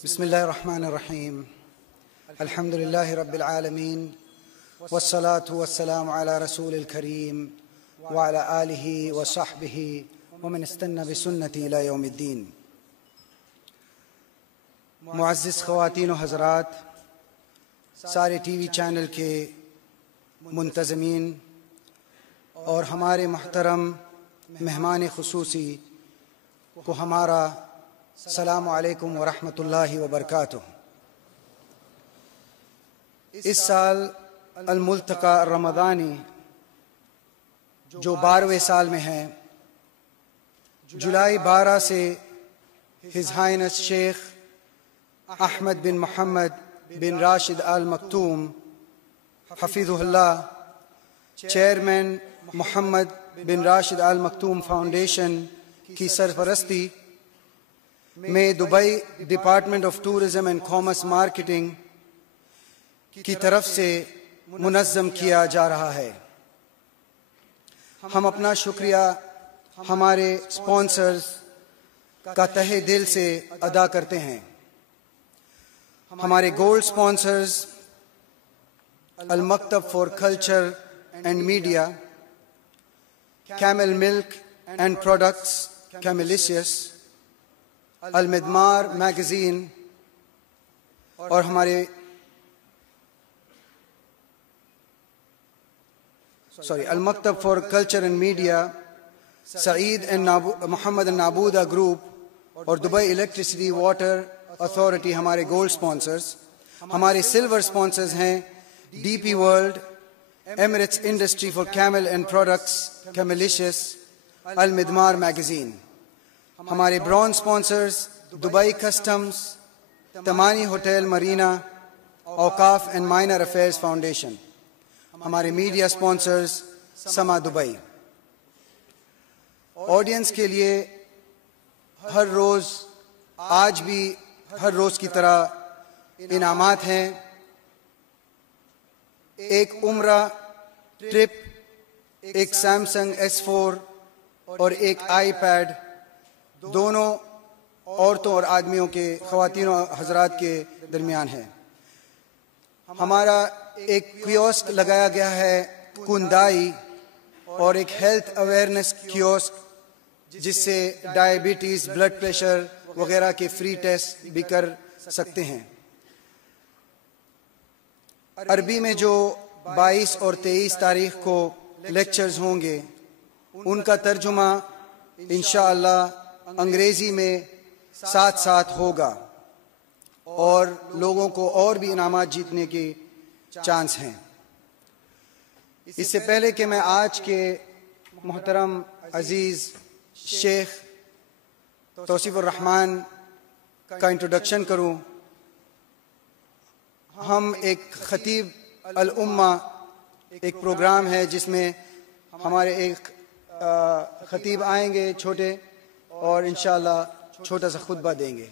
बिस्मिल्लाहिर्रहमानिर्रहीम अल्हम्दुलिल्लाहि रब्बिल आलमीन वस्सलातु वस्सलामु अला रसूलिल करीम व अला आलिहि व सहबिहि व मन इस्तन्ना बिसुन्नति इला यौमिद्दीन। मुअज़्ज़िज़ ख़वातीन व हज़रात, सारे टीवी चैनल के मुंतज़मीन और हमारे मुहतरम मेहमान ख़ुसूसी को हमारा अस्सलामु अलैकुम व रहमतुल्लाहि व बरकातुहू। इस साल अल-मुल्तक़ा रमज़ानी जो 12वें साल में है, जुलाई 12 से हिज़ हाइनेस शेख अहमद बिन मोहम्मद बिन राशिद आल मक्तूम हफ़िज़हुल्लाह, चेयरमैन मोहम्मद बिन राशिद आल मक्तूम फाउंडेशन की सरपरस्ती में Dubai department of tourism and commerce marketing की तरफ से मुनज़्ज़म किया जा रहा है। हम अपना शुक्रिया हमारे स्पॉन्सर्स का तहे दिल से अदा करते हैं। हमारे gold sponsors Al Maktab for culture and media, camel milk and products Camelicious, Al Midmar magazine और हमारे Al Maktab for culture and media, Saeed and Mohammed Naboodah group और दुबई इलेक्ट्रिसिटी वाटर अथॉरिटी हमारे gold sponsors. हमारे silver sponsors हैं DP world, Emirates industry for camel and products Camelicious, Al Midmar magazine. हमारे bronze sponsors Dubai customs, Tamani hotel marina, Awqaf and minor affairs foundation. हमारे media sponsors समा Dubai. Audience के लिए हर रोज़, आज भी हर रोज़ की तरह इनामात हैं। एक उम्रा ट्रिप, एक सैमसंग S4 और एक आईपैड, दोनों औरतों और आदमियों के, ख़वातीन और हज़रात के दरमियान है। हमारा एक कियोस्क लगाया गया है कुंदाई, और एक हेल्थ अवेयरनेस कियोस्क जिससे डायबिटीज़, ब्लड प्रेशर वगैरह के फ्री टेस्ट भी कर सकते हैं। अरबी में जो 22 और 23 तारीख़ को लेक्चर्स होंगे, उनका तर्जुमा इंशाअल्लाह अंग्रेज़ी में साथ साथ होगा और लोगों को और भी इनामात जीतने की चांस हैं। इससे पहले कि मैं आज के मोहतरम अजीज़ शेख तौसीफ़ुर रहमान का इंट्रोडक्शन करूं, हम एक खतीब अल उम्मा, एक प्रोग्राम है जिसमें हमारे एक खतीब आएंगे छोटे, और इंशाअल्लाह छोटा सा खुतबा देंगे।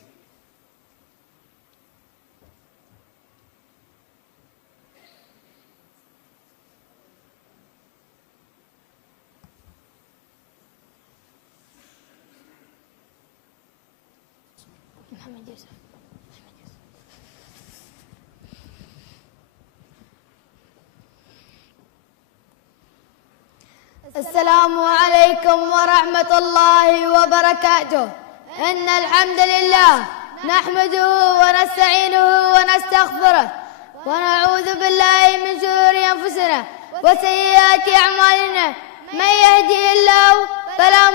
अस्सलामु अलैकुम व रहमतुल्लाहि व बरकातुहू। इन्नल हम्दुलिल्लाह नहमदुहु व नस्तईनुहु व नस्तगफिरुह व नऊज़ु बिल्लाहि मिन शुरूरि अनफुसिना व सय्यिआति अअमालिना। मन यहदिहिल्लाहु फला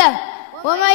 लह व मन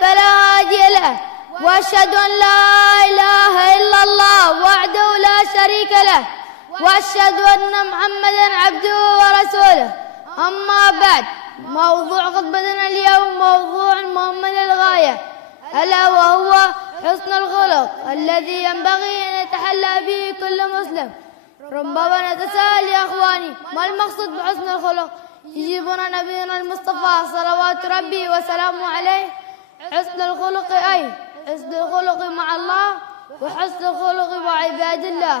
फला हादिय लह। व अशहदु अन ला इलाहा इल्लल्लाह वहदहु ला शरीका लह व अशहदु अन्ना मुहम्मदन अब्दुहु व रसूलुहु। अम्मा बाद, मौज़ूअ ख़ुतबतना अल-यौम मौज़ूअ मुहम्मद अल-गाया, अला वहुव हुस्नुल ख़ुलुक़ अल्लज़ी यंबग़ी अन यतहल्ला बिही कुल्लु मुस्लिम। रब्बना नतसाअल या इख़वानी मल मक़सूद बिहुस्निल ख़ुलुक़। यजीबुना नबियुना अल-मुस्तफ़ा सलवातु रब्बी व सलामुहु अलैहि। हुस्नुल ख़ुलुक़ अय हुस्नुल ख़ुलुक़ मअ अल्लाह व हुस्नुल ख़ुलुक़ मअ इबादिल्लाह।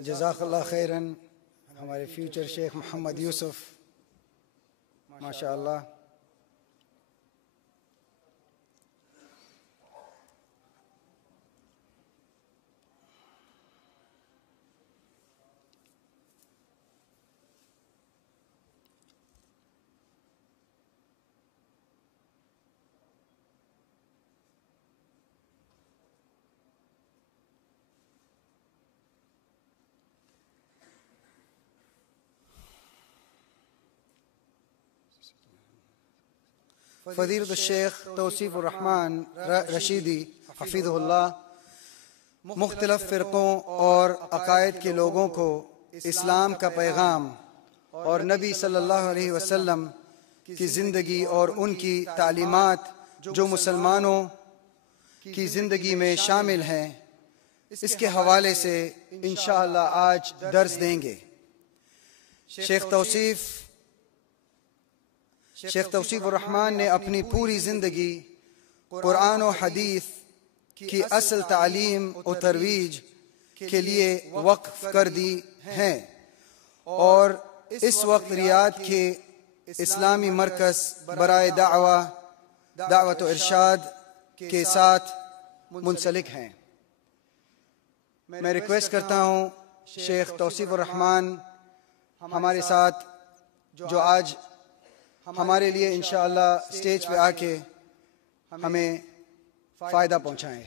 जज़ाकल्लाह खैरन। हमारे फ्यूचर शेख मोहम्मद यूसुफ, माशाअल्लाह। फ़ज़ीलत शेख तौसीफ़ रहमान रशीदी हफ़िज़हुल्लाह मुख्तलिफ़ फ़िरक़ों और अक़ायद के लोगों को इस्लाम का पैगाम और नबी सल्लल्लाहु अलैहि वसल्लम की ज़िंदगी और उनकी तालीमात जो मुसलमानों की ज़िंदगी में शामिल हैं, इसके हवाले से इंशाअल्लाह आज दर्स देंगे। शेख तौसीफ़ रहमान ने अपनी पूरी ज़िंदगी कुरान और हदीस की असल तालीम और तरवीज के लिए वक्फ कर दी है और इस वक्त रियाद के इस्लामी मरकज़ बराए दावत और इरशाद के साथ मुंसलिक हैं। मैं रिक्वेस्ट करता हूँ शेख तौसीफ़ रहमान हमारे साथ जो आज हमारे लिए इंशाअल्लाह स्टेज पे आके हमें फ़ायदा पहुँचाएँ।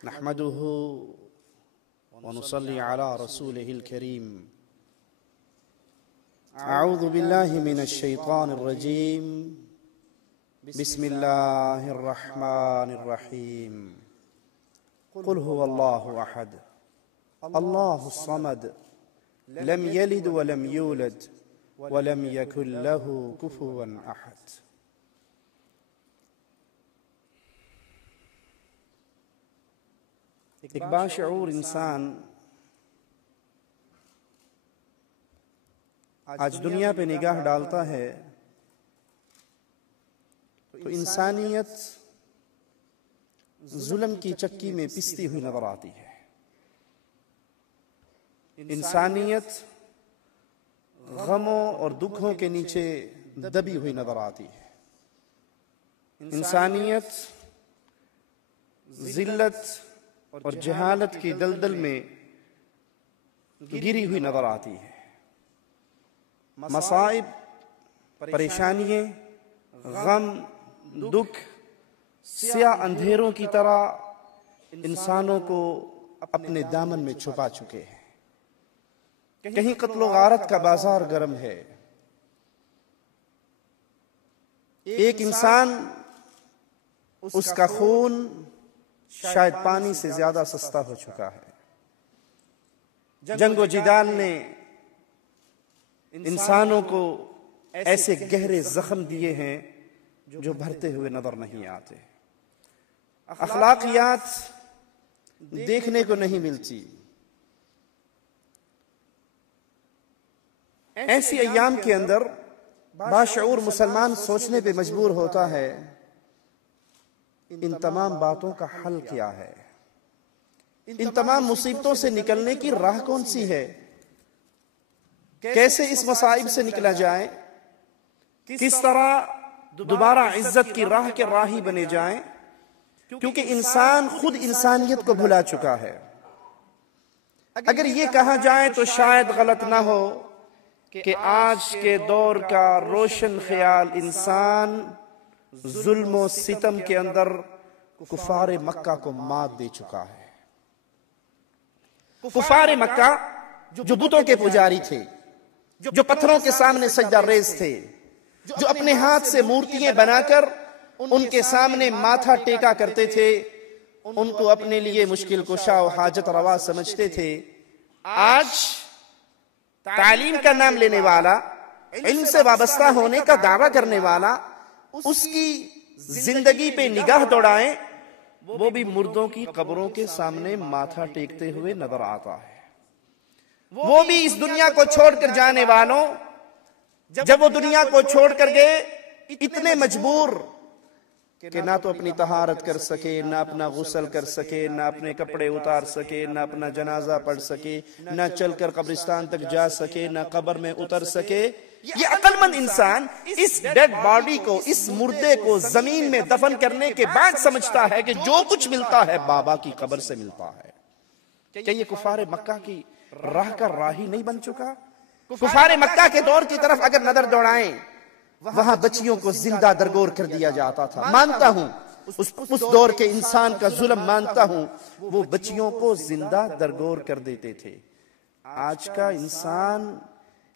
नहमदुहु व नुसल्ली अला रसूलिहिल करीम। अऊज़ु बिल्लाहि मिनश शैतानिर रजीम। बिस्मिल्लाहिर रहमानिर रहीम। कुल हुवल्लाहु अहद अल्लाहुस समद लम यलिद व लम यूलद व लम यकुल लहू कुफुवन अहद। एक बाशऊर इंसान आज दुनिया पे निगाह डालता है तो इंसानियत जुल्म की चक्की में पिसती हुई नजर आती है। इंसानियत गमों और दुखों के नीचे दबी हुई नजर आती है। इंसानियत जिल्लत और जहालत की दलदल में गिरी हुई नजर आती है। मसाइब, परेशानियां, गम, दुख स्याह अंधेरों की तरह इंसानों को अपने दामन में छुपा चुके हैं। कहीं कत्लो गारत का बाजार गर्म है। एक इंसान, उसका खून शायद पानी से ज्यादा सस्ता हो चुका है। जंगो जिदाल ने इंसानों को ऐसे गहरे जख्म दिए हैं जो भरते हुए नजर नहीं आते। अखलाकियात देखने को नहीं मिलती। ऐसी अय्याम के अंदर बाशऊर मुसलमान सोचने पे मजबूर होता है, इन तमाम बातों का हल क्या है? इन तमाम मुसीबतों से निकलने की राह कौन सी है? कैसे इस मसाइब से निकला जाए? किस तरह दोबारा इज्जत की राह के राही बने जाएं? क्योंकि इंसान खुद इंसानियत को भुला चुका है। अगर ये कहा जाए तो शायद गलत ना हो कि आज के दौर का रोशन ख्याल इंसान जुल्म सितम के अंदर कुफारे मक्का को मात दे चुका है। कुफारे मक्का जो बुतों के पुजारी थे, जो पत्थरों के सामने सजदा रेज थे, जो अपने हाथ से मूर्तियां बनाकर उनके सामने माथा टेका करते थे, उनको अपने लिए मुश्किल कुशा और हाजत रवा समझते थे, आज तालीम का नाम लेने वाला, इल्म से वाबस्ता होने का दावा करने वाला, उसकी जिंदगी पे निगाह दौड़ाएं, वो भी मुर्दों की कब्रों के सामने माथा टेकते हुए नजर आता है। वो भी इस दुनिया को छोड़कर जाने वालों, जब वो दुनिया को छोड़कर गए, इतने मजबूर कि ना तो अपनी तहारत कर सके, ना अपना गुस्ल कर सके, ना अपने कपड़े उतार सके, ना अपना जनाजा पढ़ सके, ना चलकर कब्रिस्तान तक जा सके, ना कब्र में उतर सके। ये अक्लमंद इंसान इस डेड बॉडी को, इस मुर्दे को जमीन में दफन करने के बाद समझता है कि जो कुछ मिलता है बाबा की कब्र से मिलता है। क्या ये कुफारे मक्का की राह का राही नहीं बन चुका? कुफारे मक्का के दौर की तरफ अगर नजर दौड़ाएं, वहां बच्चियों को जिंदा दरगोर कर दिया जाता था। मानता हूं उस दौर के इंसान का जुल्म, मानता हूं वो बच्चियों को जिंदा दरगोर कर देते थे। आज का इंसान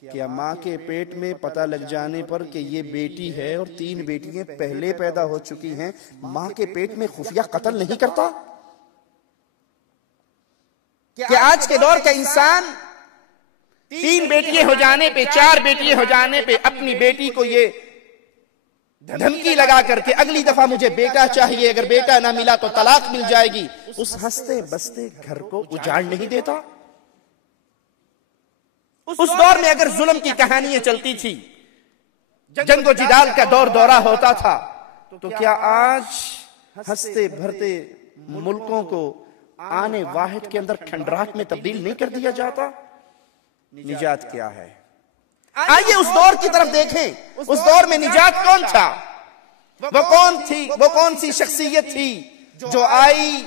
क्या माँ के पेट में पता लग जाने पर कि ये बेटी है और 3 बेटियां पहले पैदा हो चुकी हैं, माँ के पेट में खुफिया कत्ल नहीं करता? क्या आज के दौर का इंसान 3 बेटियां हो जाने पे, 4 बेटियां हो जाने पे अपनी बेटी को ये धमकी लगा करके अगली दफा मुझे बेटा चाहिए, अगर बेटा ना मिला तो तलाक मिल जाएगी, उस हंसते बसते घर को उजाड़ नहीं देता? उस दौर में अगर जुल्म की कहानियां चलती थी, जंगो जिदाल का दौर दौरा होता था, तो क्या आज हंसते भरते मुल्कों को आने वाहिद के अंदर खंडरात में तब्दील नहीं कर दिया जाता? निजात क्या है? आइए उस दौर की तरफ देखें। उस दौर में निजात कौन था? वो कौन थी? वो कौन सी शख्सियत थी जो आई,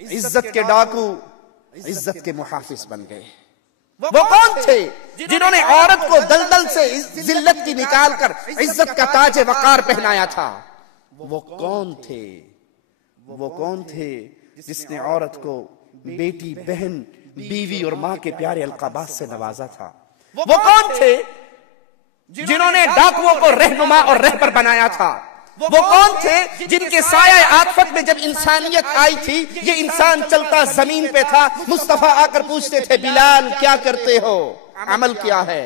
इज्जत के डाकू इज्जत के मुहाफिज बन गए? वो कौन थे जिन्होंने औरत को दलदल से जिल्लत की निकालकर इज्जत का ताज वकार पहनाया था? वो कौन थे? वो कौन थे जिसने औरत को बेटी, बहन, बीवी और मां के प्यारे अलकाबात से नवाजा था। वो कौन थे जिन्होंने डाकुओं को रहनुमा और रहबर बनाया था? वो कौन थे जिनके साया आतफत में जब इंसानियत आई थी, ये इंसान चलता जमीन पे था। मुस्तफा आकर पूछते थे, बिलाल क्या करते हो, अमल क्या है?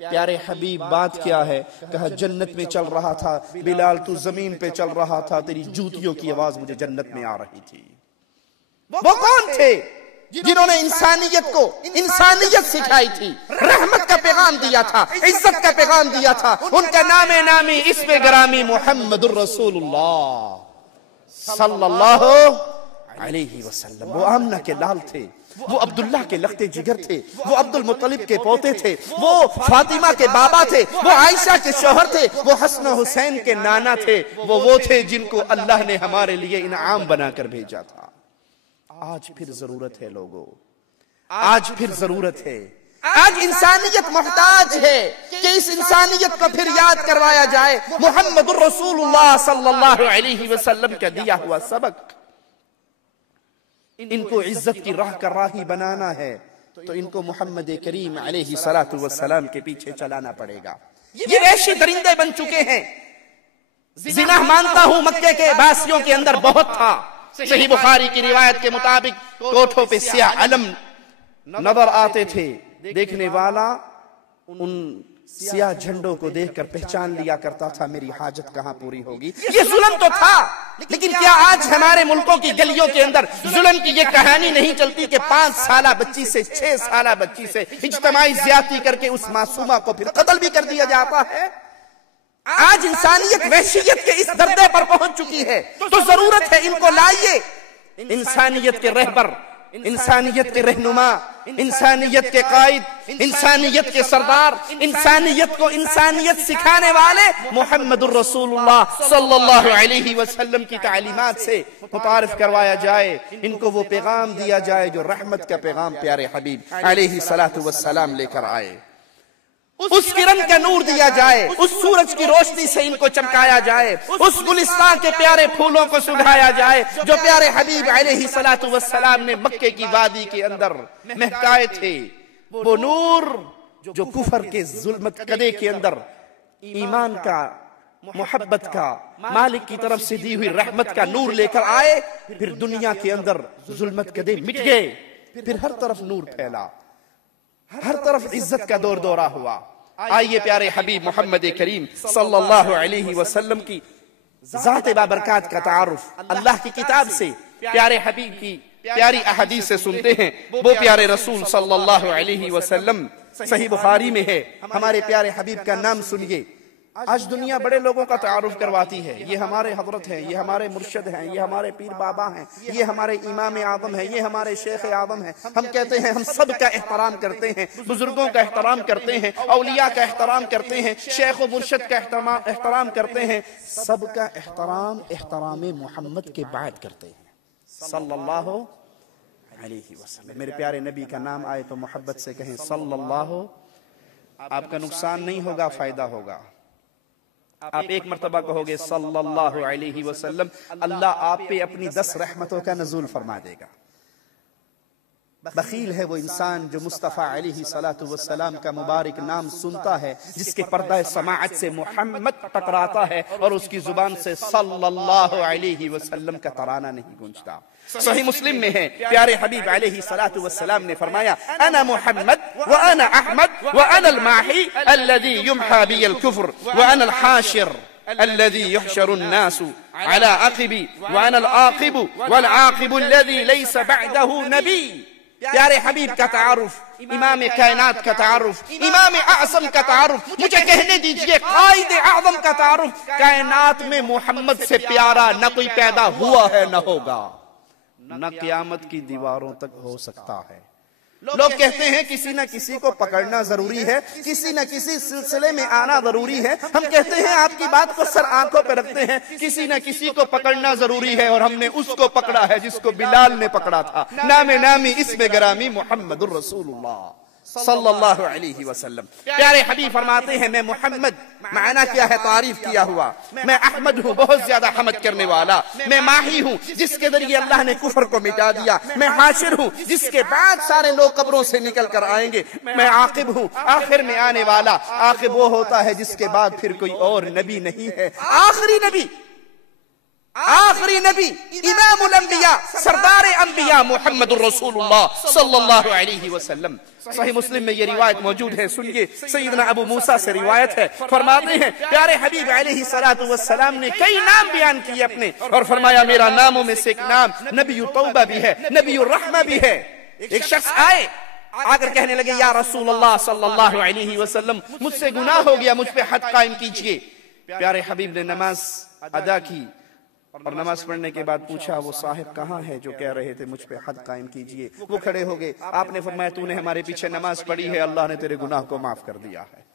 प्यारे हबीब बात क्या है? कहा जन्नत में चल रहा था। बिलाल तू जमीन पे चल रहा था, तेरी जूतियों की आवाज मुझे जन्नत में आ रही थी। वो कौन थे जिन्होंने इंसानियत सिखाई थी, रहमत का पैगाम दिया था, इज्जत का पैगाम दिया था? उनका नामे नामी इस्मे गरामी मुहम्मदुर रसूलुल्लाह सल्लल्लाहु अलैहि वसल्लम। वो आमना के लाल थे, वो अब्दुल्लाह के लख्ते जिगर थे, वो अब्दुल मुत्तलिब के पोते थे, वो फातिमा के बाबा थे, वो आयशा के शौहर थे, वो हसन हुसैन के नाना थे। वो थे जिनको अल्लाह ने हमारे लिए इनाम बनाकर भेजा था। आज फिर जरूरत है लोगों, आज फिर जरूरत है। आज इंसानियत मोहताज है कि इस इंसानियत को फिर याद करवाया जाए मुहम्मदुर रसूलुल्लाह सल्लल्लाहु अलैहि वसल्लम का दिया हुआ सबक। इनको इज्जत की राह का राही बनाना है तो इनको मोहम्मद करीम अलैहि सलातु वस्सलाम के पीछे चलाना पड़ेगा। ये वैशी दरिंदे बन चुके हैं। जिना मानता हूं मक्के के वासियों के अंदर बहुत था। सही बुखारी की रिवायत के मुताबिक कोठों पे सियाह अलम नजर आते थे। देखने वाला उन सियाह झंडों को देखकर पहचान लिया करता था मेरी हाजत कहां पूरी होगी। ये जुल्म तो था, लेकिन क्या आज हमारे मुल्कों की गलियों के अंदर जुल्म की ये कहानी नहीं चलती कि 5 साला बच्ची से 6 साला बच्ची से इज्तिमाई ज्यादती करके उस मासूमा को फिर कत्ल भी कर दिया जाता है? आज इंसानियत वहशियत के इस दर्जे पर पहुंच चुकी है, तो जरूरत है इनको लाइए, इंसानियत के रहबर, इंसानियत के रहनुमा, इंसानियत के कायद, इंसानियत के सरदार, इंसानियत को इंसानियत सिखाने वाले मुहम्मदुर रसूलुल्लाह सल्लल्लाहु अलैहि वसल्लम की तालीमात से मुतारिफ करवाया जाए। इनको वो पैगाम दिया जाए जो रहमत का पैगाम प्यारे हबीब अलैहि सलातु वस्सलाम लेकर आए। उस किरण का नूर दिया जाए, उस सूरज की रोशनी से इनको चमकाया जाए, उस गुलिस्तान के प्यारे फूलों को सुधाया जाए जो प्यारे हबीब अलैहि सलातु वस्सलाम ने मक्के की वादी के अंदर महकाए थे। वो नूर जो कुफर के जुल्मत कदे के अंदर ईमान का, मोहब्बत का, मालिक की तरफ से दी हुई रहमत का नूर लेकर आए। फिर दुनिया के अंदर जुल्मत कदे मिट गए, फिर हर तरफ नूर फैला, हर तरफ इज्जत का दौर दौरा हुआ। आइए प्यारे हबीब मोहम्मद करीम सल्लल्लाहु अलैहि वसल्लम की ज़ात बाबरकात का तारुफ अल्लाह की किताब से, प्यारे हबीब की प्यारी अहदीस से सुनते हैं। वो प्यारे रसूल सल्लल्लाहु अलैहि वसल्लम सही बुखारी में है। हमारे प्यारे हबीब का नाम सुनिए। आज दुनिया बड़े लोगों का तारुफ करवाती है, ये हमारे हजरत हैं, ये हमारे मुर्शद हैं, ये हमारे पीर बाबा हैं, ये हमारे इमाम आदम है, ये हमारे शेख आदम है। हम कहते हैं हम सब का एहतराम करते हैं, बुजुर्गों का एहतराम करते हैं, औलिया का एहतराम करते हैं, शेख और मुर्शद का एहतराम करते हैं। सबका एहतराम एहतराम मोहम्मद के बाद करते हैं सल्लल्लाहु अलैहि वसल्लम। मेरे प्यारे नबी का नाम आए तो मोहब्बत से कहें सल्लल्लाहु। आपका नुकसान नहीं होगा, फायदा होगा। आप एक मर्तबा कहोगे सल्लल्लाहु अलैहि वसल्लम, अल्लाह आप पे अपनी 10 रहमतों का नज़ूल फरमा देगा। बखील है वो इंसान जो मुस्तफ़ा अलैहि सलातु वस्सलाम का मुबारक नाम सुनता है, जिसके पर्दा समाअत से मोहम्मद टकराता है और उसकी जुबान से सल्लल्लाहु अलैहि वसल्लम का तराना नहीं गूंजता। सही मुस्लिम में है, प्यारे हबीब अलैहि सलातु वस्सलाम ने फरमाया, अना मुहम्मद व अना अहमद व अना अल-माही अल्लज़ी युम्हा बि अल-कुफ्र व अना अल-हाशिर अल्लज़ी युहशरु अन्नासु अला अक़िबी व अना अल-आक़िबु वल आक़िबु अल्लज़ी लैसा बअदहु नबी। प्यारे हबीब का तारुफ, इमाम कायनात का तारुफ, इमाम आज़म का तारुफ, मुझे कहने दीजिए कायद आज़म का तारुफ। कायनात में मोहम्मद से प्यारा न कोई पैदा हुआ है न होगा, न क़यामत की दीवारों तक हो सकता है। लोग कहते हैं किसी न किसी को पकड़ना जरूरी है, किसी न किसी सिलसिले में आना जरूरी है। हम कहते हैं आपकी बात को सर आंखों पर रखते हैं, किसी न किसी को पकड़ना जरूरी है और हमने उसको पकड़ा है जिसको बिलाल ने पकड़ा था। नामे नामी इसमें गरामी मुहम्मदुर रसूलुल्लाह सल्लल्लाहु अलैहि वसल्लम। प्यारे हबीब फरमाते हैं, मैं मोहम्मद, माना क्या है, तारीफ किया हुआ, मैं अहमद हूँ, बहुत ज्यादा हमद करने वाला, मैं माही हूँ, जिसके जरिए अल्लाह ने कुफर को मिटा दिया, मैं हाशिर हूँ, जिसके बाद सारे लोग कब्रों से निकल कर आएंगे, मैं आकिब हूँ, आखिर में आने वाला। आकिब वो होता है जिसके बाद फिर कोई और नबी नहीं है। आखिरी नबी, आखिरी नबी, इमामुल अंबिया, सरदार अंबिया मोहम्मदुर रसूलुल्लाह सल्लल्लाहु अलैहि वसल्लम। सही मुस्लिम में ये रिवायत मौजूद है, सुनिए। सैयदना अबू मूसा से रिवायत है, फरमाते हैं प्यारे हबीब अलैहि सलातु वस्सलाम ने कई नाम बयान किए अपने, और फरमाया मेरा नामों में से एक नाम नबी तौबा भी है, नबी रहमा भी है। एक शख्स आए, आकर कहने लगे, या रसूलुल्लाह सल्लल्लाहु अलैहि वसल्लम, मुझसे गुनाह हो गया, मुझ पे हद कायम कीजिए। प्यारे हबीब ने नमाज अदा की और नमाज पढ़ने के बाद पूछा, वो साहिब कहाँ है जो कह रहे थे मुझ पे हद कायम कीजिए? वो खड़े हो गए। आपने फरमाया, तूने हमारे पीछे नमाज पढ़ी है, अल्लाह ने तेरे गुनाह को माफ कर दिया है।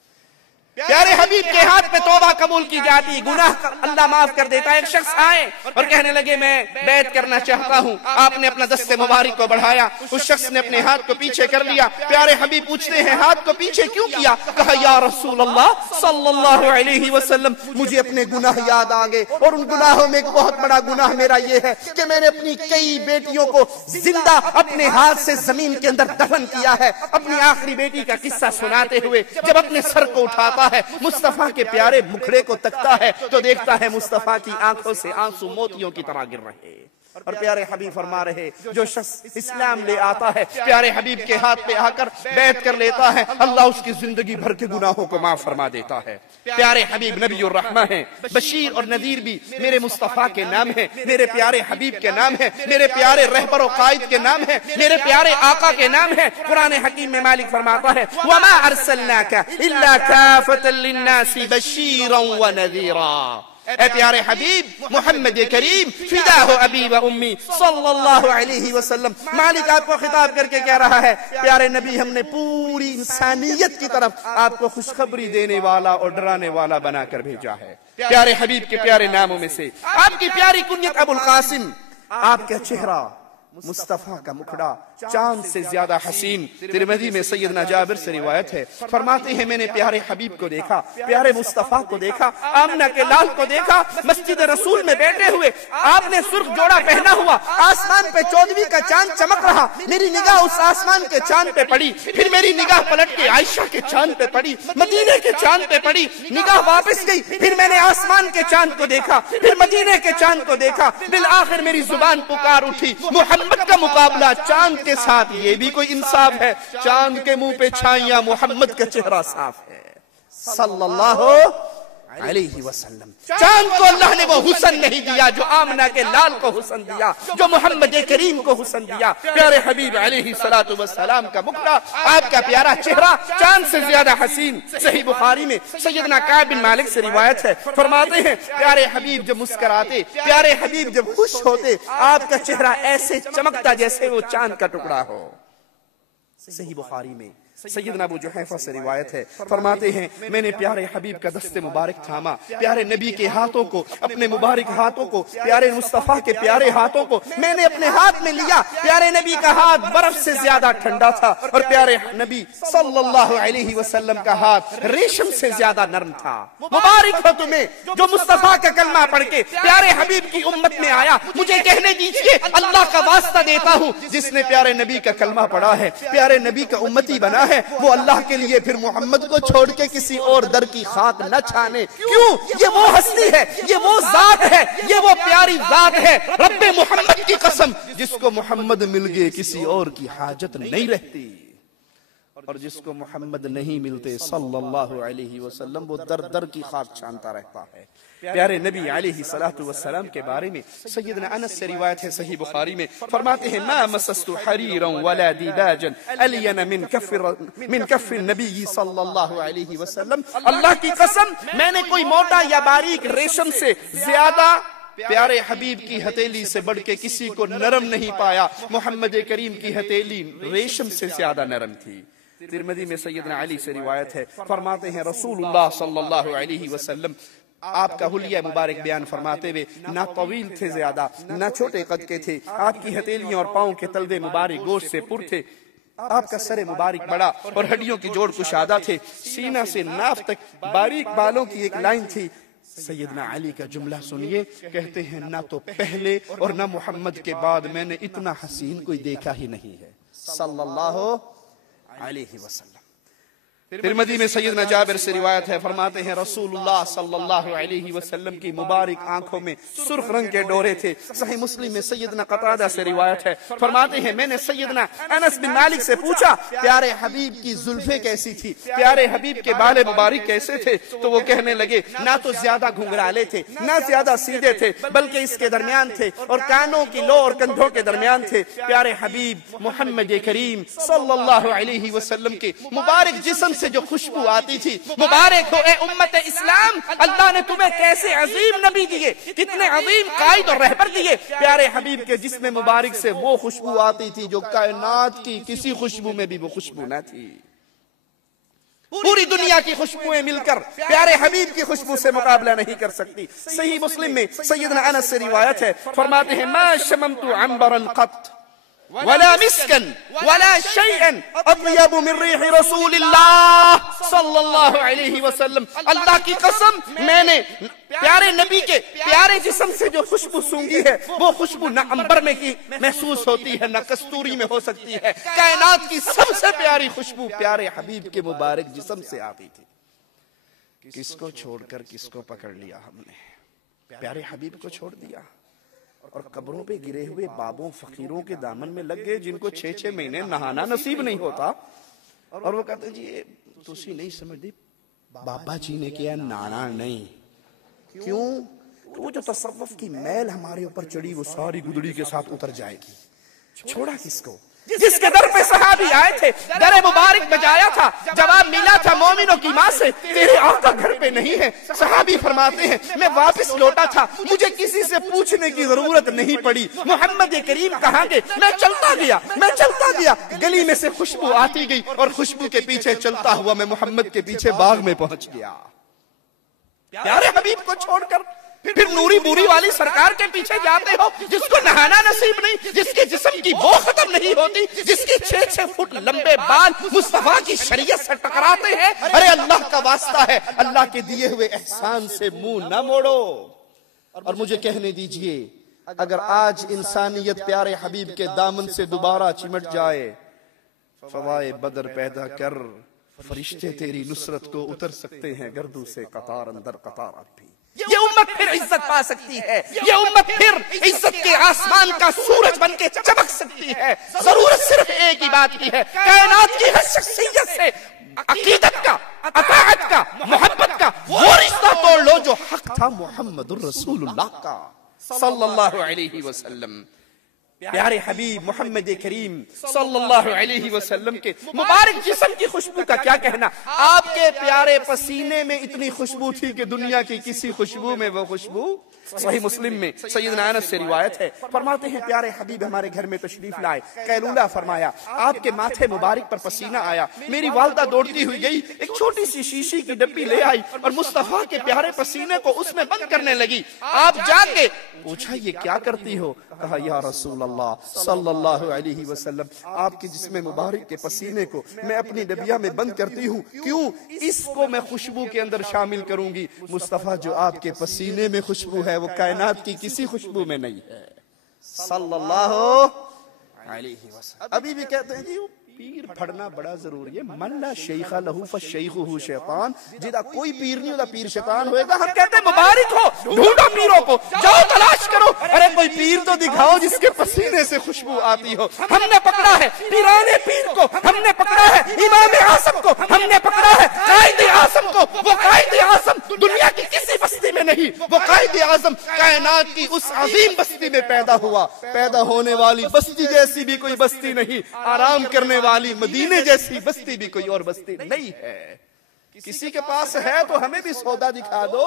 प्यारे हबीब के हाथ में तौबा कबूल की जाती, गुनाह अल्लाह माफ कर देता है। एक शख्स आए और कहने लगे, मैं बैत करना चाहता हूँ। आपने अपना दस्ते मुबारक को बढ़ाया, उस शख्स ने अपने हाथ को पीछे कर लिया। प्यारे हबीब पूछते हैं, हाथ को पीछे क्यों किया? कहा, या रसूल अल्लाह सल्लल्लाहु अलैहि वसल्लम, मुझे अपने गुनाह याद आ गए, और उन गुनाहों में एक बहुत बड़ा गुनाह मेरा ये है कि मैंने अपनी कई बेटियों को जिंदा अपने हाथ से जमीन के अंदर दफन किया है। अपनी आखिरी बेटी का किस्सा सुनाते हुए जब अपने सर को उठाता है, मुस्तफा के प्यारे मुखड़े को तकता है, तो देखता है मुस्तफा की आंखों से आंसू मोतियों की तरह गिर रहे। और प्यारे हबीब फरमा रहे, जो शख्स इस्लाम ले आता है, प्यारे हबीब के हाथ पे आकर बैत कर लेता है, अल्लाह उसकी जिंदगी भर के गुनाहों को माफ फरमा देता है। प्यारे हबीब नबी और रहमा है, बशीर और नदीर भी मेरे मुस्तफा के नाम है, मेरे प्यारे हबीब के नाम है, मेरे प्यारे रहबर और कायद के नाम है, मेरे प्यारे आका के नाम है। कुरान हकीम में मालिक फरमाता है, वमा अरसलनाका इल्ला काफतल लिन्नासी बशीरन व नज़ीरा। ऐ प्यारे हबीब मोहम्मद करीम, फिदा हो अबी व उम्मी सल्लल्लाहु अलैहि वसल्लम, मालिक आपको खिताब करके कह रहा है, प्यारे नबी, हमने पूरी इंसानियत की तरफ आपको खुशखबरी देने वाला और डराने वाला बनाकर भेजा है। प्यारे हबीब के प्यारे नामों में से आपकी प्यारी कुन्यत अबुल कासिम, आपका चेहरा मुस्तफा का मुखड़ा चांद से ज्यादा हसीन। तिरमिज़ी में सैयदना जाबिर से रिवायत है, फरमाते हैं, मैंने प्यारे हबीब को देखा, प्यारे मुस्तफा को देखा, आमना के लाल को देखा, मस्जिद रसूल में बैठे हुए, आपने सुर्ख जोड़ा पहना हुआ, आसमान पे 14वीं का चांद चमक रहा। मेरी निगाह उस आसमान के चांद पे पड़ी, फिर मेरी निगाह पलट के आयशा के चांद पे पड़ी, मदीने के चांद पे पड़ी, निगाह वापस गई, फिर मैंने आसमान के चांद को देखा, फिर मदीने के चांद को देखा, बिल आखिर मेरी जुबान पुकार उठी, मोहम्मद का मुकाबला चांद के साथ। ये भी कोई इंसाफ है? चांद के मुंह पे छाइयां, मोहम्मद का चेहरा साफ है सल्लल्लाहु अलैहि वसल्लम। चांद को अल्लाह ने वो हुसन नहीं दिया जो आमना के लाल को हुसन दिया, जो मोहम्मद करीम को हुसन दिया। प्यारे हबीब अलैहि सलातु वस्सलाम का मुखड़ा, आपका प्यारा चेहरा चांद से ज्यादा हसीन। सही बुखारी में सैयदना काब बिन मालिक से रिवायत है, फरमाते हैं, प्यारे हबीब जब मुस्कुराते, प्यारे हबीब जब खुश होते, आपका चेहरा ऐसे चमकता जैसे वो चांद का टुकड़ा हो। सही बुखारी में सैयदना अबू जुहैफा से रिवायत है, फरमाते हैं, मैंने प्यारे हबीब का दस्ते मुबारक थामा, प्यारे नबी के हाथों को, अपने मुबारक हाथों को, प्यारे मुस्तफा के प्यारे हाथों को मैंने अपने हाथ में लिया। प्यारे नबी का हाथ बर्फ से ज्यादा ठंडा था, और प्यारे नबी सल्लल्लाहु अलैहि वसल्लम का हाथ रेशम से ज्यादा नरम था। मुबारक हो तुम्हें जो मुस्तफा का कलमा पढ़ के प्यारे हबीब की उम्मत में आया। मुझे कहने दीजिए, अल्लाह का वास्ता देता हूँ, जिसने प्यारे नबी का कलमा पढ़ा है, प्यारे नबी का उम्मती बना है, वो अल्लाह के लिए फिर मोहम्मद को छोड़ के किसी और दर की खाक न छाने। क्यों? ये वो हस्ती है, ये वो जात है, ये वो प्यारी जात है, रब्बे मोहम्मद की कसम, जिसको मोहम्मद मिल गए किसी और की हाजत नहीं रहती, और जिसको मोहम्मद नहीं मिलते सल्लल्लाहु अलैहि वसल्लम, वो दर दर की खाक छानता रहता है। प्यारे नबी अलैहि सलातु वस्सलाम के बारे में सैयदना अनस से रिवायत है, सही बुखारी में, फरमाते हैं, मा मसस्तु हरीरन वला दिबाजन अलियन मिन कफ़ नबी सल्लल्लाहु अलैहि वसल्लम। अल्लाह की कसम, मैंने कोई मोटा या बारीक रेशम से ज्यादा प्यारे हबीब की हथेली से बढ़ के किसी को नरम नहीं पाया। मोहम्मद करीम की हथेली रेशम से ज्यादा नरम थी। तिरमिज़ी में सैयदना अली से रिवायत है, फरमाते हैं, रसूलुल्लाह सल्लल्लाहु अलैहि वसल्लम आपका हुलिया मुबारक बयान फरमाते हुए, ना तवील थे ज्यादा, ना छोटे कद के थे, आपकी हथेलियां और पांव के तलवे मुबारक गोश्त से पुर थे। आपका सर मुबारक बड़ा और हड्डियों की जोड़ कुशादा थे, सीना से नाफ तक बारीक बालों की एक लाइन थी। सैयदना अली का जुमला सुनिए, कहते हैं ना तो पहले और ना मोहम्मद के बाद मैंने इतना हसीन कोई देखा ही नहीं है सल्लल्लाहु अलैहि वसल्लम। तिरमिज़ी में सैयदना जाबिर से रिवायत है, फरमाते हैं रसूलुल्लाह सल्लल्लाहु अलैहि वसल्लम की मुबारक आंखों में सुर्ख रंग के डोरे थे। सही मुस्लिम में सैयदना कतादा से रिवायत है, फरमाते हैं मैंने सैयदना अनस बिन मालिक से पूछा प्यारे हबीब की जुल्फे कैसी थी, प्यारे हबीब के बाल मुबारक कैसे थे, तो वो कहने लगे ना तो ज्यादा घुंघराले थे ना ज्यादा सीधे थे, बल्कि इसके दरमियान थे और कानों की लो और कंधों के दरमियान थे। प्यारे हबीब मोहम्मद करीम सल्लल्लाहु अलैहि वसल्लम के मुबारक जिस्म से जो खुशबू आती थी, मुबारक हो ए उम्मत इस्लाम, अल्लाह ने तुम्हें कैसे अजीम नबी दिए, कितने अजीम कायद और रहबर दिए। प्यारे हबीब के जिस्म मुबारक से वो खुशबू आती थी जो कायनात की किसी खुशबू में भी वो खुशबू न थी। पूरी दुनिया की खुशबुएं मिलकर प्यारे हबीब की खुशबू से मुकाबला नहीं कर सकती। सही मुस्लिम में सैयदना अनस से रिवायत है, फरमाते हैं मा शममतु अंबरन कत वला मिस्कन वला शैअन अत्यब मिन रिह रसूलिल्लाह सल्लल्लाहु अलैहि वसल्लम। अल्लाह की कसम, मैंने प्यारे नबी के प्यारे जिस्म से जो खुशबू सूंघी है वो खुशबू न अंबर में की महसूस होती है न कस्तूरी में हो सकती है। कायनात की सबसे प्यारी खुशबू प्यारे हबीब के मुबारक जिस्म से आती थी। किसको छोड़कर किसको पकड़ लिया हमने, प्यारे हबीब को छोड़ दिया और कब्रों पे गिरे हुए बाबों फकीरों के दामन में लग गए जिनको 6-6 महीने नहाना नसीब नहीं होता। और वो कहते जी तुसी नहीं समझती, बाबा जी ने किया नाना नहीं। क्यों? वो जो तसव्वुफ की मैल हमारे ऊपर चढ़ी वो सारी गुदड़ी के साथ उतर जाएगी। छोड़ा किसको? जिसके दर पे सहाबी आए थे, दर मुबारक बजाया था, जवाब मिला था मोमिनों की मां से तेरे आका घर पे नहीं है। सहाबी फरमाते हैं मैं वापस लौटा था, मुझे किसी से पूछने की जरूरत नहीं पड़ी मोहम्मद करीम कहाँ गए। मैं चलता गया, गली में से खुशबू आती गई और खुशबू के पीछे चलता हुआ मैं मोहम्मद के पीछे बाग में पहुंच गया। प्यारे हबीब को छोड़कर फिर नूरी बूरी वाली सरकार के पीछे जाते हो जिसको नहाना नसीब नहीं, जिसके जिस्म की वो खत्म नहीं होती, जिसके 6-6 फुट लंबे बाल मुस्तफा की शरीयत से टकराते हैं। अरे अल्लाह का वास्ता है, अल्लाह के दिए हुए एहसान से मुंह न मोड़ो। और मुझे कहने दीजिए, अगर आज इंसानियत प्यारे हबीब के दामन से दोबारा चिमट जाए, फवाए बदर पैदा कर, फरिश्ते तेरी नुसरत को उतर सकते हैं गर्दू से कतार अंदर कतार। अब भी ये उम्मत फिर इज्जत पा सकती है, ये उम्मत फिर इज्जत के आसमान का सूरज बनके चमक सकती है। जरूरत सिर्फ एक ही बात की है, कायनात की हर शख्सियत से अकीदत का, अताअत का, मोहब्बत का वो रिश्ता तोड़ लो जो हक था मुहम्मदुर रसूलुल्लाह का सल्लल्लाहु अलैहि वसल्लम। प्यारे हबीब मोहम्मद करीम सल्लल्लाहु अलैहि वसल्लम के मुबारक जिस्म की खुशबू का क्या कहना। आपके प्यारे पसीने में इतनी खुशबू थी कि दुनिया की किसी खुशबू में वो खुशबू। सही मुस्लिम में सैयदना अनस से रिवायत है, फरमाते हैं प्यारे हबीब हमारे घर में तशरीफ लाए, कैलूला फरमाया, आपके माथे मुबारक पर पसीना आया, मेरी वालदा दौड़ती हुई गई, एक छोटी सी शीशी की डब्बी ले आई और मुस्तफा के प्यारे पसीने को उसमें बंद करने लगी। आप जाके पूछा ये क्या करती हो? कहा या रसूल अल्लाह सल्लल्लाहु अलैहि वसल्लम, आपके जिस्म मुबारक के पसीने को मैं अपनी डबिया में बंद करती हूँ। क्यों? इसको मैं खुशबू के अंदर शामिल करूंगी। मुस्तफा जो आपके पसीने में खुशबू है वो कायनात की किसी खुशबू में नहीं है सल्लल्लाहु अलैहि वसल्लम। अभी भी कहते हैं जी पीर फड़ना बड़ा जरूरी है। मल्ला शेखा लहू फशैखुहु शैतान, जिदा कोई पीर नहीं होता पीर शैतान होएगा। हम कहते हैं मुबारक हो, ढूंढो पीरों को, जाओ तलाश करो। अरे कोई पीर तो दिखाओ जिसके पसीने से खुशबू आती हो। हमने पकड़ा है पीराने पीर को, हमने पकड़ा है इमाम आसम को, हमने पकड़ा है कायद आसम को। वो कायद आसम दुनिया की किसी बस्ती में नहीं, वो कायद आजम कायनात की उस अजीम बस्ती में पैदा हुआ। पैदा होने वाली बस्ती जैसी भी कोई बस्ती नहीं, आराम करने वाली मदीने जैसी बस्ती भी कोई और बस्ती नहीं है। किसी के पास है तो हमें भी सौदा दिखा दो,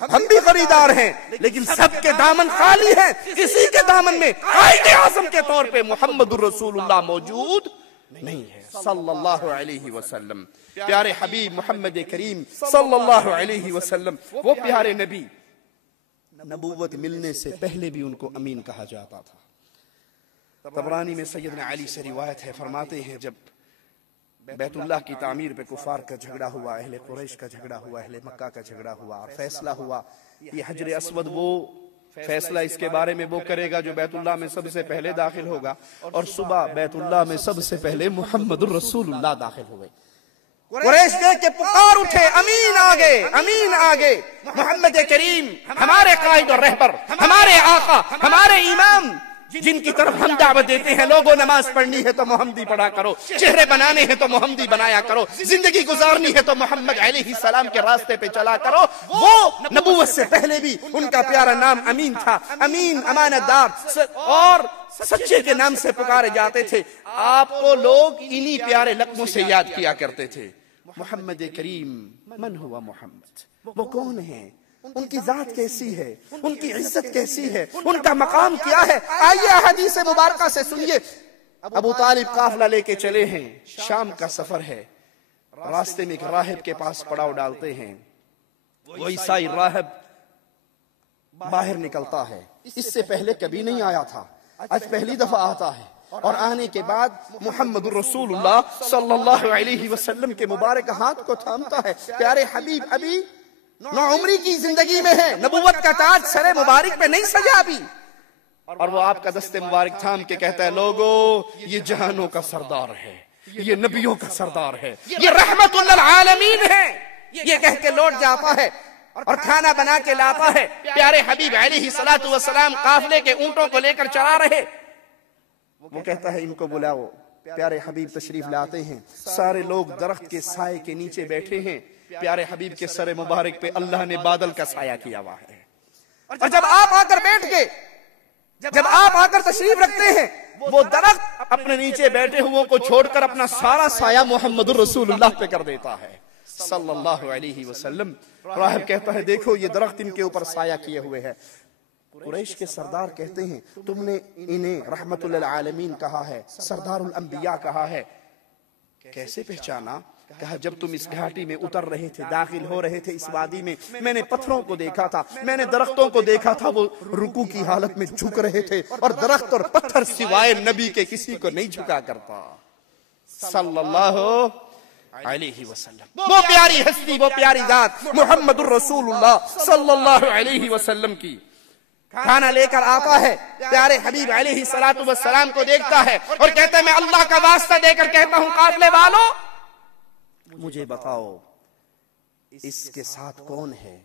हम भी खरीदार हैं, लेकिन सबके दामन खाली हैं। किसी के दामन में कायदे आज़म के तौर पे मुहम्मदुर रसूलुल्लाह मौजूद नहीं है सल्लल्लाहु अलैहि वसल्लम। प्यारे हबीब मोहम्मद करीम सल्लल्लाहु अलैहि वसल्लम, वो प्यारे नबी, नबूवत मिलने से पहले भी उनको अमीन कहा जाता था। तबरानी में सैयदना अली से रिवायत है, फरमाते हैं जब बैतुल्लाह की तामीर पे कुफार का झगड़ा हुआ, अहले कुरैश का झगड़ा हुआ, अहले मक्का का झगड़ा हुआ और फैसला हुआ ये हजर अस्वद वो फैसला इसके बारे में वो करेगा जो बैतुल्लाह में सबसे पहले दाखिल होगा, और सुबह बैतुल्लाह में सबसे पहले मुहम्मदुर रसूलुल्लाह दाखिल हुए। कुरैश देख के पुकार उठे, अमीन आगे, अमीन आगे, मोहम्मद करीम हमारे कायद और रहबर, हमारे आका, हमारे इमाम, जिनकी तरफ हम दावत देते हैं, लोगों नमाज पढ़नी है तो मोहम्मदी पढ़ा करो, चेहरे बनाने हैं तो मोहम्मदी बनाया करो, जिंदगी गुजारनी है तो मोहम्मद अलैहिस्सलाम के रास्ते पे चला करो। वो नबूवत से पहले भी उनका प्यारा नाम अमीन था, अमीन अमानतदार और सच्चे के नाम से पुकारे जाते थे। आपको लोग इन्हीं प्यारे लफ्ज़ों से याद किया करते थे। मोहम्मद करीम मन हुआ मोहम्मद, वो कौन है, उनकी जात कैसी है, उनकी इज्जत कैसी है, उनका मकाम क्या है। आइए हदीस मुबारका से सुनिए। अबू तालिब काफिला लेके चले हैं, शाम का सफर है, रास्ते में एक राहिब के पास पड़ाव डालते हैं। वो ईसाई राहिब बाहर निकलता है, इससे पहले कभी नहीं आया था, आज पहली दफा आता है, और आने के बाद मुहम्मदुर रसूलुल्लाह सल्लल्लाहु अलैहि वसल्लम के मुबारक हाथ को थामता है। प्यारे हबीब अभी नौउम्री की जिंदगी में है, नबूवत का ताज सरे मुबारक पे नहीं सजा अभी, और वो आपका दस्ते मुबारक थाम के कहता है, लोगों ये जहानों का सरदार है, ये नबियों का सरदार है, ये रहमतुल लिल आलमीन है। ये कह के लौट जाता है और खाना बना के लाता है। प्यारे हबीब अलैहिस्सलातु वस्सलाम काफिले के ऊंटों को लेकर चला रहे, वो कहता है इनको बुलाओ। प्यारे हबीब तशरीफ लाते हैं, सारे लोग दरख्त के साए के नीचे बैठे हैं। प्यारे हबीब के सरे मुबारक पे अल्लाह ने बादल का साया किया हुआ है, और जब आप आकर बैठ गए, जब आप आकर तशरीफ रखते हैं, वो दरख्त अपने नीचे बैठे हुओं को छोड़कर अपना सारा साया मुहम्मदुर रसूलुल्लाह पे कर देता है सल्लल्लाहु अलैहि वसल्लम। राहिब कहता है, देखो ये दरख्त इनके ऊपर साया किए हुए है। कुरैश के सरदार कहते हैं, तुमने इन्हें रहमतुल लिल आलमीन कहा है, सरदारुल अंबिया कहा है, कैसे पहचाना? कहा जब तुम इस घाटी में उतर रहे थे, दाखिल हो रहे थे इस वादी में, मैंने पत्थरों को देखा था, मैंने दरख्तों को देखा था, वो रुकू की हालत में झुक रहे थे, और दरख्त और पत्थर सिवाय नबी के किसी को नहीं झुका करता सल्लल्लाहु अलैहि वसल्लम। वो प्यारी हस्ती, वो प्यारी जात मुहम्मदुर रसूलुल्लाह सल्लल्लाहु अलैहि वसल्लम की खाना लेकर आता है। प्यारे हबीब अलैहिस्सलातु वस्सलाम को देखता है और कहता है, मैं अल्लाह का वास्ता देकर कहता हूं, काफिले वालों मुझे बताओ इसके साथ कौन है,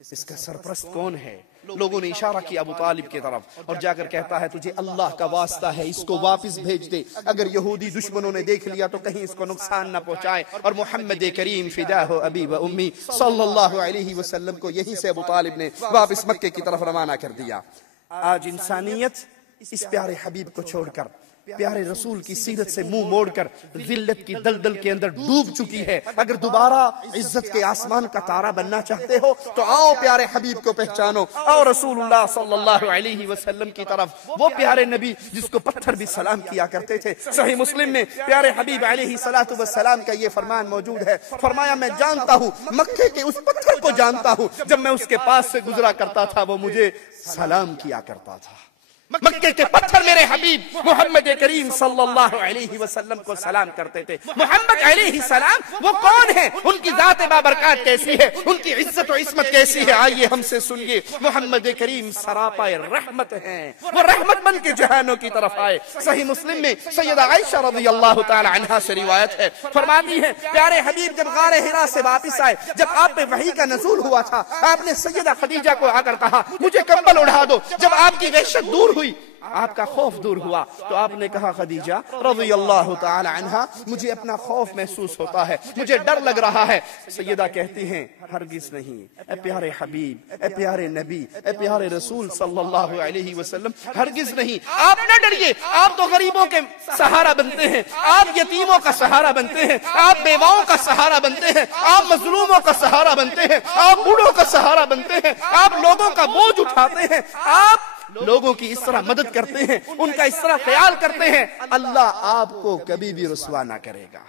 इसका सरप्रस्त कौन है? लोगों ने इशारा किया अबू तालिब की तरफ, और जाकर कहता है, तुझे अल्लाह का वास्ता है इसको वापस भेज दे, अगर यहूदी दुश्मनों ने देख लिया तो कहीं इसको नुकसान न पहुंचाए। और मोहम्मद करीम फिदा हो अबी व उम्मी सल्लल्लाहु अलैहि वसल्लम को यहीं से अबू तालिब ने वापस मक्के की तरफ रवाना कर दिया। आज इंसानियत इस प्यारे हबीब को छोड़कर, प्यारे रसूल की सीरत से मुंह मोड़कर जिल्लत की दलदल के अंदर डूब चुकी है। अगर दोबारा इज्जत के आसमान का तारा बनना चाहते हो तो आओ प्यारे हबीब को पहचानो, आओ रसूलुल्लाह सल्लल्लाहु अलैहि वसल्लम की तरफ। वो प्यारे नबी जिसको पत्थर भी सलाम किया करते थे। सही मुस्लिम में प्यारे हबीब अलैहिस्सलातु वस्सलाम का ये फरमान मौजूद है, फरमाया, मैं जानता हूँ मक्के के उस पत्थर को जानता हूँ, जब मैं उसके पास से गुजरा करता था वो मुझे सलाम किया करता था। मक्के के पत्थर मेरे हबीब मोहम्मद करीम सल्लल्लाहु अलैहि वसल्लम को सलाम करते थे। मोहम्मद अलैहिस्सलाम वो कौन है, उनकी जात बाबरकत कैसी है, उनकी इज्जत और इस्मत कैसी है, आइए हमसे सुनिए। मोहम्मद करीम सरापा रहमत हैं, वो रहमत बन के जहानों की तरफ आए। सही मुस्लिम में सैयदा आयशा रज़ियल्लाहु ताला अन्हा से रिवायत है, फरमाती है, प्यारे हबीब जब गारे हिरा से वापस आए, जब आप पे वही का नज़ूल हुआ था, आपने सैयदा खदीजा को आकर कहा, मुझे कंबल उड़ा दो। जब आपकी वहशत दूर हुई, आपका खौफ दूर हुआ, तो आपने कहा, खदीजा रज़ियल्लाहु ताला अन्हा, मुझे अपना खौफ महसूस होता है, मुझे डर लग रहा है। सैयदा कहती हैं, हरगिज़ नहीं, ए प्यारे हबीब, ए प्यारे नबी, ए प्यारे रसूल सल्लल्लाहु अलैहि वसल्लम, हरगिज़ नहीं, आप न डरिए। आप तो गरीबों के सहारा बनते हैं, आप यतीमों का सहारा बनते हैं, आप बेवाओं का सहारा बनते हैं, आप मजलूमों का सहारा बनते हैं, आप बूढ़ों का सहारा बनते हैं, आप लोगों का बोझ उठाते हैं, आप लोगों की इस तरह मदद करते हैं, उनका इस तरह ख्याल करते हैं। अल्लाह आपको कभी भी रुसवा ना करेगा।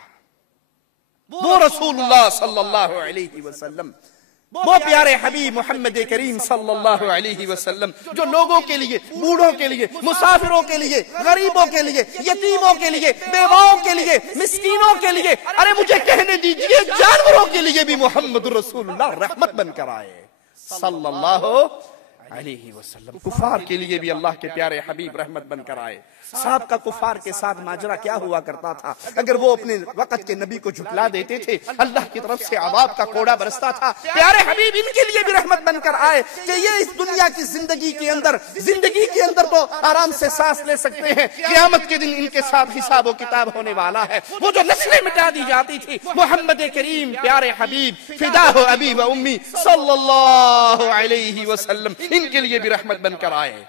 वो रसूलुल्लाह सल्लल्लाहु अलैहि वसल्लम वो प्यारे हबीब मोहम्मद करीम सल्लल्लाहु अलैहि वसल्लम जो लोगों के लिए, बूढ़ों के लिए, मुसाफिरों के लिए, गरीबों के लिए, यतीमों के लिए, बेवाओं के लिए, मिस्कीनों के लिए, अरे मुझे कहने दीजिए जानवरों के लिए भी मोहम्मद रसूलुल्लाह रहमत बनकर आए सल्लल्लाहु अलैहि वसल्लम। कुफार के लिए भी अल्लाह के प्यारे हबीब रहमत बनकर आए। साहब का कुफार के साथ माजरा क्या हुआ करता था, अगर वो अपने वक्त के नबी को झुठला देते थे अल्लाह की तरफ से अज़ाब का कोड़ा बरसता था। प्यारे हबीब इनके लिए भी रहमत बनकर आए कि ये इस दुनिया की जिंदगी के अंदर तो आराम से सांस ले सकते हैं, क़यामत के दिन इनके साथ हिसाब व किताब होने वाला है। वो जो नस्लें मिटा दी जाती थी, मोहम्मद करीम प्यारे हबीब फिदा हो अबी व उम्मी सल्लल्लाहु अलैहि वसल्लम, इनके लिए भी रहमत बनकर आए।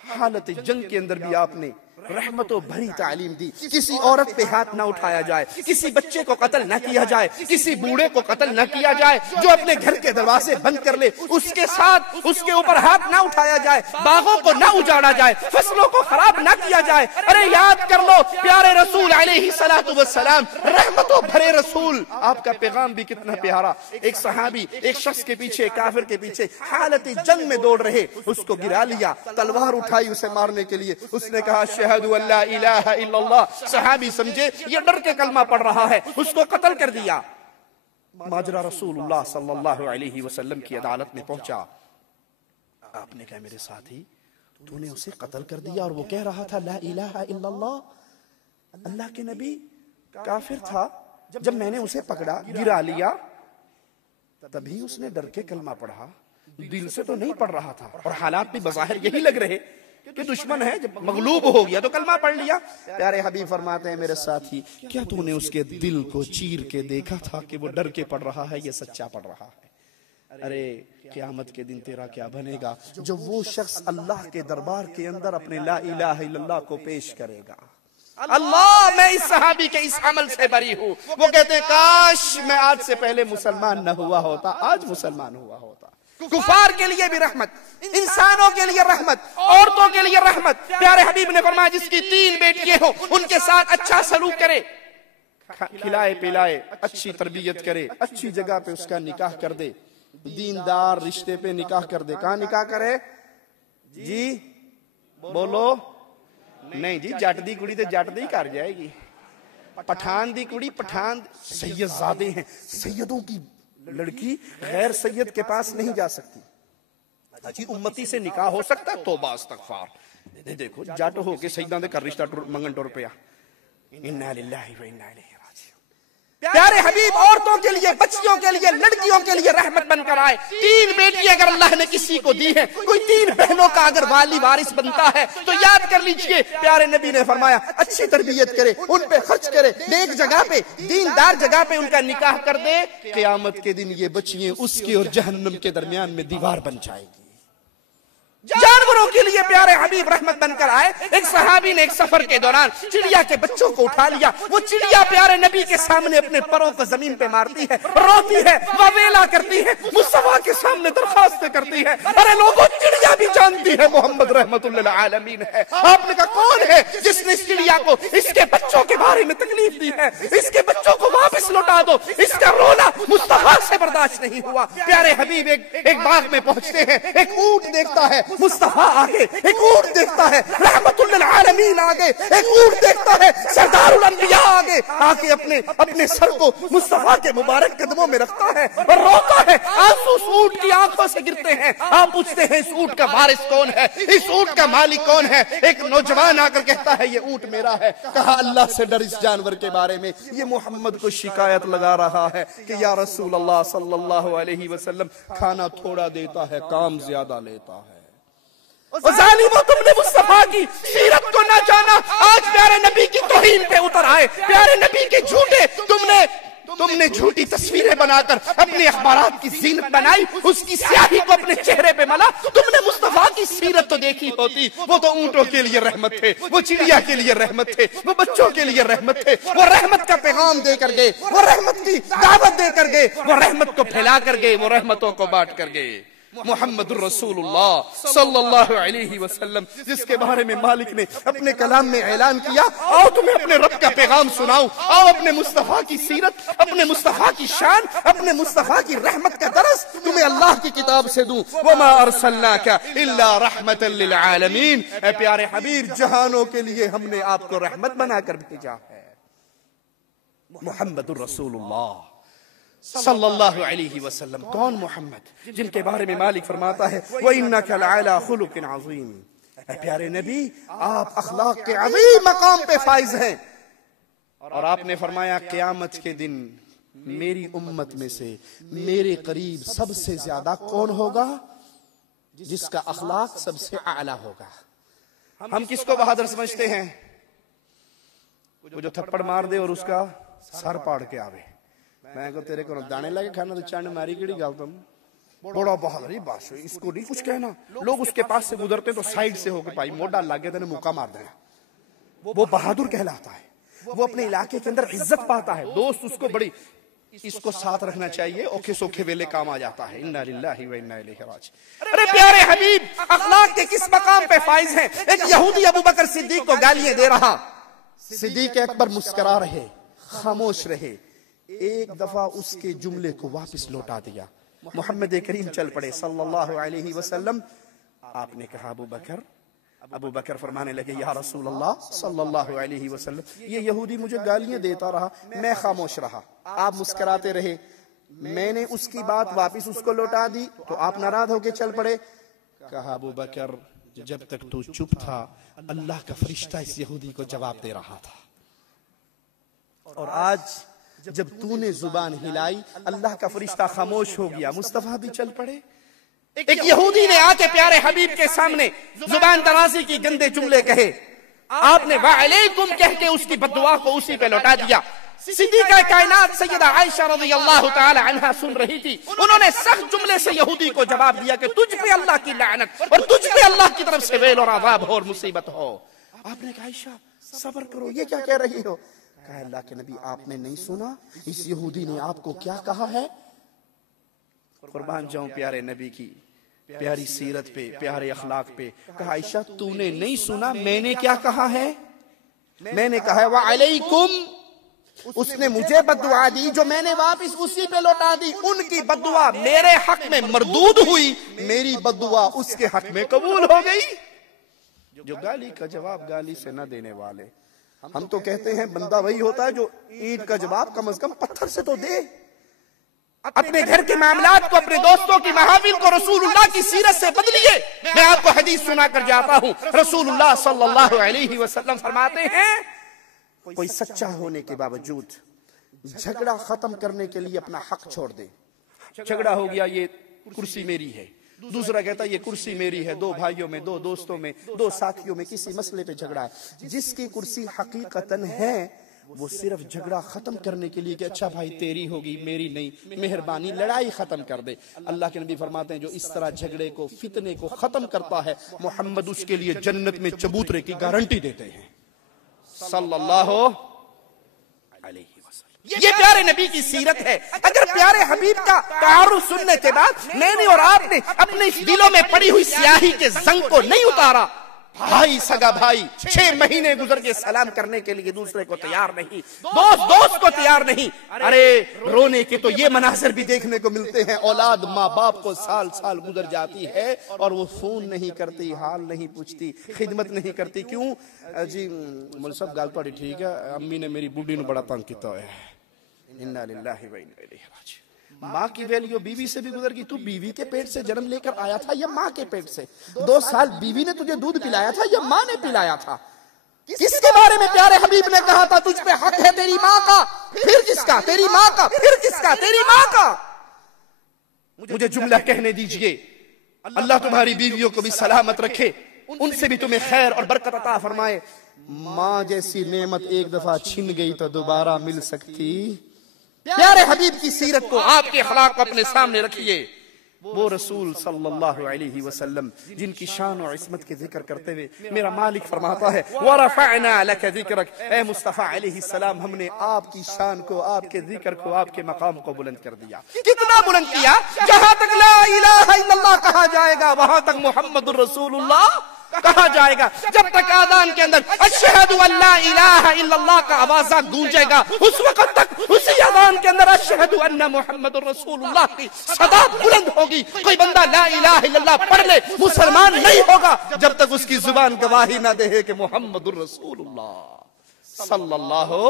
हालत जंग के अंदर भी आपने रहमतों भरी तालीम दी। किसी औरत पे हाथ ना उठाया जाए, किसी बच्चे को कत्ल न किया जाए, किसी बूढ़े को कत्ल न किया जाए, जो अपने घर के दरवाजे बंद कर ले उसके साथ उसके ऊपर हाथ ना उठाया जाए, बागों को ना उजाड़ा जाए, फसलों को खराब ना किया जाए। अरे याद कर लो प्यारे रसूल अलैहि सलातु वस्सलाम, रहमतों भरे रसूल, आपका पैगाम भी कितना प्यारा। एक सहाबी एक शख्स के पीछे, काफिर के पीछे हालत जंग में दौड़ रहे, उसको गिरा लिया, तलवार उठाई उसे मारने के लिए, उसने कहा शहदु अल्ला इलाहा इल्लल्लाह। सहाबी समझे ये डर के कलमा पढ़ रहा है, उसको कत्ल कर दिया। माजरा रसूलुल्लाह सल्लल्लाहु अलैहि वसल्लम की अदालत में पहुंचा। आपने कहा मेरे साथी तूने उसे कत्ल कर दिया और वो कह रहा था ला इलाहा इल्लल्लाह। अल्लाह के नबी काफिर था, जब मैंने उसे पकड़ा गिरा लिया तभी उसने डर के कलमा पढ़ा, दिल से तो नहीं पढ़ रहा था। और हालात भी बज़ाहिर यही लग रहे कि दुश्मन है, जब मगलूब हो गया तो कलमा पढ़ लिया। प्यारे हबीब फरमाते हैं मेरे साथी क्या तूने उसके दिल को चीर के देखा था कि वो डर के पढ़ रहा है, ये सच्चा पढ़ रहा है। अरे क़यामत के दिन तेरा क्या बनेगा जब वो शख्स अल्लाह के दरबार के अंदर अपने ला इलाहा इल्लल्लाह को पेश करेगा। अल्लाह मैं इस सहाबी के इस अमल से बरी हूँ। वो कहते हैं काश मैं आज से पहले मुसलमान न हुआ होता, आज मुसलमान हुआ होता। कुफार के लिए भी रहमत, इंसानों के लिए रहमत, औरतों के लिए रहमत। प्यारे हबीब ने फरमाया जिसकी 3 बेटियां हो उनके साथ अच्छा सलूक करे, खिलाए पिलाए, अच्छी तरबियत करे, अच्छी जगह पे उसका निकाह कर दे, दीनदार रिश्ते पे निकाह कर दे। कहाँ निकाह करे जी, बोलो नहीं जी, जट दी कुड़ी तो जट दी कर जाएगी, पठान दी कुड़ी पठान। सैयदजादे हैं, सैयदों की लड़की गैर सैयद के पास नहीं जा सकती। अच्छी उम्मती से निकाह हो सकता है, तौबा इस्तगफार। देखो जट हो के सैयदां दे कर रिश्ता मंगन टुर पिया। इन्ना लिल्लाहि व इन्ना इलैहि राजिऊन। प्यारे हबीब औरतों के लिए, बच्चियों के लिए, लड़कियों के लिए रहमत बनकर आए। 3 बेटी अगर अल्लाह ने किसी को दी है, कोई 3 बहनों का अगर वाली वारिस बनता है तो याद कर लीजिए प्यारे नबी ने फरमाया अच्छी तरबियत करे, उन पे खर्च करे, नेक जगह पे, दीनदार जगह पे उनका निकाह कर दे। क़यामत के दिन ये बच्चियां उसके और जहन्नम के दरमियान में दीवार बन जाएगी। जानवरों के लिए प्यारे हबीब रहमत बनकर आए। एक सहाबी ने एक सफर के दौरान चिड़िया के बच्चों को उठा लिया। वो चिड़िया प्यारे नबी के सामने अपने पैरों को जमीन पे मारती है, रोती है, ववेला करती है, मुस्तफा के सामने दरखास्तें करती है। अरे लोगों चिड़िया भी जानती है मोहम्मद रहमतुल लिल आलमीन है। आपने कहा कौन है जिसने इस चिड़िया को इसके बच्चों के बारे में तकलीफ दी है, इसके बच्चों को वापस लौटा दो, इसका रोना मुस्तफा से बर्दाश्त नहीं हुआ। प्यारे हबीब एक बाग में पहुंचते हैं, एक ऊंट देखता है, मुस्तफा आगे, एक ऊंट देखता है, रहमतुल लिल आलमीन आगे, एक ऊंट देखता है, सरदारुल अंबिया आगे, आके अपने सर को मुस्तफा के मुबारक कदमों में रखता है और रोता है। आंसू उस ऊंट की आंखों से गिरते हैं। आप पूछते हैं इस ऊंट का वारिस कौन है, इस ऊंट का मालिक कौन है? एक नौजवान आकर कहता है ये ऊंट मेरा है। कहा अल्लाह से डर इस जानवर के बारे में। ये मोहम्मद को शिकायत लगा रहा है कि या रसूल अल्लाह सल्लल्लाहु अलैहि वसल्लम खाना थोड़ा देता है, काम ज्यादा लेता है। जालिमों तुमने मुस्तफा की सीरत को ना जाना, आज प्यारे नबी की तौहीन पे उतर आए। प्यारे नबी के झूठे तुमने झूठी तस्वीरें बनाकर अपने अखबारात की जीनत बनाई, उसकी स्याही को अपने चेहरे पे मला। तुमने मुस्तफा की सीरत तो देखी होती, वो तो ऊंटों के लिए रहमत थे, वो चिड़िया के लिए रहमत थे, वो बच्चों के लिए रहमत थे। वो रहमत का पैगाम देकर गए, वो रहमत की दावत देकर गए, वो रहमत को फैला कर गए, वो रहमतों को बांट कर गए। मुहम्मदुर रसूलुल्लाह सल्लल्लाहु अलैहि वसल्लम, जिसके बारे में मालिक ने अपने कलाम में ऐलान किया, आओ तुम्हें अपने रब का पैगाम सुनाऊं, आओ अपने मुस्तफा की सीरत, अपने मुस्तफा की शान, अपने मुस्तफा की रहमत का दरस तुम्हें अल्लाह की किताब से दूं। वमा अरसलनाका इल्ला रहमतल लिल आलमीन, ऐ प्यारे हबीब, जहानों के लिए हमने आपको रहमत बनाकर भेजा है। मुहम्मदुर रसूलुल्लाह सल्लल्लाहु अलैहि वसल्लम। कौन मोहम्मद? जिनके बारे में मालिक फरमाता है व इन्नका लअला खुलुकिन अज़ीम, ऐ प्यारे नबी, आप अखलाक के अज़ीम मकाम पे फाइज हैं। और आपने फरमाया क़यामत के दिन मेरी उम्मत में से मेरे करीब सबसे ज्यादा कौन होगा? जिसका अखलाक सबसे आला होगा। हम किसको बहादुर समझते हैं? वो जो थप्पड़ मार दे और उसका सर पाड़ के आवे। मैं को तेरे को दाने लगे खाना तो चांद मारी केड़ी गल तुम बड़ा बहादुर ही बात, इसको नहीं कुछ कहना। लोग उसके पास से गुजरते तो साइड से होकर भाई मोटा लागे तेने मुक्का मार देना, वो बहादुर कहलाता है। वो अपने इलाके के अंदर इज्जत पाता है। दोस्त उसको बड़ी, इसको साथ रखना चाहिए, औखे सोखे वेले काम आ जाता है। इन्ना लिल्लाहि व इन्ना इलैहि राजिऊन। अरे प्यारे हबीब, अखलाक के किस मकाम पे फाइज हैं? एक यहूदी अबू बकर सिद्दीक को गालियां दे रहा, सिद्दीक अकबर मुस्कुरा रहे, खामोश रहे। एक दफा उसके जुमले को वापस लौटा दिया। मोहम्मद करीम चल पड़े सल्लल्लाहु अलैहि वसल्लम। आपने कहा अबू बकर, अबू बकर फरमाने लगे या रसूल अल्लाह सल्लल्लाहु अलैहि वसल्लम, ये यहूदी मुझे गालियां देता रहा, मैं खामोश रहा, आप मुस्कुराते रहे, मैंने उसकी बात वापस उसको लौटा दी तो आप नाराज होके चल पड़े। कहा अबू बकर, जब तक तू चुप था अल्लाह का फरिश्ता इस यहूदी को जवाब दे रहा था, और आज जब तूने जुबान हिलाई अल्लाह का फरिश्ता खामोश हो गया, मुस्तफा भी चल पड़े। एक यहूदी ने आके प्यारे हबीब के सामने जुबान दराजी की गंदे जुमले कहे, आपने वालेकुम कह के उसकी बद्दुआ को उसी पे लौटा दिया। सिद्दीक़ा कायनात सैयदा आयशा रज़ियल्लाहु ताला अन्हा सुन रही थी। उन्होंने सख्त जुमले से यहूदी को जवाब दिया कि तुझ पे अल्लाह की लानत और तुझ पे अल्लाह की तरफ से वेल और अज़ाब हो और मुसीबत हो। आपने कहा आयशा सब्र करो, ये क्या कह रही हो? कहा अल्लाह के नबी, आपने नहीं सुना इस यहूदी ने आपको क्या कहा है? कुर्बान जाऊं प्यारे नबी की प्यारी सीरत पे, प्यारे अखलाक पे। कहा आयशा तूने नहीं सुना मैंने क्या कहा है? मैंने कहा है वालेकुम। उसने मुझे बद्दुआ दी जो मैंने वापस उसी पे लौटा दी। उनकी बद्दुआ मेरे हक में मरदूद हुई, मेरी बद्दुआ उसके हक में कबूल हो गई। जो गाली का जवाब गाली से न देने वाले, हम तो कहते हैं बंदा वही होता है जो ईंट का जवाब कम से कम पत्थर से तो दे। अपने घर के मामलात को, अपने दोस्तों की महफिल को रसूलुल्लाह की सीरत से बदलिए। मैं आपको हदीस सुनाकर जाता हूँ। रसूलुल्लाह सल्लल्लाहु अलैहि वसल्लम फरमाते हैं, कोई सच्चा होने के बावजूद झगड़ा खत्म करने के लिए अपना हक छोड़ दे। झगड़ा हो गया, ये कुर्सी मेरी है, दूसरा कहता है ये कुर्सी मेरी है। दो भाइयों में, दो दोस्तों में, दो साथियों में किसी मसले पे झगड़ा है। जिसकी कुर्सी हकीकतन है वो सिर्फ झगड़ा खत्म करने के लिए कि अच्छा भाई तेरी होगी मेरी नहीं, मेहरबानी लड़ाई खत्म कर दे। अल्लाह के नबी फरमाते हैं जो इस तरह झगड़े को, फितने को खत्म करता है, मोहम्मद उसके लिए जन्नत में चबूतरे की गारंटी देते हैं सल्लल्लाहु अलैहि वसल्लम। ये प्यारे नबी की सीरत है। अगर प्यारे हबीब का तारुफ सुनने के बाद मैंने और आपने अपने दिलों में पड़ी हुई स्याही के जंग को नहीं उतारा, भाई सगा भाई 6 महीने गुजर के सलाम करने के लिए दूसरे को तैयार नहीं, दोस्त को तैयार नहीं। अरे रोने के तो ये मनासिर भी देखने को मिलते हैं। औलाद माँ बाप को साल साल गुजर जाती है और वो फोन नहीं करती, हाल नहीं पूछती, खिदमत नहीं करती। क्यों जी? मुझे सब गाल पड़ी ठीक है, अम्मी ने मेरी बुढ़ी ने बड़ा तंग किया है। इन्ना लिल्लाहि व इन्ना इलैहि राजिऊन। माँ की वैल्यू बीवी से भी गुजर गई। तू बीवी के पेट से जन्म लेकर आया था या माँ के पेट से? 2 साल बीवी ने तुझे दूध पिलाया था या माँ ने पिलाया था? किसके बारे में प्यारे हबीब ने कहा था तुझ पे हक है तेरी माँ का? फिर किसका? तेरी माँ का। फिर किसका? तेरी माँ का। मुझे जुमला कहने दीजिए। अल्लाह तुम्हारी बीवियों को भी सलामत रखे, उनसे भी तुम्हें खैर और बरकत अता फरमाए। माँ जैसी नेमत एक दफा छिन गई तो दोबारा मिल सकती? प्यारे हबीब की सीरत को, आपके अखलाक को अपने सामने रखिए। वो रसूल सल्लल्लाहु अलैहि वसल्लम जिनकी शान और इस्मत के जिक्र करते हुए मेरा मालिक फरमाता है वरफ़अना लका ज़िक्रक, ए मुस्तफ़ा अलैहि सलाम हमने आपकी शान को, आपके जिक्र को, आपके मकाम को बुलंद कर दिया। कितना बुलंद किया? जहां तक ला इलाहा इल्लल्लाह कहा जाएगा वहां तक मुहम्मदुर रसूलुल्लाह कहा जाएगा। जब तक आज़ान के अंदर अशहदु अल्ला इलाहा इल्लल्लाह का आवाज़ गूंजेगा, उस वक्त तक उसी आज़ान के अंदर अशहदु अन्ना मुहम्मदुर रसूलुल्लाह की सदा बुलंद होगी। कोई बंदा ला इलाहा इल्लल्लाह पढ़ ले, मुसलमान नहीं होगा जब तक उसकी जुबान गवाही ना दे कि मुहम्मदुर रसूलुल्लाह सल्लल्लाहु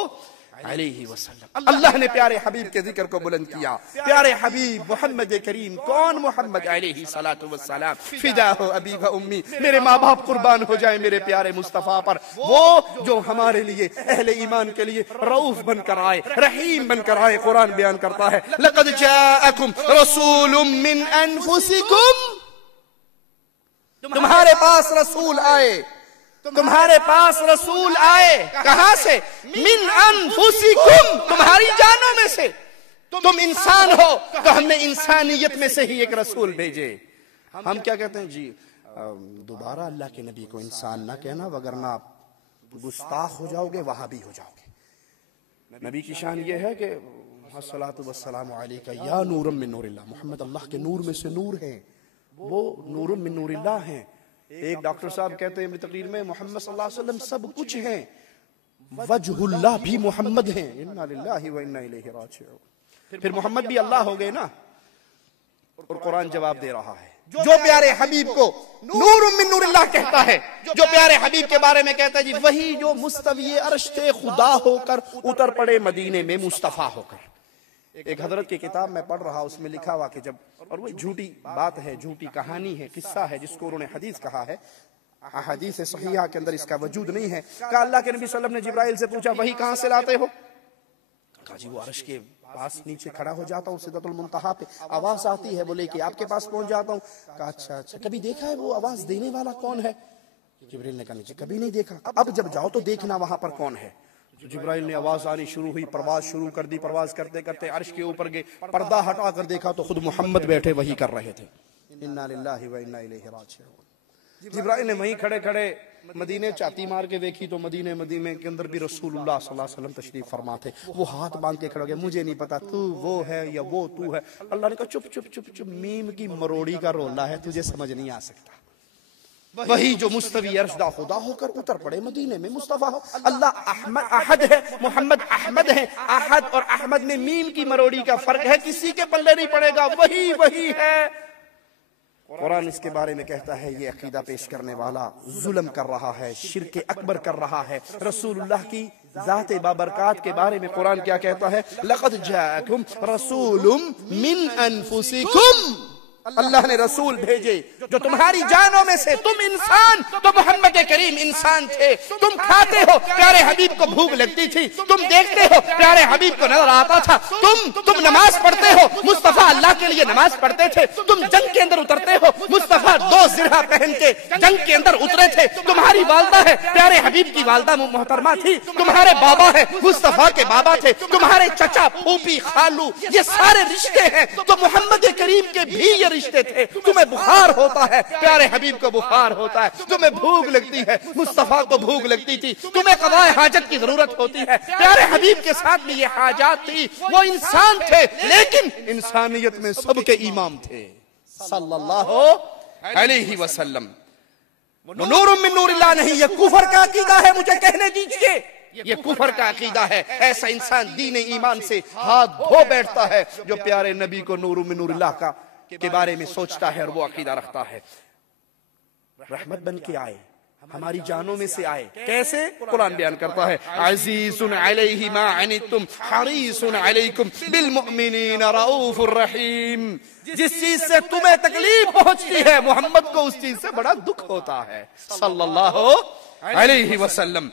अलैहि वसल्लम। अल्लाह ने प्यारे हबीब के जिक्र को बुलंद किया। प्यारे हबीब मोहम्मद करीम, कौन मोहम्मद अलैहि सलातु वस्सलाम, फिदा हो अबी व उम्मी, मेरे माँ बाप कुर्बान हो जाए मेरे प्यारे मुस्तफा पर। वो जो हमारे लिए, अहले ईमान के लिए रऊफ बनकर आए, रहीम बनकर आए। कुरान बयान करता है लक़द जाअकुम रसूलुम मिन अनफुसिकुम, तुम्हारे पास रसूल आए, तुम्हारे पास रसूल आए। कहां से? मिन अनफुसिकुम, तुम्हारी जानों में से। तुम इंसान हो तो हमने इंसानियत में से ही एक रसूल भेजे। हम क्या कहते हैं जी, दोबारा अल्लाह के नबी को इंसान ना कहना वगरना आप गुस्ताख हो जाओगे, वहाबी हो जाओगे। नबी की शान ये है कि अस्सलातु वस्सलामु अलैका या नूरुम मिन नूरिल्लाह, मोहम्मद अल्लाह के नूर में से नूर है, वो नूरुम मिन नूरिल्लाह है। एक डॉक्टर साहब कहते हैं तकरीर में मोहम्मद सल्लल्लाहु अलैहि वसल्लम सब कुछ हैं, वजहुल्लाह भी मोहम्मद हैं। इन्ना लिल्लाहि व इन्ना इलैहि राजिऊन। फिर मोहम्मद भी अल्लाह हो गए ना। और कुरान जवाब दे रहा है, जो प्यारे हबीब को नूरुम मिन नूरिल्लाह कहता है, जो प्यारे हबीब के बारे में कहता है जी, वही जो मुस्तवी अर्श पे खुदा होकर उतर पड़े मदीने में मुस्तफा होकर। एक हजरत की किताब में पढ़ रहा, उसमें लिखा हुआ कि जब, और वो झूठी बात है, झूठी कहानी है, किस्सा है जिसको उन्होंने हदीस कहा है, हदीस सहीहा के अंदर इसका वजूद नहीं है। कहा अल्लाह के नबी सल्लल्लाहु अलैहि वसल्लम ने जिब्राइल से पूछा वही कहां से लाते हो? कहा जी वो अर्श के पास नीचे खड़ा हो जाता हूँ, सिदरतुल मुंतहा पे आवाज आती है, बोले कि आपके पास पहुंच जाता हूँ। कहा अच्छा अच्छा, कभी देखा है वो आवाज देने वाला कौन है? जिब्राइल ने कहा नीचे कभी नहीं देखा, अब जब जाओ तो देखना वहां पर कौन है। जिब्राइल ने आवाज आनी शुरू हुई, परवाज शुरू कर दी। परवाज करते करते अर्श के ऊपर गए, पर्दा हटा कर देखा तो खुद मोहम्मद बैठे वही कर रहे थे। इन्ना लिल्लाहि व इन्ना इलैहि राजिऊन। जिब्राइल ने वहीं खड़े खड़े मदीने चाती मार के देखी तो मदीने के अंदर भी रसूलुल्लाह सल्लल्लाहु अलैहि वसल्लम तशरीफ फरमा थे। वो हाथ बांध के खड़े हो गए, मुझे नहीं पता तू वो है या वो तू है। अल्लाह ने कहा चुप चुप चुप चुप, मीम की मरोड़ी का रोला है, तुझे समझ नहीं आ सकता। वही जो मुस्तवी अर्शदा खुदा होकर उतर पड़े मदीने में मुस्तफा हो। अल्लाह अहद है, मोहम्मद अहमद है। अहद और अहमद में मीम की मरोड़ी का फर्क है, किसी के पल्ले नहीं पड़ेगा, वही है। कुरान इसके बारे में कहता है ये अकीदा पेश करने वाला जुल्म कर रहा है, शिर्क अकबर कर रहा है। रसूलुल्लाह की ज़ात बाबरकात के बारे में कुरान क्या कहता है? लक़द जाअकुम रसूलुम मिन अनफुसिकुम, अल्लाह ने रसूल भेजे जो तुम्हारी जानों में से। तुम इंसान तो मोहम्मद करीम इंसान थे। तुम खाते हो, प्यारे हबीब को भूख लगती थी। तुम देखते हो, प्यारे हबीब को नजर आता था। तुम नमाज पढ़ते हो, मुस्तफा अल्लाह के लिए नमाज पढ़ते थे। तुम जंग के अंदर उतरते हो, मुस्तफा 2 जिरहा पहन के जंग के अंदर उतरे थे। तुम्हारी वालदा है, प्यारे हबीब की वालदा मोहतरमा थी। तुम्हारे बाबा है, मुस्तफा के बाबा थे। तुम्हारे चचा, फूफी, खालू, ये सारे रिश्ते हैं तो मोहम्मद करीम के भी ये रिश्ते थे। तुम्हें बुखार होता है, प्यारे हबीब को बुखार होता है। तुम्हें भूख लगती है, मुस्तफा को भूख लगती थी। तुम्हें क़ज़ाए हाजत की जरूरत होती है, प्यारे हबीब के साथ भी ये हाजात थी। वो इंसान थे लेकिन इंसानियत में सबके इमाम थे सल्लल्लाहु अलैहि वसल्लम। नूरुम मिन नूरिल्लाह नहीं, ये कुफर का अकीदा है, मुझे कहने दीजिए ये कुफर का अकीदा है। ऐसा इंसान दीन ईमान से हाथ धो बैठता है जो प्यारे नबी को नूरुम मिन नूरिल्लाह का के बारे में सोचता है और वो अकीदा रखता है। रहमत बन के आए, हमारी जानों में से आए। कैसे? कुरान बयान करता है अज़ीज़ुन अलैहि मा अनितुम हरीसुन अलैकुम बिल मुमिनीना रऊफुर रहीम। जिस चीज से तुम्हें तकलीफ पहुंचती है मोहम्मद को उस चीज से बड़ा दुख होता है सल्लल्लाहु अलैहि वसल्लम।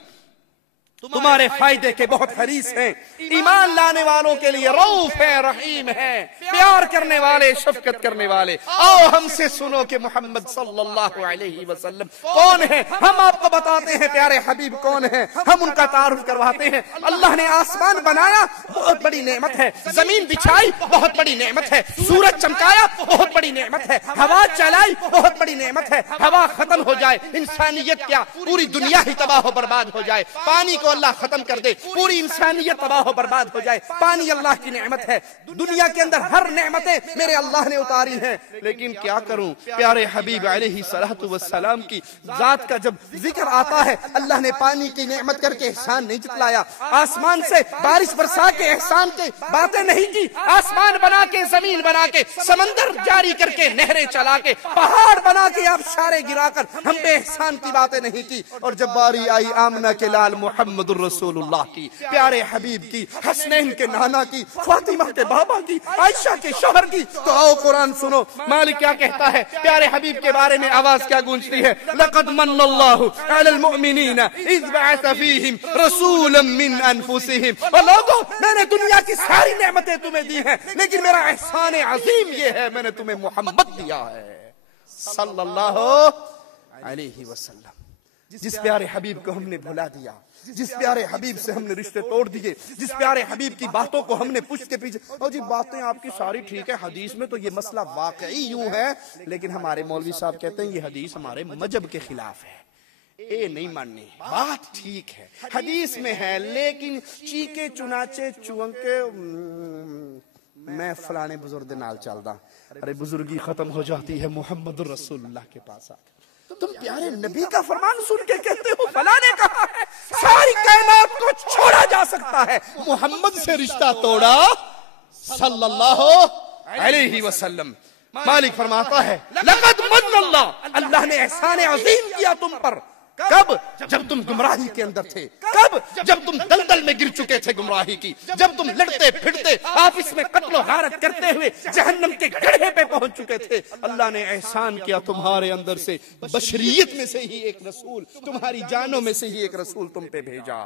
तुम्हारे फायदे के बहुत हरीस हैं, ईमान लाने वालों के लिए रऊफ है, रहीम है, प्यार करने वाले, शफकत करने वाले। आओ हमसे सुनो कि मोहम्मद सल्लल्लाहु अलैहि वसल्लम कौन है। हम आपको बताते हैं प्यारे हबीब कौन है, हम उनका तारुफ करवाते हैं। अल्लाह ने आसमान बनाया, बहुत बड़ी नेमत है। जमीन बिछाई, बहुत बड़ी नेमत है। सूरज चमकाया, बहुत बड़ी नेमत है। हवा चलाई, बहुत बड़ी नेमत है। हवा खत्म हो जाए, इंसानियत क्या पूरी दुनिया ही तबाह बर्बाद हो जाए। पानी को अल्लाह खत्म कर दे, पूरी इंसानियत तबाह बर्बाद हो जाए। पानी अल्लाह की नेमत है। दुनिया के अंदर हर नेमतें मेरे अल्लाह ने उतारी हैं, लेकिन क्या करूं, प्यारे हबीब अलैहि सलातु वस्सलाम की जात का जब जिक्र आता है, अल्लाह ने पानी की नेमत करके एहसान नहीं जितलाया, आसमान से बारिश बरसा के एहसान की बातें नहीं की, आसमान बना के, जमीन बना के, समंदर जारी करके, नहरें चला के, पहाड़ बना के, आबशारें गिराकर हम पे एहसान की बातें नहीं की। और जब बारी आई आमना के लाल मोहम्मद रसूलुल्लाह की, प्यारे हबीब की, हसनैन के नाना की, फातिमा के बाबा की, आयशा के शौहर की, तो आओ कुरान सुनो। मालिक क्या कहता है प्यारे हबीब के बारे में, आवाज क्या गूंजती है, लक़द मन्नल्लाहु अलल मुअमिनीना इज़ बअस फीहिम रसूलन मिन अनफुसिहिम। और लोगों, मैंने दुनिया की सारी नेमतें तुम्हें दी हैं, लेकिन मेरा एहसान अजीम ये है, मैंने तुम्हें मोहम्मद दिया है सल्लल्लाहु अलैहि वसल्लम। जिस प्यारे हबीब को हमने भुला दिया, जिस प्यारे हबीब से हमने रिश्ते तोड़ दिए, जिस प्यारे हबीब की बातों को हमने पुष्ट के पीछे, और जी बातें आपकी सारी ठीक है, हदीस में तो ये मसला वाकई यूं है, लेकिन हमारे मौलवी साहब कहते हैं ये हदीस हमारे मजहब के खिलाफ है, ये नहीं माननी। बात ठीक है, हदीस में है, लेकिन चीके चुनाचे चुअंके मैं फलाने बुजुर्ग दे नाल चलदा, अरे बुजुर्गी खत्म हो जाती है मोहम्मद रसूलुल्लाह के पास आकर। तुम प्यारे नबी का फरमान सुन के कहते हो फला ने कहा है, सारी कायनात को छोड़ा जा सकता है, मोहम्मद से रिश्ता तोड़ा सल्लल्लाहु अलैहि वसल्लम। मालिक फरमाता है लक़द मन्नल्लाह, अल्लाह ने एहसान अज़ीम किया तुम पर। कब? जब तुम गुमराही के अंदर थे। कब? जब तुम दलदल में गिर चुके थे गुमराही की, जब तुम लड़ते फिरते आपस में कत्लो गारत करते हुए जहन्नम के गड्ढे पे पहुंच चुके थे। अल्लाह ने एहसान किया तुम्हारे अंदर से, बशरियत में से ही एक रसूल, तुम्हारी जानों में से ही एक रसूल तुम पे भेजा।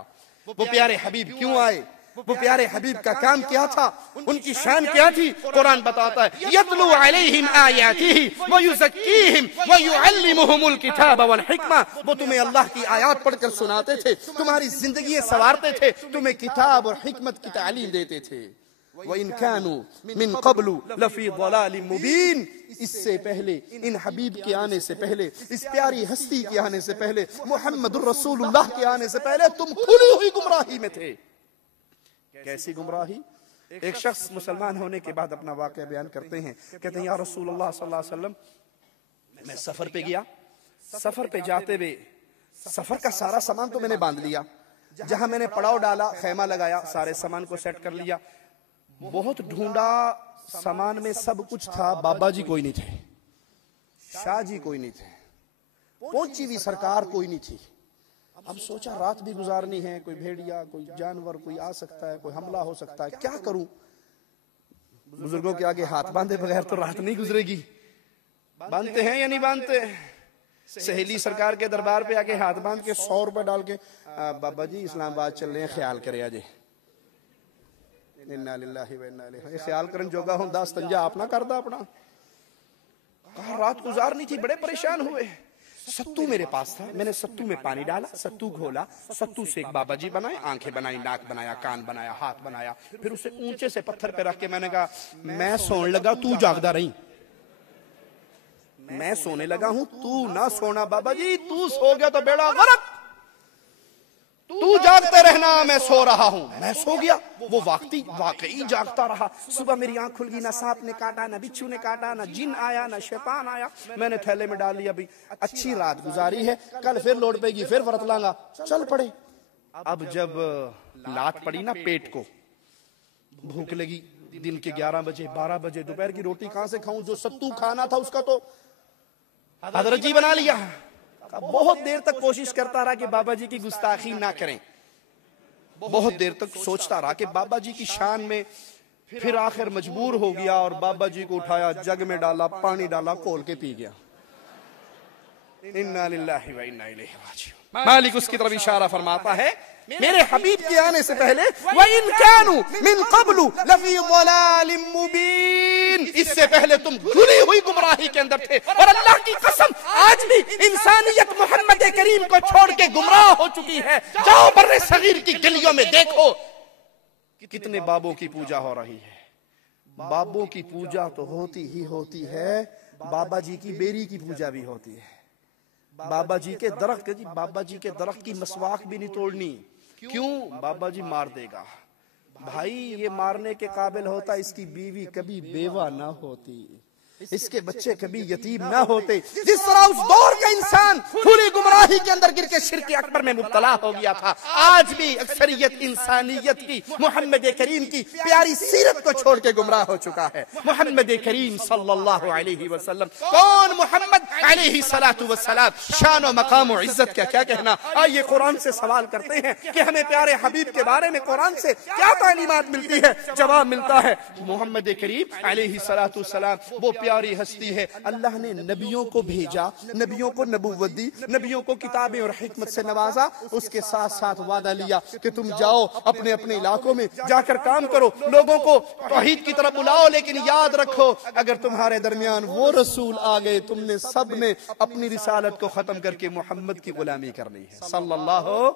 वो प्यारे हबीब क्यों आए, वो प्यारे हबीब का काम क्या था, उनकी शान क्या थी, कुरान बताता है यतलू अलैहिम आयातिही व युज़क्कीहिम व युअल्लिमुहुमुल किताब वल हिकमा। वो तुम्हें अल्लाह की आयत पढ़कर सुनाते थे, तुम्हारी जिंदगी संवारते थे, तुम्हें किताब और हिकमत की तालीम देते थे। व इन कानू मिन क़ब्लु लफी ज़लालिम मुबीन। इससे पहले, इन हबीब के आने से पहले, इस प्यारी हस्ती के आने से पहले, मुहम्मदुर रसूलुल्लाह के आने से पहले तुम खुली हुई गुमराही में थे। कैसी गुमराही? एक शख्स मुसलमान होने के बाद अपना वाक़या बयान करते हैं, कहते हैं या रसूलुल्लाह सल्लल्लाहु अलैहि वसल्लम, मैं सफर पे गया, सफर पे जाते हुए सफर का सारा सामान तो मैंने बांध लिया, जहां मैंने पड़ाव डाला, खैमा लगाया, सारे सामान को सेट कर लिया, बहुत ढूंढा, सामान में सब कुछ था, बाबा जी कोई नहीं थे, शाह जी कोई नहीं थे, पहुंची हुई सरकार कोई नहीं थी। अब सोचा रात भी गुजारनी है, कोई भेड़िया, कोई जानवर, कोई आ सकता है, कोई हमला हो सकता है, क्या करूं? बुजुर्गों के आगे हाथ बांधे बगैर तो रात नहीं गुजरेगी। बांधते हैं या नहीं बांधते? सहेली सरकार के दरबार पे आके हाथ बांध के 100 रुपए डाल के, बाबा जी इस्लामाबाद चल रहे हैं, ख्याल करे अजे। इन्ना लिल्लाहि व इन्ना इलैहि। ख्याल करन जोगा हुंदा संजा आप ना करदा अपना। कहा रात गुजारनी थी, बड़े परेशान हुए। सत्तू मेरे पास था, मैंने सत्तू में पानी डाला, सत्तू घोला, सत्तू से एक बाबा जी बनाए, आंखें बनाई, नाक बनाया, कान बनाया, हाथ बनाया, फिर उसे ऊंचे से पत्थर पे रख के मैंने कहा मैं सोने लगा, तू जागदा रही। मैं सोने लगा हूं, तू ना सोना बाबा जी, तू सो गया तो बेड़ा गर्क, तू जागते रहना, मैं सो रहा हूं। मैं सो गया, वो वाकई जागता रहा। सुबह मेरी आंख खुल गई, ना सांप ने काटा, ना बिच्छू ने काटा, ना जिन आया, ना शैतान आया। मैंने थैले में डाल लिया, भाई अच्छी रात गुजारी है, कल फिर लोड पेगी, फिर व्रत लांगा, चल पड़े। अब जब लात पड़ी ना पेट को, भूख लगी, दिन के 11 बजे 12 बजे, दोपहर की रोटी कहां से खाऊं? जो सत्तू खाना था उसका तो हजरत जी बना लिया। बहुत देर तक कोशिश करता रहा कि बाबा जी की गुस्ताखी ना करें, बहुत देर तक सोचता रहा कि बाबा जी की शान में, फिर आखिर मजबूर हो गया और बाबा जी को उठाया, जग में डाला, पानी डाला, खोल के पी गया। इन्ना लिल्लाहि व इन्ना इलैहि राजिऊन। मालिक उसकी तरफ इशारा फरमाता है मेरे हबीब के आने से पहले व इन कानू मिन क़ब्लु लफी ज़लालिम मुबीन, इससे पहले तुम घुली हुई गुमराही के अंदर थे। और अल्लाह की कसम आज भी इंसानियत मोहम्मद करीम को छोड़ के गुमराह हो चुकी है। जाओ बर्रे सगीर की गलियों में देखो कितने बाबों की पूजा हो रही है। बाबों की पूजा तो होती ही होती है, बाबा जी की बेरी की पूजा भी होती है। बाबा जी के दरख्त बाबा जी के दरख्त की मसवाक भी नहीं तोड़नी। क्यों? बाबा जी मार देगा। भाई ये मारने के काबिल होता इसकी बीवी कभी बेवा ना होती, इसके बच्चे कभी यतीम ना होते। जिस तरह उस दौर का इंसान खुली गुमराही के अंदर गिर के शिर्क अकबर में मुब्तला हो गया था, आज भी अक्सरियत इंसानियत की मोहम्मद करीम की प्यारी सीरत को छोड़ के गुमराह हो चुका है। मोहम्मद करीम सल्लल्लाहु अलैहि वसल्लम कौन? मोहम्मद अलैहि सलातु वस्सलाम, शान और मकाम और इज्जत का क्या कहना। आइए कुरान से सवाल करते हैं कि हमें प्यारे हबीब के बारे में कुरान से क्या तालीमात मिलती है। जवाब मिलता है मोहम्मद करीम अलैहि सलातु वस्सलाम वो प्यारी हस्ती है। अल्लाह ने नबियों को भेजा, नबियों को नबूवत दी, नबियों को किताबें और हिकमत से नवाजा। उसके साथ साथ वादा लिया कि तुम जाओ अपने अपने इलाकों में जाकर काम करो, लोगों को तौहीद की तरफ बुलाओ, लेकिन याद रखो अगर तुम्हारे दरमियान वो रसूल आ गए, तुमने सब ने अपनी रिसालत को खत्म करके मोहम्मद की गुलामी करनी है सल्लल्लाहु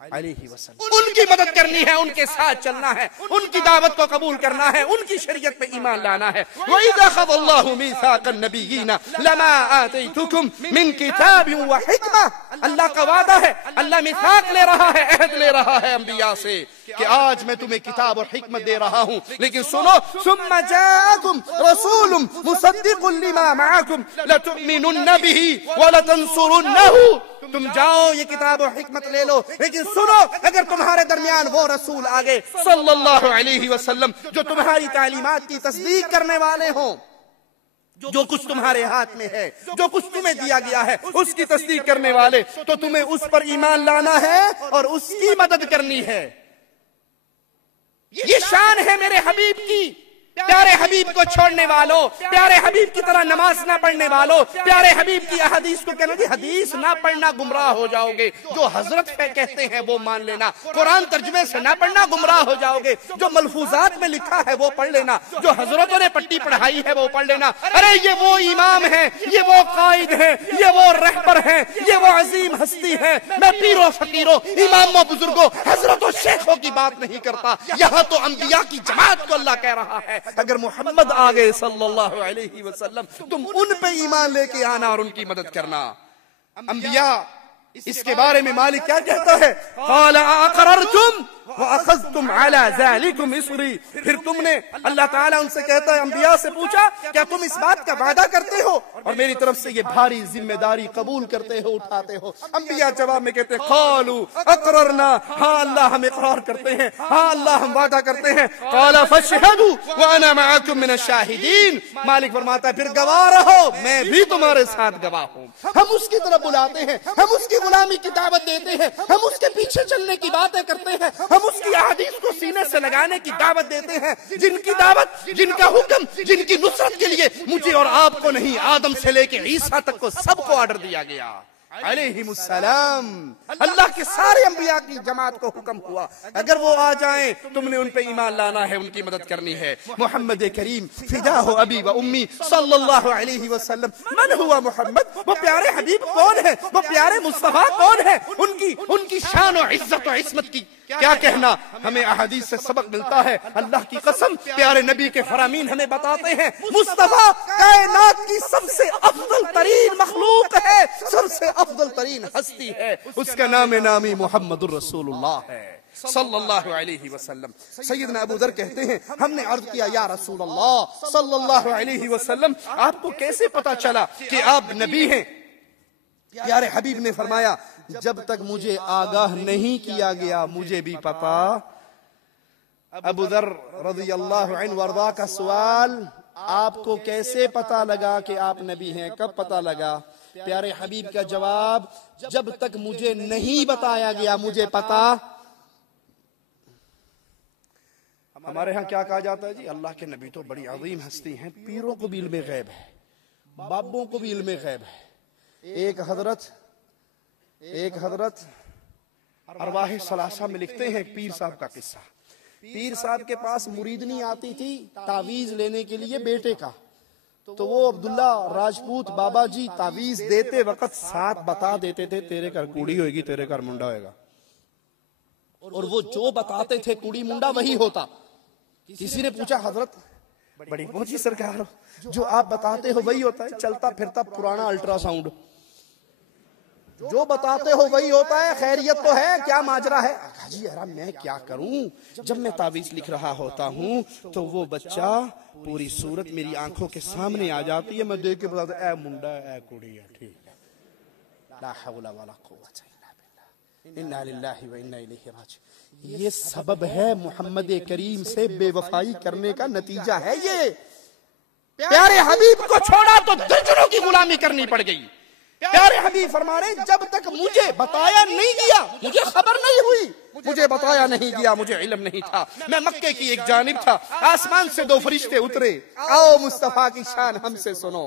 अलैहि वसल्लम। उनकी मदद करनी है, उनके साथ चलना है, उनकी दावत को कबूल करना है, उनकी शरीयत पे ईमान लाना है। व इज़ा ख़ज़ल्लाहु मीसाक़न नबिय्यीना लमा आतैतुकुम मिन किताबिन व हिकमा, अल्लाह का वादा है, अल्लाह मिसाक ले रहा है, अहद ले रहा है अंबिया से कि आज मैं तुम्हें किताब और हिकमत दे रहा हूँ। लेकिन सुनो, सुम्मा जाअकुम रसूलुम मुसद्दिक़ुन लिमा मअकुम लतुमिनुन्न बिही व लतंसुरुन्नहु, तुम जाओ ये किताब और हिकमत ले लो, लेकिन सुनो अगर तुम्हारे दरमियान वो रसूल आ गए सल्लल्लाहु अलैहि वसल्लम जो तुम्हारी तालीमात की तस्दीक करने वाले हों, जो कुछ तुम्हारे हाथ में है, जो कुछ तुम्हें दिया गया है उसकी तस्दीक करने वाले, तो तुम्हें उस पर ईमान लाना है और उसकी मदद करनी है। ये शान है मेरे हबीब की। प्यारे हबीब को छोड़ने वालों, प्यारे हबीब की तरह नमाज ना पढ़ने वालों, प्यारे हबीब की हदीस को कहना जी हदीस ना पढ़ना गुमराह हो जाओगे, जो हजरत कहते हैं वो मान लेना, कुरान तर्जुमे से ना पढ़ना गुमराह हो जाओगे, जो मलफूजात में लिखा है वो पढ़ लेना, जो हजरतों ने पट्टी पढ़ाई है वो पढ़ लेना। अरे ये वो इमाम है, ये वो कायद है, ये वो रहबर है, ये वो अजीम हस्ती है। मैं पीरों फकीरों, इमामों, बुजुर्गों, हजरतों, शेखों की बात नहीं करता, यहाँ तो अंबिया की जमात को अल्लाह कह रहा है अगर मोहम्मद आ गए सल्लल्लाहु अलैहि वसल्लम तुम उन पे ईमान लेके आना और उनकी मदद करना। अंबिया इसके बारे में मालिक क्या कहता है? क़ाल अक़ररतुम व अख़ज़्तुम अला ज़ालिकुम इसरी, फिर तुमने, अल्लाह ताला उनसे कहता है अंबिया से पूछा क्या तुम इस बात का वादा करते हो और मेरी तरफ से ये भारी जिम्मेदारी कबूल करते हो, उठाते हो? अंबिया जवाब में कहते हैं क़ालू अक़ररना, हाँ अल्लाह हम इक़रार करते हैं, हाँ अल्लाह हम वादा करते हैं। क़ाल फ़शहदू व अना मअकुम मिनश शाहिदीन, मालिक फरमाता है फिर गवाह रहो, मैं भी तुम्हारे साथ गवाह हूँ। हम उसकी तरफ बुलाते हैं, हम उसकी गुलामी की दावत देते हैं, हम उसके पीछे चलने की बातें करते हैं, हम उसकी अहादीस को सीने से लगाने की दावत देते हैं, जिनकी दावत, जिनका हुक्म, जिनकी नुसरत के लिए मुझे और आपको नहीं, आदम से लेके ईसा तक को सबको ऑर्डर दिया गया अलैहिमुस्सलाम। अल्लाह के सारे अंबिया की जमात को हुक्म हुआ अगर वो आ जाएं तुमने उन पे ईमान लाना है, उनकी मदद करनी है। मोहम्मद करीम फिदा हो अबी व उम्मी सल्लल्लाहु अलैहि वसल्लम। मन हुआ मोहम्मद? वो प्यारे हबीब कौन है? वो प्यारे मुस्तफा कौन है? उनकी शान और इज्जत और इस्मत की क्या कहना? हमें अहादीस से सबक मिलता है। अल्लाह की कसम प्यारे नबी के फरामीन हमें बताते हैं मुस्तफा कायनात की सबसे अफजल तरीन मखलूक है, सबसे अफजल तरीन हस्ती है, उसका नाम नामी मुहम्मदुर रसूलुल्लाह है सल्लल्लाहु अलैहि वसल्लम। सैयदना अबू दर कहते हैं हमने अर्ज किया या रसूल अल्लाह सल्लल्लाहु अलैहि वसल्लम आपको कैसे पता चला कि आप नबी हैं? प्यारे हबीब ने फरमाया जब तक मुझे आगाह नहीं किया गया मुझे भी पता। अबू दर रज़ियल्लाहु अन्हु वर्दा का सवाल, आपको कैसे पता लगा कि आप नबी हैं? कब पता लगा? प्यारे हबीब का जवाब, जब तक मुझे नहीं बताया गया मुझे पता। हमारे यहाँ क्या कहा जाता है जी, अल्लाह के नबी तो बड़ी अजीम हस्ती हैं, पीरों को भी इल्मे गैब है, बाबों को भी इल्मे गैब है। एक हजरत अरवाह सलासा में लिखते हैं पीर साहब का किस्सा। पीर साहब के पास मुरीदनी आती थी तावीज लेने के लिए बेटे का, तो वो अब्दुल्ला राजपूत बाबा जी तावीज देते वक्त साथ बता देते थे तेरे घर कुड़ी होगी, तेरे घर मुंडा होगा, और वो जो बताते थे कुड़ी मुंडा वही होता। किसी ने पूछा हजरत बड़ी पहुंची सरकार हो, जो आप बताते हो वही होता है? चलता फिरता पुराना अल्ट्रासाउंड, जो बताते हो वही होता है, खैरियत तो है, क्या माजरा है? जी यार मैं क्या करूं, जब मैं तावीज लिख रहा होता हूं तो वो बच्चा पूरी सूरत मेरी आंखों के सामने आ जाती है, मैं देख के बताता ए मुंडा ए कुड़ी है, ठीक है। ला हौला वला कुव्वता इल्ला बिल्लाह, इन्ना लिल्लाहि व इन्ना इलैहि राजिऊन। ये सबब है मोहम्मद करीम से बेवफाई करने का नतीजा है ये। प्यारे हबीब को छोड़ा तो दर्जनों की गुलामी करनी पड़ गई। प्यारे हबीब फरमा रहे जब तक मुझे बताया नहीं गया, मुझे खबर नहीं हुई, मुझे बताया नहीं गया, मुझे इल्म नहीं था, मैं मक्के की एक जानिब था, आसमान से दो फरिश्ते उतरे, आओ मुस्तफा की शान हमसे सुनो,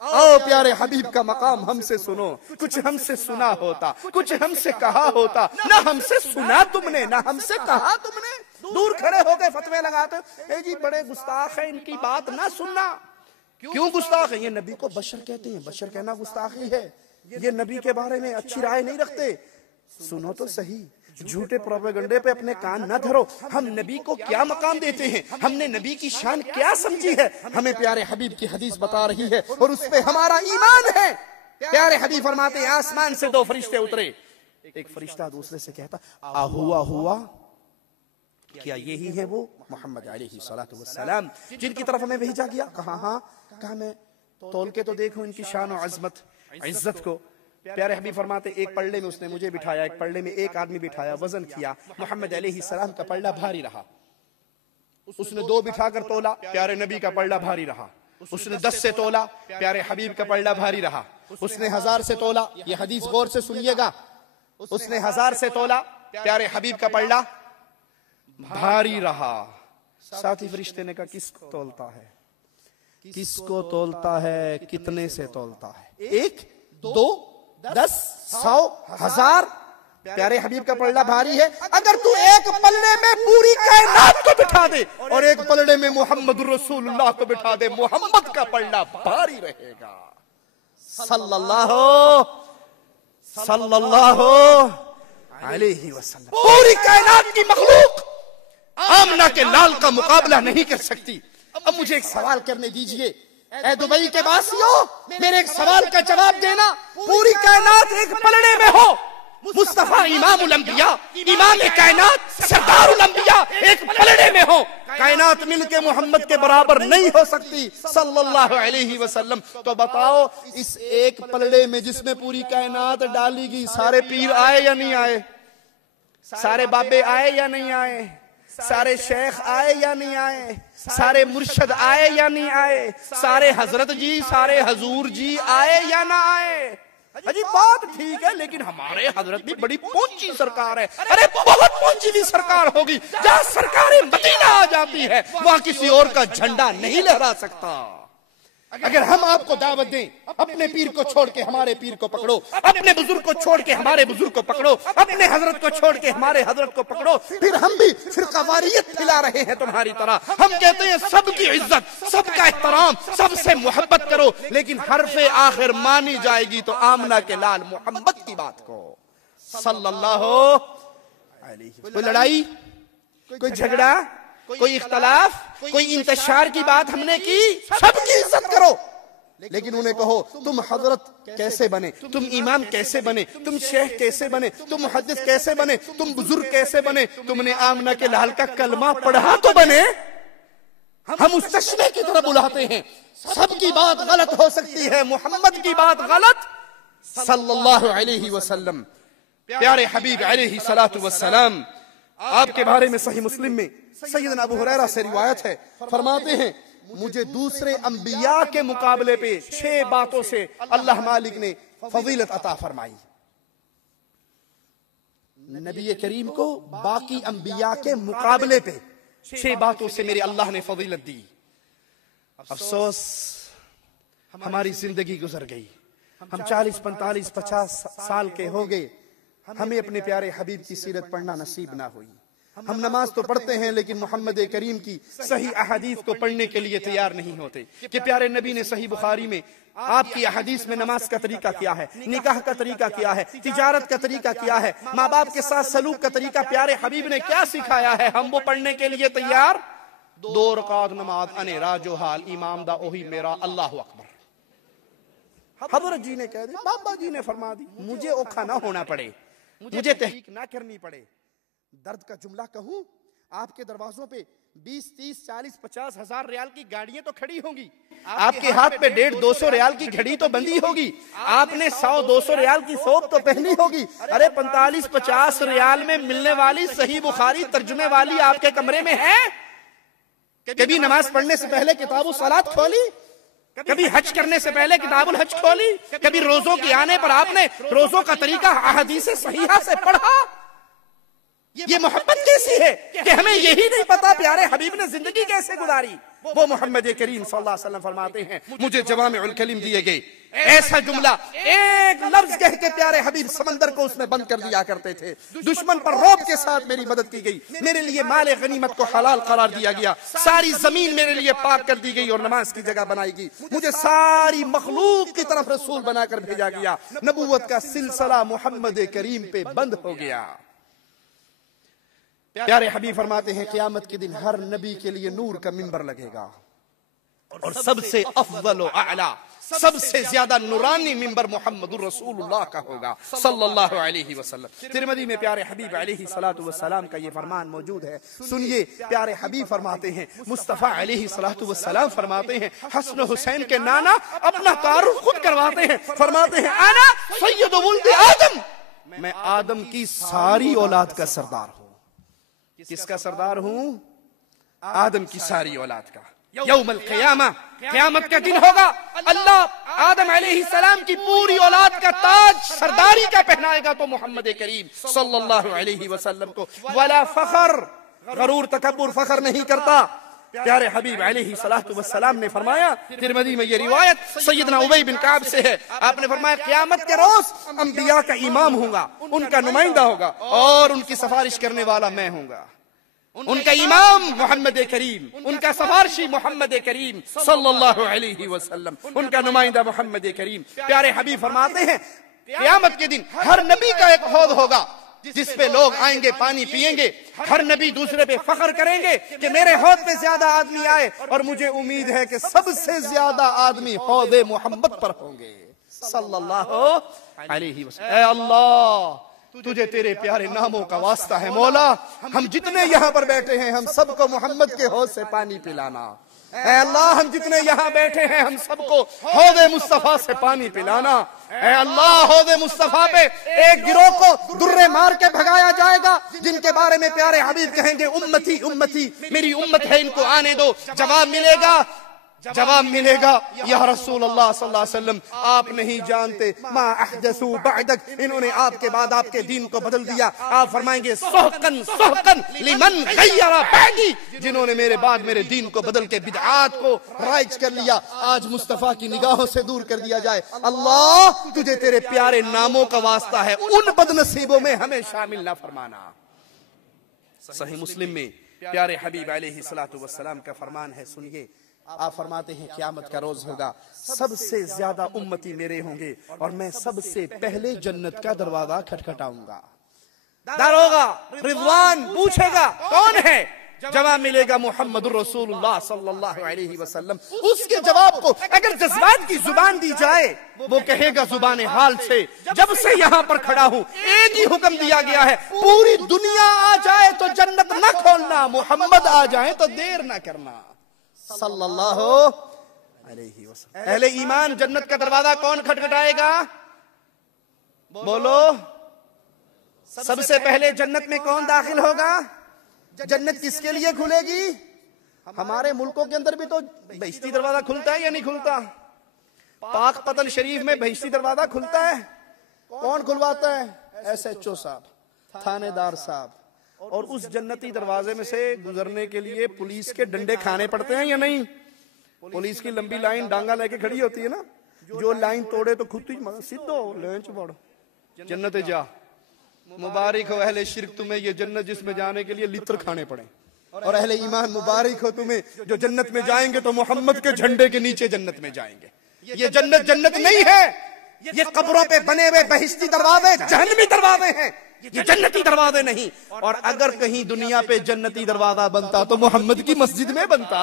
आओ प्यारे हबीब का मकाम हमसे सुनो। कुछ हमसे सुना होता, कुछ हमसे कहा होता, ना हमसे सुना तुमने ना हमसे कहा तुमने। दूर खड़े हो गए फतवे लगाते, ए जी बड़े गुस्ताख है, इनकी बात ना सुनना। क्यों गुस्ताख है? ये नबी को बशर कहते हैं, बशर कहना गुस्ताखी है, ये नबी के बारे में अच्छी राय नहीं रखते। सुनो तो सही, झूठे प्रोपेगेंडे पे अपने कान न धरो। हम नबी को क्या मकाम देते हैं, हमने नबी की शान क्या समझी है? हमें प्यारे हबीब की हदीस बता रही है और उस पे हमारा ईमान है। प्यारे हबीब फरमाते हैं आसमान से दो फरिश्ते उतरे, एक फरिश्ता दूसरे से कहता आहुआ हुआ, क्या यही है वो मोहम्मद अलैहिस्सलातु वस्सलाम जिनकी तरफ हमें भेजा गया? कहा हाँ। कहा मैं तोल के तो देखो इनकी शान और अजमत इज्जत को। प्यारे हबीब फरमाते एक पल्ले में उसने मुझे बिठाया, एक पल्ले में एक आदमी बिठाया, वजन किया, मोहम्मद अलैहिस्सलाम का पल्ला भारी रहा। उसने 2 बिठाकर तोला, प्यारे नबी का पल्ला भारी रहा। उसने 10 से तोला, प्यारे हबीब का पल्ला भारी रहा। उसने 1000 से तोला, ये हदीस गौर से सुनिएगा, उसने 1000 से तोला, प्यारे हबीब का पल्ला भारी रहा। साथी फरिश्ते ने कहा किसको तोलता है, किसको तोलता है, कितने से तोलता है? 1, 2, 10, 100, 1000? प्यारे हबीब का पल्ला भारी है। अगर तू एक पल्ले में पूरी कायनात को बिठा दे और एक पल्ले में मोहम्मद रसूलुल्लाह को बिठा दे, मोहम्मद का पल्ला भारी रहेगा। सल्लल्लाहु अलैहि वसल्लम। पूरी कायनात की मखलूक आमना के लाल का मुकाबला नहीं कर सकती। अब मुझे एक सवाल करने दीजिए, ए दुबई के वासियों, मेरे एक सवाल का जवाब देना। पूरी कायनात एक पलड़े में हो, मुस्तफा इमामुल अंबिया, इमाम कायनात, सरदारुल अंबिया एक पलड़े में हो, कायनात मिलके मोहम्मद के बराबर नहीं हो सकती सल्लल्लाहु अलैहि वसल्लम। तो बताओ इस एक पलड़े में जिसमें पूरी कायनात डाली गई, सारे पीर आए या नहीं आए? सारे बाबे आए या नहीं आए? सारे शेख आए या नहीं आए? सारे मुर्शद आए या नहीं आए? सारे हजरत जी, सारे हजूर जी आए या ना आए? अजी बात ठीक है, लेकिन हमारे हजरत भी बड़ी पहुंची सरकार है। अरे बहुत पहुंची भी सरकार होगी, जहां सरकार मदीना आ जाती है वहां किसी और का झंडा नहीं लहरा सकता। अगर हम आपको दावत दें, अपने पीर को छोड़ के हमारे पीर को पकड़ो, अपने बुजुर्ग को छोड़ के हमारे बुजुर्ग को पकड़ो, अपने हजरत को छोड़ के हमारे हजरत को पकड़ो, फिर हम भी फिरकावारियत फैला रहे हैं तुम्हारी तरह। हम कहते हैं सबकी इज्जत, सबका एहतराम, सबसे मोहब्बत करो, लेकिन हरफे आखिर मानी जाएगी तो आमना के लाल मोहम्मद की बात को सल्लल्लाहु अलैहि वसल्लम। कोई लड़ाई, कोई झगड़ा, कोई इख्तलाफ, कोई इंतशार की बात हमने की, सबकी इज्जत करो, लेकिन उन्हें कहो तुम हजरत कैसे बने, तुम इमाम कैसे बने, तुम शेख कैसे बने, तुम मुहद्दिस कैसे बने, तुम बुजुर्ग कैसे बने, तुमने आमना के लाल का कलमा पढ़ा तो बने। हम उस चश्मे की तरह बुलाते हैं। सबकी बात गलत हो सकती है, मोहम्मद की बात गलत सल्लल्लाहु अलैहि वसल्लम। प्यारे हबीब अलैहि सलातु वस्सलाम, आपके बारे में सही मुस्लिम में सैयदना अबू हुरैरा से रिवायत है, फरमाते हैं मुझे दूसरे अंबिया के मुकाबले पे 6 बातों से अल्लाह मालिक ने फजीलत अता फरमाई। नबी करीम को बाकी अंबिया के मुकाबले पे 6 बातों से मेरे अल्लाह ने फजीलत दी। अफसोस हमारी जिंदगी गुजर गई, हम 40, 45, 50 साल के हो गए, हमें अपने प्यारे हबीब की सीरत पढ़ना नसीब ना हुई। हम नमाज तो पढ़ते हैं लेकिन मोहम्मद करीम की सही अहादीस को पढ़ने के लिए तैयार नहीं होते कि प्यारे नबी ने सही बुखारी में आपकी अहादीस में नमाज का तरीका क्या है, निकाह का तरीका क्या है, तिजारत का तरीका क्या है, माँ बाप के साथ सलूक का तरीका प्यारे हबीब ने क्या सिखाया है, हम वो पढ़ने के लिए तैयार। 2 रकात नमाज अने राजो हाल इमाम दा ओही मेरा अल्लाह अकबर। हजरत जी ने कह दी, बाबा जी ने फरमा दी, मुझे औखा ना होना पड़े, मुझे तहरीक ना करनी पड़े। दर्द का जुमला कहूं, आपके दरवाजों पे 20, 30, 40, 50 हजार रियाल की गाड़ियां तो खड़ी होंगी, आपके हाथ पे 150-200 रियाल की घड़ी तो बंधी होगी, आपने 100-200 रियाल की सोप तो पहनी होगी। अरे 45-50 रियाल में मिलने वाली सही बुखारी तर्जुमे वाली आपके कमरे में है? कभी नमाज पढ़ने से पहले किताबुल सलात खोली? कभी हज करने से पहले किताबुल हज खोली? कभी रोजों के आने पर आपने रोजों का तरीका अहदीस सहीहा से पढ़ा? ये मोहब्बत कैसी है कि हमें यही नहीं पता प्यारे हबीब ने जिंदगी कैसे गुजारी। वो मोहम्मद करीम सल्लल्लाहु अलैहि वसल्लम फरमाते हैं, मुझे जवामिउल कलीम दिए गए, ऐसा जुमला एक लफ्ज कह के प्यारे हबीब समंदर को उसमें बंद कर दिया करते थे। दुश्मन पर रौब के साथ मेरी मदद की गई, मेरे लिए माले गनीमत को हलाल करार दिया गया, सारी जमीन मेरे लिए पाक कर दी गई और नमाज की जगह बनाई गई, मुझे सारी मखलूक की तरफ रसूल बनाकर भेजा गया, नबूवत का सिलसिला मोहम्मद करीम पे बंद हो गया। प्यारे हबीब फरमाते हैं, क़यामत के दिन हर नबी के लिए नूर का मिंबर लगेगा और सबसे अफजल व आला, सबसे ज्यादा नूरानी मिंबर मुहम्मदुर रसूलुल्लाह का होगा सल्लल्लाहु अलैहि वसल्लम। तिरमिज़ी में प्यारे हबीब अलैहि सलातु वस्सलाम का ये फरमान मौजूद है। सुनिए, प्यारे हबीब फरमाते हैं, मुस्तफ़ा अलैहि सलातु वस्सलाम फरमाते हैं, हसन हुसैन के नाना अपना तारुफ खुद करवाते हैं, फरमाते हैं, आना सय्यदु वुल्द आदम, मैं आदम की सारी औलाद का सरदार हूं। किसका सरदार हूं? आदम की सारी औलाद का। यौमुल क़ियामा, क़यामत का दिन होगा, अल्लाह आदम अलैहिस्सलाम की पूरी औलाद का ताज सरदारी का पहनाएगा तो मोहम्मद करीम सल्लल्लाहु अलैहि वसल्लम को। वला फखर, गरूर तकब्बुर फखर नहीं करता। प्यारे हबीब अलैहि सलातु वस्सलाम ने फरमाया, तिरमिज़ी में ये रिवायत सैयदना उबई बिन काब से है, आपने फरमाया, क़यामत के रोज अंबिया का इमाम होगा, उनका नुमाइंदा होगा और उनकी सिफारिश करने वाला मैं होऊंगा। उनका इमाम मोहम्मद करीम, उनका सिफारिशी मोहम्मद करीम सल्लल्लाहु अलैहि वसल्लम, उनका नुमाइंदा मोहम्मद करीम। प्यारे हबीब फरमाते हैं, क़यामत के दिन हर नबी का एक हौद होगा जिस पे लोग आएंगे, पानी पिएंगे, हर नबी दूसरे पे फख्र करेंगे कि मेरे हौद पे ज्यादा आदमी आए और मुझे उम्मीद है कि सबसे ज्यादा आदमी हौद मोहम्मद पर होंगे सल्लल्लाहु अलैहि वसल्लम। ऐ अल्लाह, तुझे तेरे प्यारे नामों का वास्ता है मौला, हम जितने यहाँ पर बैठे हैं हम सबको मोहम्मद के हौद से पानी पिलाना। ऐ अल्लाह, हम जितने यहाँ बैठे हैं हम सबको हौद मुस्तफा से पानी पिलाना। ऐ अल्लाह, हौद मुस्तफा पे एक गिरोह को दुर्रे मार के भगाया जाएगा जिनके बारे में प्यारे हबीब कहेंगे, उम्मती उम्मती, मेरी उम्मत है, इनको आने दो। जवाब मिलेगा, या रसूल अल्लाह सल्लल्लाहु अलैहि वसल्लम, आप नहीं जानते, मा अहदसू बअदक, इन्होंने आपके बाद आपके दीन को बदल दिया। आप फरमाएंगे, सोहकन सोहकन लिमन गय्यरा बअदी, जिन्होंने मेरे बाद मेरे दीन को बदल के बिदआत को राइज कर लिया, आज मुस्तफा की निगाहों से दूर कर दिया जाए। अल्लाह, तुझे तेरे प्यारे नामों का वास्ता है, उन बदनसीबों में हमें शामिल ना फरमाना। सही मुस्लिम में प्यारे हबीब अलैहि सलातु वस्सलाम का फरमान है, सुनिए, आप फरमाते हैं, क़यामत का रोज होगा, सबसे ज्यादा उम्मती मेरे होंगे और मैं सबसे पहले जन्नत का दरवाजा खटखटाऊंगा। दारोगा रिज़वान पूछेगा, कौन है? जवाब मिलेगा, मुहम्मदुर रसूलुल्लाह सल्लल्लाहु अलैहि वसल्लम। उसके जवाब को अगर जज्बात की जुबान दी जाए, वो कहेगा जुबान हाल से, जब से यहाँ पर खड़ा हूँ एक ही हुक्म दिया गया है, पूरी दुनिया आ जाए तो जन्नत न खोलना, मुहम्मद आ जाए तो देर न करना सल्लल्लाहु अलैहि वसल्लम। अहले ईमान, जन्नत का दरवाजा कौन खटखटाएगा? बोलो, सबसे पहले जन्नत में कौन दाखिल होगा? जन्नत किसके लिए खुलेगी? हमारे मुल्कों के अंदर भी तो बहिश्ती दरवाजा खुलता है या नहीं खुलता? पाक पतन शरीफ में बहिश्ती दरवाजा खुलता है। कौन खुलवाता है? SHO साहब, थानेदार साहब। और उस जन्नती दरवाजे में से गुजरने के लिए पुलिस के डंडे खाने पड़ते हैं या नहीं? पुलिस की लंबी लाइन डांगा लेके खड़ी होती है ना, जो लाइन तोड़े तो खुद ही सीधो लेंच बढ़ जन्नत जा। मुबारक हो अहले शिर्क तुम्हें ये जन्नत जिसमें जाने के लिए लित्र खाने पड़े, और अहले ईमान मुबारक हो तुम्हें जो जन्नत में जाएंगे तो मोहम्मद के झंडे के नीचे जन्नत में जाएंगे। ये जन्नत जन्नत नहीं है, ये कब्रों पे बने हुए बहिश्ती दरवाजे जहन्नमी दरवाजे हैं, ये जन्नती दरवाजे नहीं। और अगर कहीं दुनिया पे जन्नती दरवाजा बनता तो मोहम्मद की मस्जिद में बनता,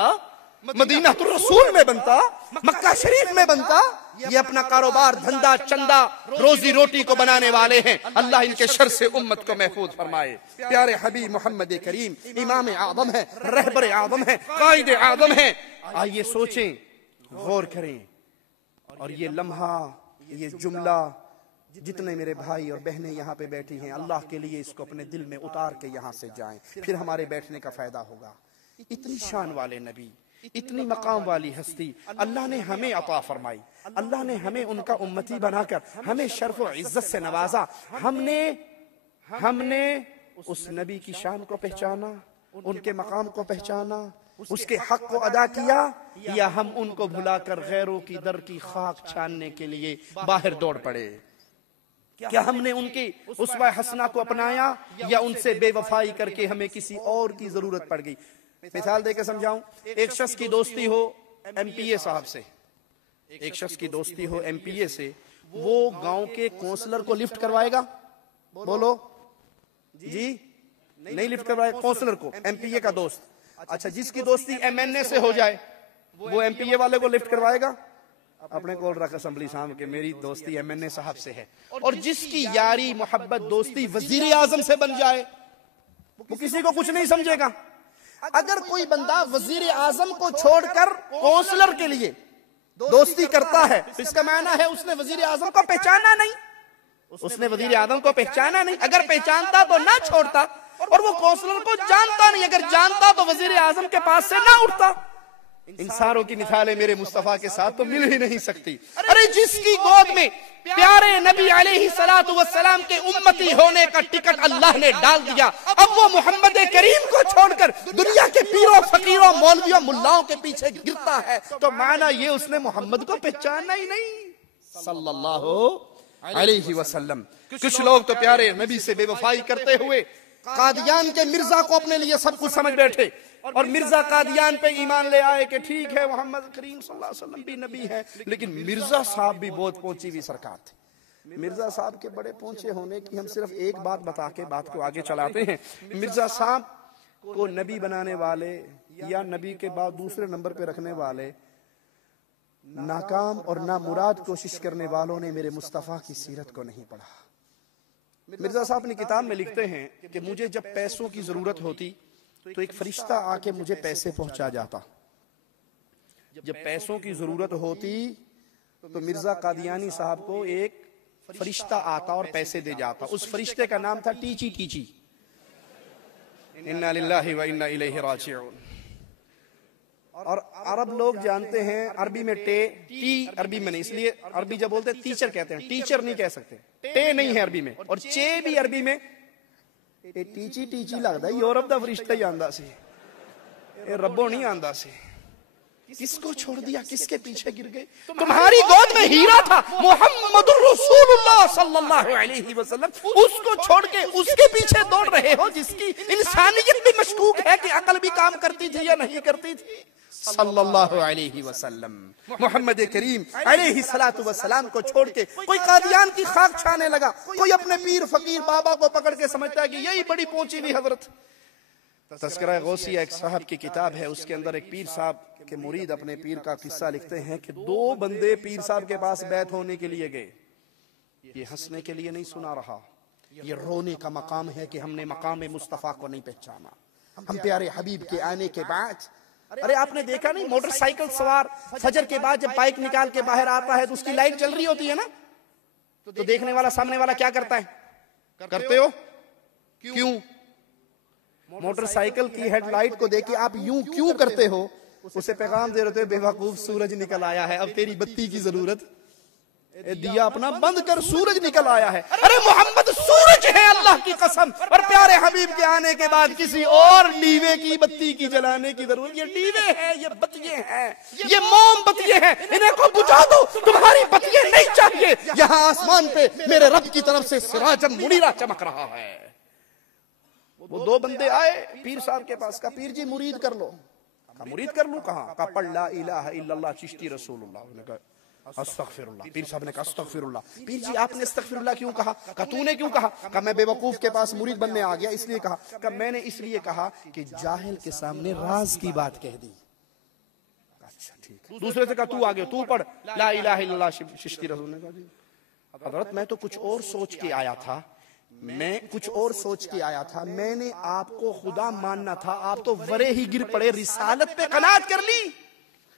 मदीना तो रसूल में बनता, मक्का शरीफ में बनता। ये अपना कारोबार धंधा चंदा रोजी रोटी को बनाने वाले हैं, अल्लाह इनके शर से उम्मत को महफूज फरमाए। प्यारे हबीब मोहम्मद करीम इमाम आदम है, रहबर आदम है, कायद आदम है। आइए सोचें, गौर करें, और ये लम्हा, ये जुमला जितने मेरे भाई और बहनें यहाँ पे बैठी हैं, अल्लाह के लिए इसको अपने दिल में उतार के यहाँ से जाएं, फिर हमारे बैठने का फायदा होगा। इतनी शान वाले नबी, इतनी मकाम वाली हस्ती अल्लाह ने हमें अता फरमाई, अल्लाह ने हमें उनका उम्मती बनाकर हमें शर्फ और इज्जत से नवाजा। हमने उस नबी की शान को पहचाना, उनके मकाम को पहचाना, उसके हक को अदा किया, या हम उनको भुलाकर गैरों की दर की खाक छानने के लिए बाहर दौड़ पड़े? क्या हमने उनकी उसवा हसना को अपनाया, या उनसे बेवफाई करके हमें किसी और की जरूरत पड़ गई? मिसाल देकर समझाऊं, एक शख्स की दोस्ती हो एमपीए साहब से, एक शख्स की दोस्ती हो एमपीए से, वो गांव के काउंसलर को लिफ्ट करवाएगा? बोलो जी, नहीं लिफ्ट करवाएगा काउंसलर को, एमपीए का दोस्त। अच्छा, जिसकी दोस्ती एमएनए से हो जाए वो एमपीए वाले को लिफ्ट करवाएगा? अपने को रख असेंबली साहब के मेरी दोस्ती एमएनए साहब से है। और जिसकी यारी मोहब्बत दोस्ती वजीर आजम से बन जाए वो किसी को कुछ नहीं समझेगा। अगर कोई बंदा वजीर आजम को छोड़कर काउंसलर के लिए दोस्ती करता है तो इसका मायना है उसने वजीर आजम को पहचाना नहीं, उसने वजीर आजम को पहचाना नहीं। अगर पहचानता तो ना छोड़ता, और वो काउंसलर को जानता नहीं, अगर जानता तो वजीर आजम के पास से ना उठता। इन सारों की मिसालें मेरे मुस्तफा के साथ तो मिल ही नहीं सकती। अरे जिसकी गोद में प्यारे नबी अलैहिस्सलातु वस्सलाम के उम्मती होने का टिकट अल्लाह ने डाल दिया, अब वो मोहम्मद करीम को छोड़कर दुनिया के पीरों फकीरों मौलवियों मुल्लाओं के पीछे गिरता है, तो माना ये उसने मोहम्मद को पहचाना ही नहीं सल्लल्लाहु अलैहि वसल्लम। कुछ लोग तो प्यारे नबी से बेवफाई करते हुए कादियान के मिर्जा को अपने लिए सब कुछ समझ बैठे, और मिर्जा कादियान पे ईमान ले आए कि ठीक है मोहम्मद करीम सल्लल्लाहु अलैहि वसल्लम भी नबी है, लेकिन मिर्जा साहब भी बहुत पहुंची हुई सरकार थे। मिर्जा साहब के बड़े पहुंचे होने की हम सिर्फ एक बात बता के बात को आगे चलाते हैं। मिर्जा साहब को नबी बनाने वाले या नबी के बाद दूसरे नंबर पे रखने वाले नाकाम और नामुराद कोशिश करने वालों ने मेरे मुस्तफा की सीरत को नहीं पढ़ा। मिर्जा साहब अपनी किताब में लिखते हैं कि मुझे जब पैसों की जरूरत होती तो एक फरिश्ता आके मुझे पैसे पहुंचा जाता। जब पैसों की जरूरत होती तो मिर्जा कादियानी साहब को एक फरिश्ता आता और पैसे दे जाता। उस फरिश्ते का नाम था टीची टीची। इन्ना लिल्लाहि व इन्ना इलैहि राजिऊन। और अरब लोग जानते हैं अरबी में टी अरबी में नहीं, इसलिए अरबी जब बोलते हैं टीचर कहते हैं, टीचर नहीं कह सकते, टे नहीं है अरबी में, और चे भी अरबी में टीची टीची लगता है। यूरोप का फरिश्ता ही आंदा सी, रब्बो नहीं आंदा सी। किसको छोड़ दिया, किसके पीछे गिर गए? तुम्हारी गोद में हीरा था मोहम्मदुर रसूलुल्लाह सल्लल्लाहु अलैहि वसल्लम, उसको छोड़ के उसके पीछे दौड़ रहे हो जिसकी इंसानियत भी मशकूक है कि अकल भी काम करती थी या नहीं करती थी। सल्लल्लाहु अलैहि वसल्लम मोहम्मद करीम अलैहिस्सलातु वस्सलाम को छोड़ के कोई कादियान की खाक छाने लगा, कोई अपने पीर फकीर बाबा को पकड़ के समझता है कि यही बड़ी पहुंची हुई हजरत। तज़किरा गौसिया एक साहब की किताब है, उसके अंदर एक पीर साहब के मुरीद अपने पीर का किस्सा लिखते हैं कि दो बंदे पीर साहब के पास बैत होने के लिए गए। ये हंसने के लिए नहीं सुना रहा, ये रोने का मकाम है कि हमने मकाम मुस्तफा को नहीं पहचाना। हम प्यारे हबीब के आने के बाद, अरे आपने देखा नहीं मोटरसाइकिल सवार फजर के बाद जब बाइक निकाल के बाहर आता है तो उसकी लाइट जल रही होती है ना, तो देखने वाला सामने वाला क्या करता है? करते हो क्यों? मोटरसाइकिल की हेडलाइट को देख के आप यूं क्यों करते हो? उसे पैगाम दे रहे थे बेवकूफ सूरज निकल आया है, अब तेरी बत्ती की जरूरत दिया अपना बंद कर, सूरज निकल आया है। अरे मोहम्मद सूरज है अल्लाह की कसम। और प्यारे हबीब के आने के बाद किसी और दीवे की बत्ती की जलाने की जरूरत, ये दीवे हैं, ये बत्तियां हैं, ये मोमबत्तियां हैं, इन्हें को बुझा दो, तुम्हारी बत्तियां नहीं चाहिए। यहाँ आसमान पे मेरे रब की तरफ से सिराजम मुनीरा चमक रहा है। वो दो बंदे आए पीर साहब के पास, का पीर जी मुरीद कर लो। का मुरीद कर लूं? कहा? का पढ़ ला इलाहा इल्लल्लाह चिश्ती रसूलुल्लाह। उन्होंने कहा अस्तगफिरुल्लाह। पीर साहब ने कहा अस्तगफिरुल्लाह। पीर जी आपने अस्तगफिरुल्लाह क्यों कहा? का तूने क्यों कहा? का मैं बेवकूफ के पास मुरीद बनने आ गया इसलिए कहा। का मैंने इसलिए कहा कि जाहिल के सामने राज की बात कह दी। अच्छा ठीक। दूसरे से कहा तू आ गया, तू पढ़ ला इलाहा इल्लल्लाह चिश्ती रसूल। ने कहा जी हजरत मैं तो कुछ और सोच के आया था, मैं कुछ और सोच के आया था, मैंने आपको खुदा मानना था, आप तो वरे ही गिर पड़े, रिसालत पे कनात कर ली।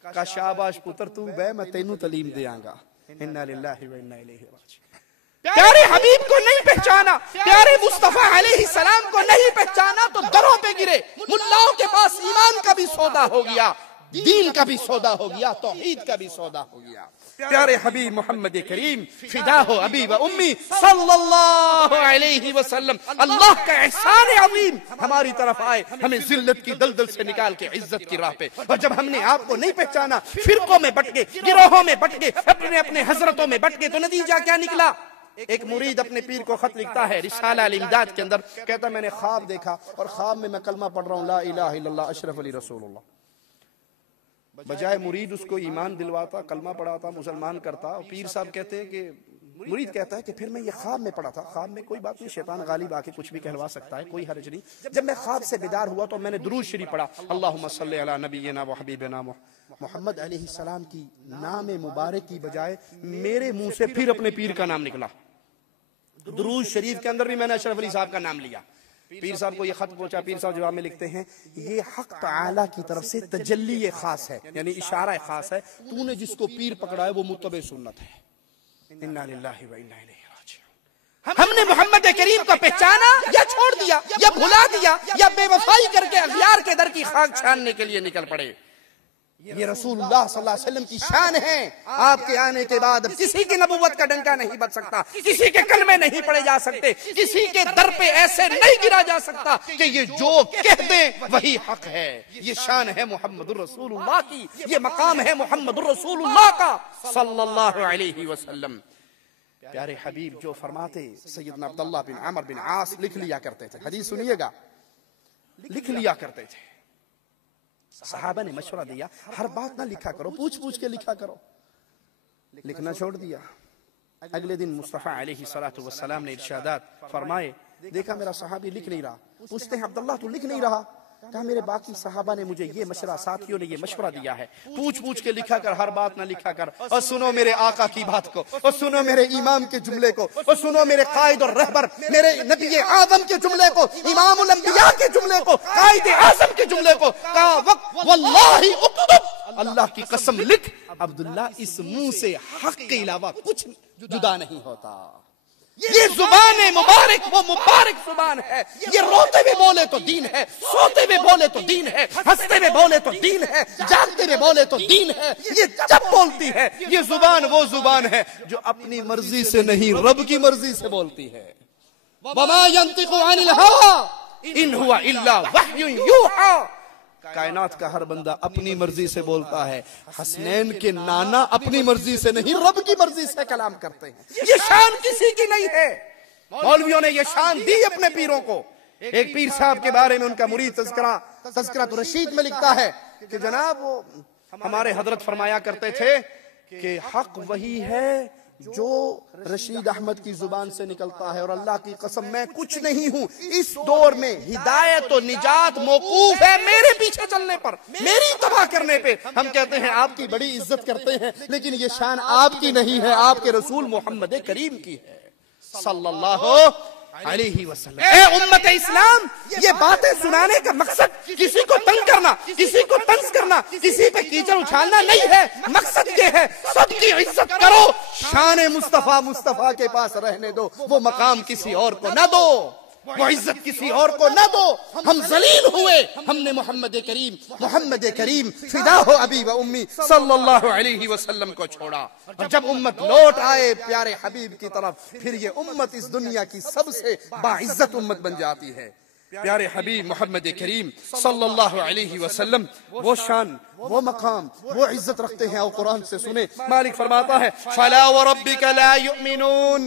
का शाबाश पुत्र तू बे, मैं तेनू तलीम देंगा। इन्ना लिल्लाहि व इन्ना इलैहि राजिऊन। प्यारे हबीब को नहीं पहचाना, प्यारे मुस्तफा अलैहि सलाम को नहीं पहचाना तो दरों पे गिरे। मुल्लाओं के पास ईमान का भी सौदा हो गया, दीन का भी सौदा हो गया, तौहीद का भी सौदा हो गया। प्यारे हबीब मोहम्मद करीम फिदा हो अबी व उम्मी सल्लल्लाहु अलैहि वसल्लम, अल्लाह का एहसान अज़ीम हमारी तरफ आए, हमें जिल्लत की दलदल से निकाल के इज्जत की राह पे। और जब हमने आपको नहीं पहचाना, फिरकों में बट गए, गिरोहों में बट गए, अपने अपने हजरतों में बट गए, तो नतीजा क्या निकला? एक मुरीद अपने पीर को खत लिखता है रिसाला अल इमदाद के अंदर, कहता मैंने ख्वाब देखा और ख्वाब में मैं कलमा पढ़ रहा हूँ ला इलाहा इल्लल्लाह अशरफ अली रसूलुल्लाह। बजाय मुरीद उसको ईमान दिलवाता, कलमा पढ़ाता, मुसलमान करता, पीर साहब कहते हैं कि मुरीद कहता है कि फिर मैं ये ख्वाब में पढ़ा था, ख्वाब में कोई बात नहीं, शैतान गालिब आके कुछ भी कहलवा सकता है, कोई हर्ज नहीं। जब मैं ख्वाब से बेदार हुआ तो मैंने दुरूद शरीफ पढ़ा, अल्लाहुम्मा सल्ली अला नबिय्यिना व हबीबिना मोहम्मद अलैहि सलाम की नाम मुबारक की बजाय मेरे मुंह से फिर अपने पीर का नाम निकला। दुरूद शरीफ के अंदर भी मैंने अशरफ अली साहब का नाम लिया। पीर साहब को ये खत पहुंचा, पीर साहब जवाब में लिखते हैं ये हक ताला की तरफ से तजल्ली खास है, यानी इशारा खास है, तूने जिसको पीर पकड़ा है वो मुत्तबे सुन्नत है। इन्ना लिल्लाहि व इन्ना इलैहि राजिऊन। हमने मोहम्मद करीम को पहचाना या छोड़ दिया या भुला दिया या बेवफाई करके अगयार के दर की खाक छानने के लिए निकल पड़े। ये रसूलुल्लाह सल्लल्लाहु अलैहि वसल्लम की शान है। आपके आने के बाद किसी की नबुव्वत का डंका नहीं बज सकता, किसी के कलमे नहीं पढ़े जा सकते, किसी के दर पे ऐसे नहीं गिरा जा सकता कि ये जो कह दे वही हक है। ये शान है मोहम्मदुर रसूलुल्लाह की, ये मकाम है मोहम्मदुर रसूलुल्लाह का सल्लल्लाहु अलैहि वसल्लम। प्यारे हबीब जो फरमाते, सैयदना अब्दुल्लाह बिन अमर बिन आस लिख लिया करते थे, हदीस सुनिएगा, लिख लिया करते थे। सहाबा ने मशवरा दिया हर बात ना लिखा करो, पूछ पूछ के लिखा करो, लिखना छोड़ दिया। अगले दिन मुस्तफा अलैहि सलातु वस्सलाम ने इरशादात फरमाए, देखा मेरा सहाबी लिख नहीं रहा, पूछते हैं अब्दुल्लाह तू लिख नहीं रहा? कहा मेरे बाकी सहाबा ने मुझे ये मशवरा, साथियों ने ये मशवरा दिया है, पूछ पूछ के लिखा कर, हर बात ना लिखा कर। और सुनो मेरे आका की बात को, और सुनो मेरे इमाम के जुमले को, और सुनो मेरे कायद और रहबर मेरे नबी आज़म के जुमले को, इमामुल अंबिया के जुमले को, कायद आज़म के जुमले को। कहा वक्त वल्लाहि उक्तुब, अल्लाह की कसम लिख, अब्दुल्ला इस मुंह से हक के अलावा कुछ जुदा नहीं होता। ये जुबान मुबारक वो मुबारक जुबान है। ये रोते हुए बोले तो दीन है, सोते हुए बोले तो दीन है, हंसते हुए बोले तो दीन है, जागते हुए बोले तो दीन है। ये जब बोलती है ये जुबान वो जुबान है जो अपनी मर्जी से नहीं रब की मर्जी से बोलती है। वमा यंतिकु अनिल हवा इन हुवा इल्ला वह्युन यूहा। कायनात का हर बंदा अपनी मर्जी से बोलता है, हसनैन के नाना अपनी मर्जी से नहीं रब की मर्जी से कलाम करते हैं। ये शान किसी की नहीं है, मौलवियों ने ये शान दी अपने पीरों को। एक पीर साहब के बारे में उनका मुरीद तज़किरा तो रशीद में लिखता है कि जनाब वो हमारे हजरत फरमाया करते थे कि हक वही है जो रशीद अहमद की जुबान से निकलता है, और अल्लाह की कसम मैं कुछ नहीं हूं इस दौर में, हिदायत और निजात मौकूफ है मेरे पीछे चलने पर, मेरी तबाह करने पे। हम कहते हैं आपकी बड़ी इज्जत करते हैं, लेकिन ये शान आपकी नहीं है, आपके रसूल मोहम्मद करीम की है सल्लल्लाहु अलैहि वसल्लम। ए उम्मत इस्लाम, ये बातें सुनाने का मकसद किसी को तंग करना, किसी को तंज करना, किसी पे कीचड़ उछालना नहीं है। मकसद ये है सबकी इज्जत करो, शान मुस्तफा मुस्तफा के पास रहने दो, वो मकाम किसी और को ना दो। वो इज्जत किसी और को ना दो। हम जलील हुए, हमने मोहम्मद करीम फिदा हो अबी व उम्मी सल्लल्लाहु अलैहि वसल्लम को छोड़ा। और जब उम्मत लौट आए प्यारे हबीब की तरफ, फिर ये उम्मत इस दुनिया की सबसे बाइज्जत उम्मत बन जाती है। प्यारे हबीब मोहम्मद करीम सल्लल्लाहु अलैहि वसल्लम वो शान, वो मकाम, वो इज्जत रखते हैं। और कुरान से सुने, मालिक फरमाता है फला व रब्बिका ला युमिनून।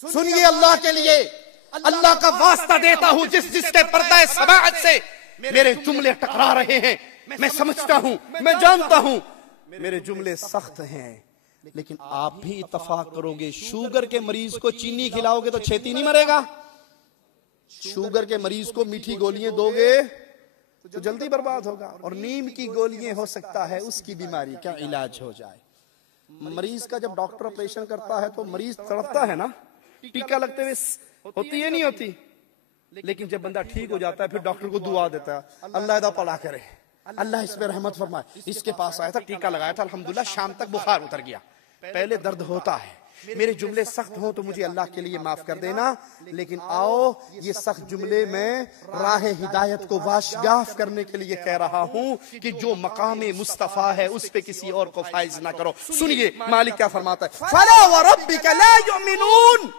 सुनिए, अल्लाह के लिए, अल्लाह का वास्ता देता हूं जिसके पर्दा समाअत से मेरे जुमले टकरा रहे हैं। मैं समझता हूं, मैं जानता हूं मेरे जुमले सख्त हैं, लेकिन आप भी इत्तफाक करोगे, शुगर के मरीज को चीनी खिलाओगे तो छेती नहीं मरेगा। शुगर के मरीज को मीठी गोलियां दोगे तो जल्दी बर्बाद होगा। और नीम की गोलियां हो सकता है उसकी बीमारी का इलाज हो जाए। मरीज का जब डॉक्टर ऑपरेशन करता है तो मरीज तड़पता है ना, टीका लगते हुए होती है नहीं होती, लेकिन जब बंदा ठीक हो जाता है फिर डॉक्टर को दुआ देता है, अल्लाह इदा पला करे, अल्लाह इस पे रहमत फरमाए। इसके पास आया था, टीका लगाया था, अल्हम्दुलिल्लाह शाम तक बुखार उतर गया। पहले दर्द होता है, मेरे जुमले सख्त हो तो मुझे अल्लाह के लिए माफ कर देना, लेकिन आओ ये सख्त जुमले में राह हिदायत को वाशगाफ करने के लिए कह रहा हूं कि जो मकाम मुस्तफा है उस पे किसी और को फाइज ना करो। सुनिए मालिक क्या फरमाता है, फला व रब्बिका ला युमिनून।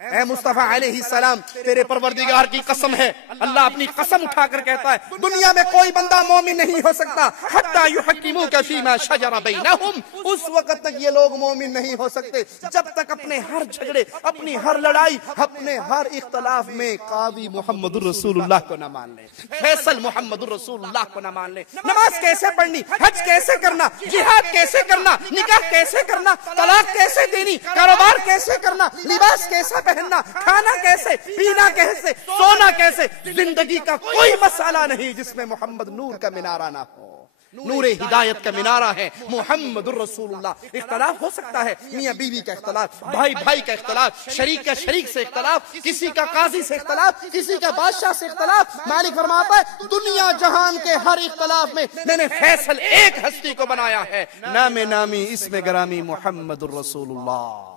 ऐ मुस्तफा अलैहिस्सलाम, तेरे परवरदिगार की कसम है, अल्लाह अपनी कसम उठाकर कहता है दुनिया में कोई बंदा मोमिन नहीं हो सकता हत्ता युहक्किमूका फीमा शजरा बैनहुम। उस वक्त तक ये लोग मोमिन नहीं हो सकते जब तक अपने हर झगड़े, अपनी हर लड़ाई, अपने हर इख्तलाफ में कादी मुहम्मदुर रसूलुल्लाह को न मान ले, फैसल मुहम्मदुर रसूलुल्लाह को न मान ले। नमाज कैसे पढ़नी, हज कैसे करना, जिहाद कैसे करना, निकाह कैसे करना, तलाक कैसे देनी, कारोबार कैसे करना, लिबास कैसा पहनना, खाना कैसे, पीना कैसे, सोना कैसे, जिंदगी का कोई मसाला नहीं जिसमें मोहम्मद नूर का मिनारा ना हो। नूरे हिदायत का मिनारा है मुहम्मदुर रसूलुल्लाह। इख्तलाफ हो सकता है, मियां बीवी का इख्तलाफ, भाई भाई का इख्तलाफ, शरीक का शरीक से इख्तलाफ, किसी का काजी से इख्तलाफ, किसी का बादशाह से इख्तलाफ। मालिक फरमाता है दुनिया जहान के हर इख्तलाफ में मैंने फैसल एक हस्ती को बनाया है, नामे नामी इसमें गरामी मुहम्मदुर रसूलुल्लाह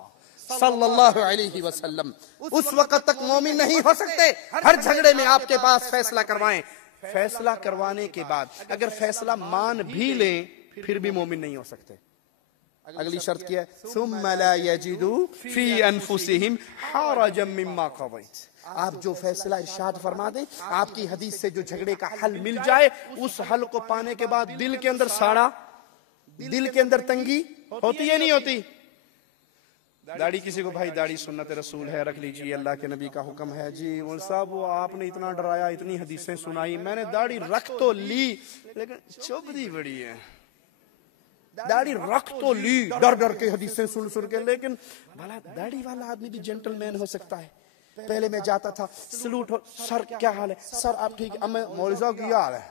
सल्लल्लाहु अलैहि वसल्लम। उस वक्त तक मोमिन नहीं हो सकते, हर झगड़े में आपके पास फैसला करवाएं। फैसला करवाने के बाद अगर फैसला मान भी लें फिर भी मोमिन नहीं हो सकते। अगली शर्त क्या है, सुम्मा ला यजिदू फी अनफुसिहिम हरजम मिम्मा क़ज़ैत। आप जो फैसला इरशाद फरमा दें, आपकी हदीस से जो झगड़े का हल मिल जाए, उस हल को पाने के बाद दिल के अंदर साड़ा, दिल के अंदर तंगी होती है नहीं होती। दाढ़ी किसी को, भाई दाढ़ी सुन्नत रसूल है, रख लीजिए, अल्लाह के नबी का हुक्म है। जी मौलवी साहब वो आपने इतना डराया, इतनी हदीसें सुनाई, मैंने दाढ़ी रख तो ली लेकिन चुभती बड़ी है। दाढ़ी रख तो ली डर डर के हदीसें सुन सुन के, लेकिन भला दाढ़ी वाला आदमी भी जेंटलमैन हो सकता है। पहले मैं जाता था, सलूट हो, सर क्या हाल है, सर आप ठीक है, अब मैं मौलवी साहब क्या हाल है,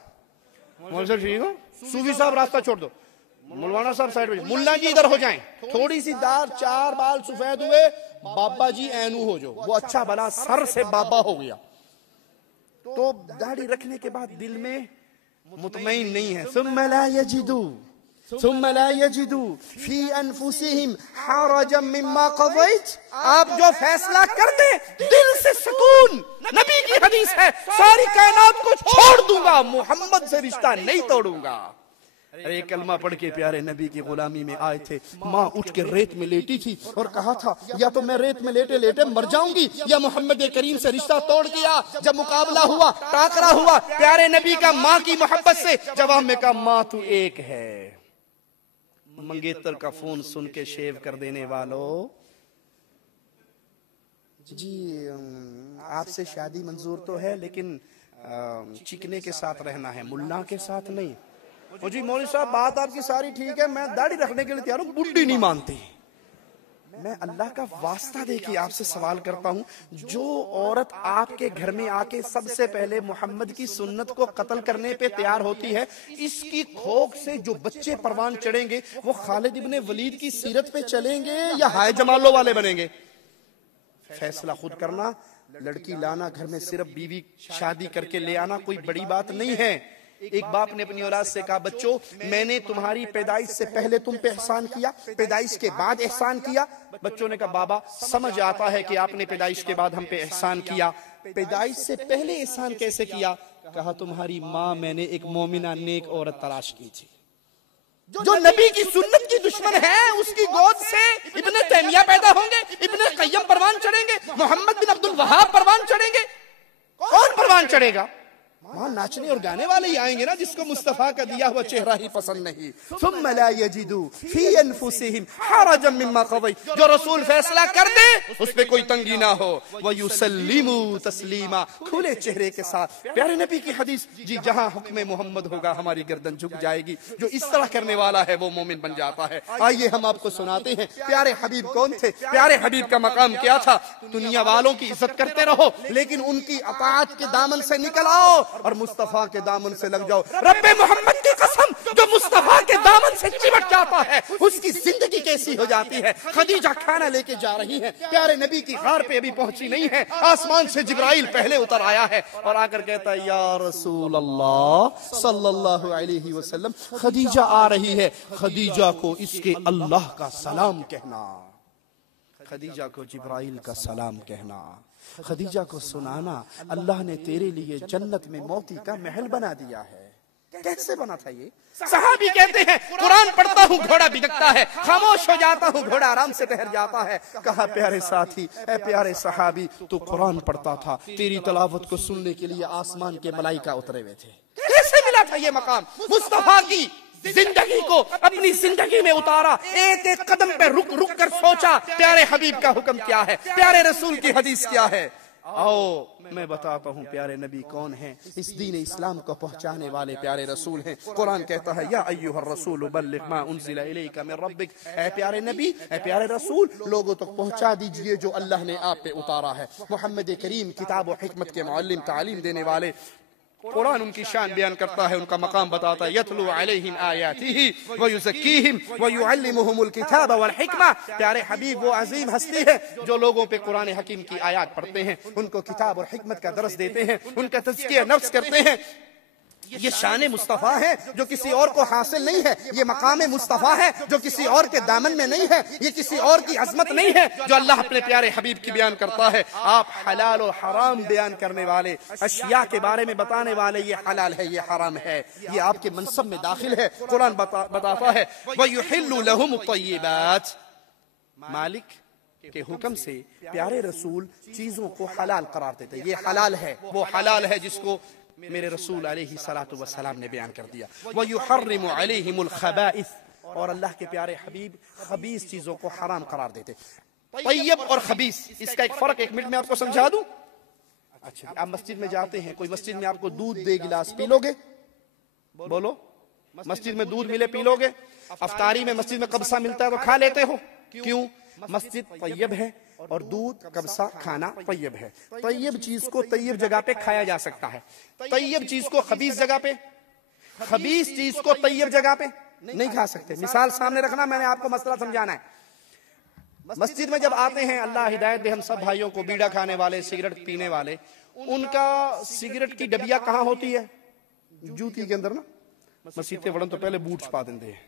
मौलवी साहब ठीक हो, सूफी साहब रास्ता छोड़ दो, मुलवाना साहब साइड में, मुल्ला जी इधर हो जाएं, थोड़ी सी दाढ़, चार बाल सफेद हुए, बाबा जी ऐनू हो जो, वो अच्छा भला सर से बाबा हो गया। तो दाढ़ी रखने के बाद दिल में मुतमईन नहीं है। सुम्मा ला यजिदू फी अनफुसिहिम हरजम मिम्मा क़ज़ैत। आप जो फैसला कर दे दिल से सुकून। नबी की हदीस है, सारी कायनात को छोड़ दूंगा, मोहम्मद से रिश्ता नहीं तोड़ूंगा। अरे कलमा पढ़ के प्यारे नबी की गुलामी में आए थे, माँ उठ के रेत में लेटी थी और कहा था या तो मैं रेत में लेटे लेटे मर जाऊंगी या मोहम्मद करीम से रिश्ता तोड़ दिया। जब मुकाबला हुआ, टाकरा हुआ प्यारे नबी का माँ की मोहब्बत से, जवाब में कहा माँ तू एक है। मंगेतर का फोन सुन के शेव कर देने वालों, जी आपसे शादी मंजूर तो है लेकिन चिकने के साथ रहना है, मुल्ला के साथ नहीं। जी मौलवी साहब बात आपकी सारी ठीक है, मैं दाढ़ी रखने के लिए तैयार हूँ, बुड्ढी नहीं मानती। मैं अल्लाह का वास्ता देके आपसे सवाल करता हूँ, जो औरत आपके घर में आके सबसे पहले मोहम्मद की सुन्नत को कत्ल करने पे तैयार होती है, इसकी खोख से जो बच्चे परवान चढ़ेंगे वो खालिद इब्ने वलीद की सीरत पे चलेंगे या हाय जमालो वाले बनेंगे। फैसला खुद करना। लड़की लाना घर में सिर्फ बीवी शादी करके ले आना कोई बड़ी बात नहीं है। एक बाप ने अपनी औलाद से कहा, बच्चों मैंने तुम्हारी पैदाइश से पहले तुम पे एहसान किया, पैदाइश के बाद एहसान किया? बच्चों ने कहा, बाबा समझ आता है कि आपने पैदाइश के बाद हम पे एहसान किया, पैदाइश से पहले एहसान कैसे किया? कहा, तुम्हारी माँ मैंने एक मोमिना नेक औरत तलाश की थी, जो नबी की सुन्नत की दुश्मन है, उसकी गोद से इब्ने तैमिया पैदा होंगे, इब्ने क़य्यम परवान चढ़ेंगे, मोहम्मद बिन अब्दुल वहाब परवान चढ़ेंगे। कौन परवान चढ़ेगा? वहां नाचने और गाने वाले ही आएंगे ना, जिसको मुस्तफा का दिया हुआ चेहरा ही पसंद नहीं। सुम्मा ला यजिदू फी अनफुसिहिम हरजम मिम्मा क़ज़ै, जो रसूल फैसला कर दे उस पे कोई तंगी ना हो, व युसल्लिमू तस्लीमा, खुले चेहरे के साथ। प्यारे नबी की हदीस, जी जहां हुक्म मोहम्मद होगा हमारी गर्दन झुक जाएगी। जो इस तरह करने वाला है वो मोमिन बन जाता है। आइए हम आपको सुनाते हैं प्यारे हबीब कौन थे, प्यारे हबीब का मकाम क्या था। दुनिया वालों की इज्जत करते रहो, लेकिन उनकी अताअत के दामन से निकल आओ और मुस्तफा के दामन से लग जाओ। रब्बे मोहम्मद की कसम, जो मुस्तफा के दामन से चिमट जाता है उसकी जिंदगी कैसी हो जाती है। खदीजा खाना लेके जा रही है, प्यारे नबी की गार पे अभी पहुंची नहीं है, आसमान से जिब्राइल पहले उतर आया है और आकर कहता है, या रसूल अल्लाह सल्लल्लाहु अलैहि वसल्लम, खदीजा आ रही है, खदीजा को इसके अल्लाह का सलाम कहना, खदीजा को जिब्राइल का सलाम कहना, खदीजा को सुनाना, अल्लाह ने तेरे लिए जन्नत में मोती का महल बना दिया है। कैसे बना था ये? सहाबी कहते हैं, कुरान पढ़ता हूँ घोड़ा बिगड़ता है, खामोश हो जाता हूँ घोड़ा आराम से ठहर जाता है। कहा, प्यारे साथी, ए प्यारे सहाबी, तू कुरान पढ़ता था, तेरी तलावत को सुनने के लिए आसमान के मलाइका उतरे हुए थे। कैसे मिला था ये मकाम? मुस्तफा की जिंदगी को अपनी जिंदगी में उतारा, एक एक कदम पे रुक रुक कर सोचा, प्यारे हबीब का हुक्म क्या है, प्यारे रसूल की हदीस क्या है। आओ मैं बताता हूँ प्यारे नबी कौन है। इस दीन इस्लाम को पहुंचाने वाले प्यारे रसूल हैं। कुरान कहता है, या अय्युहर रसूल बल्लिग मा उनज़िला इलैका मिन रब्बिक, ऐ प्यारे नबी, ऐ प्यारे रसूल, लोगों तक पहुंचा दीजिए जो अल्लाह ने आप पे उतारा है। मोहम्मद करीम किताब और हिकमत के मुअल्लिम, तालीम देने वाले। कुरान उनकी शान बयान करता है, उनका मकाम बताता है, यतलू अलैहिम आयातिही व युज़क्कीहिम व युअल्लिमुहुमुल किताब वल हिकमा। प्यारे हबीब वो अजीम हस्ती है जो लोगों पे कुरान हकीम की आयत पढ़ते हैं, उनको किताब और हिकमत का दर्स देते हैं, उनका तज़किया नफ्स करते हैं। ये शान मुस्तफ़ा है जो किसी और को हासिल नहीं है, ये मकाम मुस्तफ़ा है जो किसी और के दामन में नहीं है, ये किसी और की अजमत नहीं है जो अल्लाह अपने प्यारे हबीब की बयान करता है। आप हलाल और हराम बयान करने वाले, अशिया के बारे में बताने वाले, ये हलाल है ये हराम है, ये आपके मनसब में दाखिल है। कुरान बताता है, वयुहिल्लु लहुमुत तय्यिबात, मालिक के हुक्म से प्यारे रसूल चीजों को हलाल करार देते। ये हलाल है, वो हलाल है जिसको मेरे रसूल अलैहि सलातु वस्सलाम ने बयान कर दिया। वयुहर्रिमु अलैहिमुल खबाइस, और अल्लाह के प्यारे हबीब खबीस चीजों को हराम करार देते। तय्यब और खबीस, इसका एक फर्क 1 मिनट में आपको समझा दूं। अच्छा, आप मस्जिद में जाते हैं, कोई मस्जिद में आपको दूध दे गिलास, पी लोगे? बोलो, मस्जिद में दूध मिले पी लोगे? अफ्तारी में मस्जिद में कब्सा मिलता है तो खा लेते हो, क्यों? मस्जिद तय्यब है और दूध कब्सा खाना तय्यब है। तय्यब चीज को तय्यब जगह पे खाया जा सकता है, तय्यब चीज को खबीस जगह पे, खबीस चीज को तय्यब जगह पे नहीं खा सकते। मिसाल सामने रखना, मैंने आपको मसला समझाना है। मस्जिद में जब आते हैं, अल्लाह हिदायत दे हम सब भाइयों को, बीड़ा खाने वाले, सिगरेट पीने वाले, उनका सिगरेट की डबिया कहाँ होती है? जूती के अंदर ना। मस्जिद के वड़न तो पहले बूट छुपा देते हैं,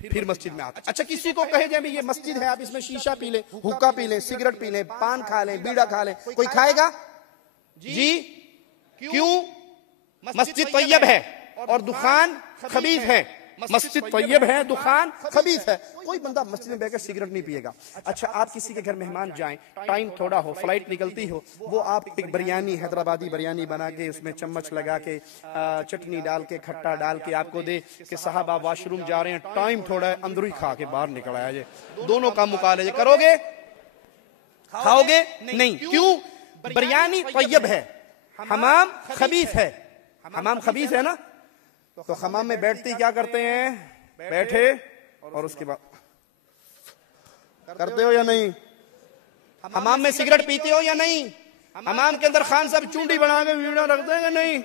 फिर मस्जिद में आते। अच्छा, किसी को कहे जाए ये मस्जिद है, आप इसमें शीशा पी लें, हुक्का पी लें, सिगरेट पी लें, पान खा लें, बीड़ा खा लें, कोई खाएगा जी? क्यों? मस्जिद तय्यब है और दुकान खबीस है। मस्जिद तय्यब है, दुकान खबीस है। कोई बंदा मस्जिद में बैठकर सिगरेट नहीं पिएगा। अच्छा, आप किसी के घर मेहमान जाएं, टाइम थोड़ा हो, फ्लाइट निकलती हो, वो आप एक बिरयानी, हैदराबादी बिरयानी बना के उसमें चम्मच लगा के, चटनी डाल के, खट्टा डाल के आपको दे कि साहब आप वॉशरूम जा रहे हैं, टाइम थोड़ा है, अंदर ही खा के बाहर निकल आया जे, दोनों काम मुका ले, करोगे? खाओगे? नहीं। क्यों? बिरयानी तय्यब है, हमाम खबीस है। हमाम खबीस है ना, तो हमाम में बैठते क्या करते हैं? बैठे और उसके बाद करते हो या नहीं? हमाम में सिगरेट पीते हो या नहीं? हमाम के अंदर खान साहब चूंडी बना के वीडियो रखते हैं या नहीं?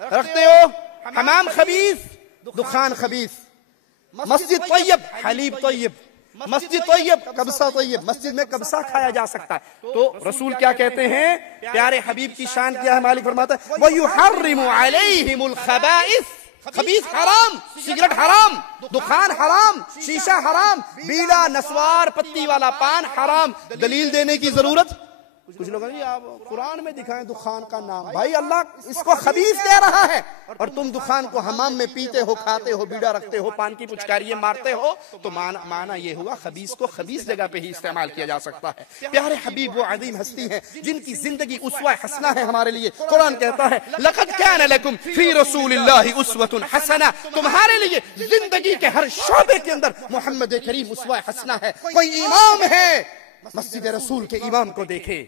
रखते हो। हमाम खबीस, दुकान खबीस। मस्जिद तय्यब, हलीब तय्यब। मस्जिद तैयब, कब्सा तैयब, मस्जिद में कब्सा खाया जा सकता है। तो रसूल क्या कहते हैं, प्यारे हबीब की शान क्या है, मालिक फरमाता है वयुहर्रिमु अलैहिमुल खबाइस, खबीस हराम, सिगरेट हराम, दुखान हराम, शीशा हराम, बीड़ा, नस्वार, पत्ती वाला पान हराम। दलील देने की जरूरत, कुछ लोग हैं आप कुरान में दिखाएं दुखान का नाम, भाई अल्लाह इसको खबीस कह रहा है और तुम दुखान को हमाम में पीते हो, खाते हो, बीड़ा रखते हो, पान की पुचकारियां मारते हो, तो माना ये हुआ खबीस को खबीस जगह पे ही इस्तेमाल किया जा सकता है। प्यारे हबीब वो अजीम हस्ती है जिनकी जिंदगी उस्वा हसना है हमारे लिए। कुरान कहता है लक़द कान लकुम फी रसूलिल्लाहि उस्वतुन हसना, तुम्हारे लिए जिंदगी के हर शोबे के अंदर मोहम्मद करीम उस्वा हसना है। कोई इमाम है, मस्जिद रसूल के इमाम को देखे,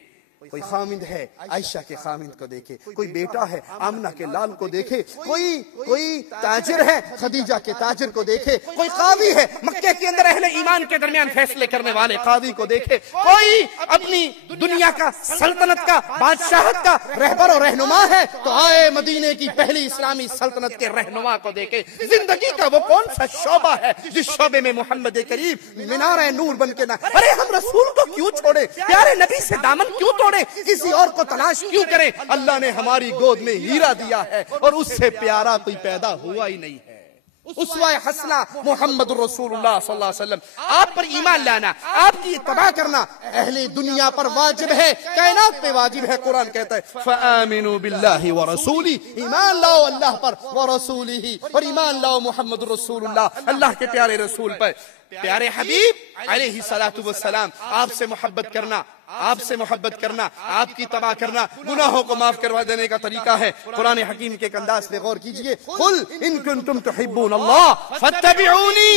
कोई खामिद है आयशा के खामिद को देखे, कोई बेटा है आमना के लाल को देखे, कोई ताजिर है खदीजा के ताजिर को देखे, कोई कादी है मक्के के अंदर अहले ईमान के दरमियान फैसले करने वाले कादी को देखे, कोई अपनी दुनिया का सल्तनत का बादशाहत का रहबर और रहनुमा है तो आए मदीने की पहली इस्लामी सल्तनत के रहनुमा को देखे। जिंदगी का वो कौन सा शोबा है जिस शोबे में मोहम्मद करीम मीनार नूर बन के ना, अरे हम रसूल को क्यों छोड़े, प्यारे नबी से दामन क्यों तोड़े, किसी और को तलाश क्यों करें। अल्लाह ने हमारी गोद में हीरा दिया है और उससे प्यारा कोई पैदा हुआ ही नहीं है। उस्वा हसना मोहम्मद रसूलुल्लाह सल्लल्लाहु अलैहि वसल्लम, आप पर ईमान लाना, आपकी इत्तबा करना अहले दुनिया पर वाजिब है, कायनात पे वाजिब है। कुरान कहता है फआमिनु बिल्लाहि व रसूली, ईमान लाओ अल्लाह पर, व रसूलिही, और ईमान लाओ मोहम्मद रसूलुल्लाह, अल्लाह के प्यारे रसूल पर। प्यारे हबीब अलैहि सलातु वस्सलाम, आपसे मोहब्बत करना, आपसे मोहब्बत करना, आपकी तबाह करना गुनाहों को माफ करवा देने का तरीका है। कुरान हकीम के अंदाज पे गौर कीजिए, कुल इन कुंतुम तुहिब्बून अल्लाह फत्तबिऊनी,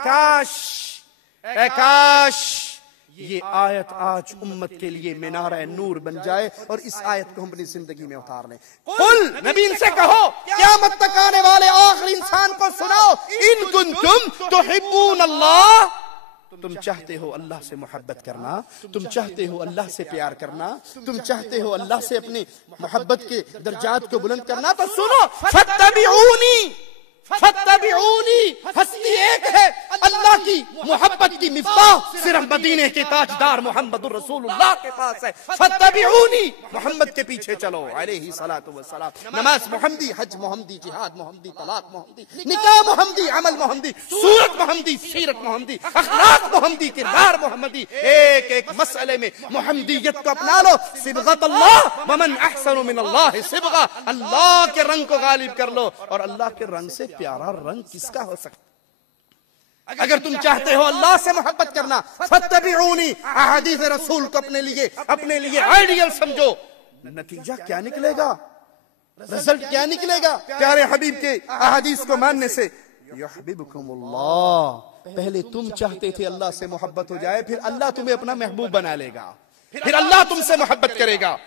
काश ये आयत आज उम्मत के लिए मीनार नूर बन जाए और इस आयत को हम अपनी जिंदगी में उतार लें। कुल नबी से कहो क़यामत तक आने वाले आखिरी इंसान को सुनाओ, इन कुंतुम तुहिब्बून अल्लाह, तुम चाहते हो अल्लाह से मोहब्बत करना, तुम चाहते हो अल्लाह से प्यार करना, तुम चाहते हो अल्लाह से अपनी मोहब्बत के दर्जात को बुलंद करना, तो सुनो फत्तबिऊनी, फत्तबिऊनी, हस्ती एक है, अल्लाह की मोहब्बत की मिफ्ताह सिर्फ मदीने के ताजदार मोहम्मद रसूलुल्लाह के पास है। फत्तबिऊनी, मोहम्मद के पीछे चलो अलैहि सलातु वस्सलाम। नमाज मोहम्मदी, हज मोहम्दी, जिहाद मोहम्दी, तलाक मोहम्दी, निकाह मोहम्दी, अमल मोहम्दी, सूरत मोहम्दी, सीरत मोहम्दी, अखलाक मोहम्दी, किरदार मोहम्मदी, एक एक मसले में मोहम्मदियत को अपना लो। सिबगत अल्लाह वमन अहसनु मिन अल्लाह सिबगा, अल्लाह के रंग को गालिब कर लो, और अल्लाह के रंग से प्यारा रंग किसका हो सकता। अगर तुम चाहते हो अल्लाह से मोहब्बत करना, फत्तबिऊनी, अहादीस रसूल को अपने लिए आइडियल समझो। नतीजा क्या निकलेगा, रिजल्ट क्या निकलेगा प्यारे हबीब के अहादीस को मानने से? युहिब्बुकुमुल्लाह, पहले तुम चाहते थे अल्लाह से मोहब्बत हो जाए, फिर अल्लाह तुम्हें अपना महबूब बना लेगा, फिर अल्लाह तुमसे मोहब्बत करेगा।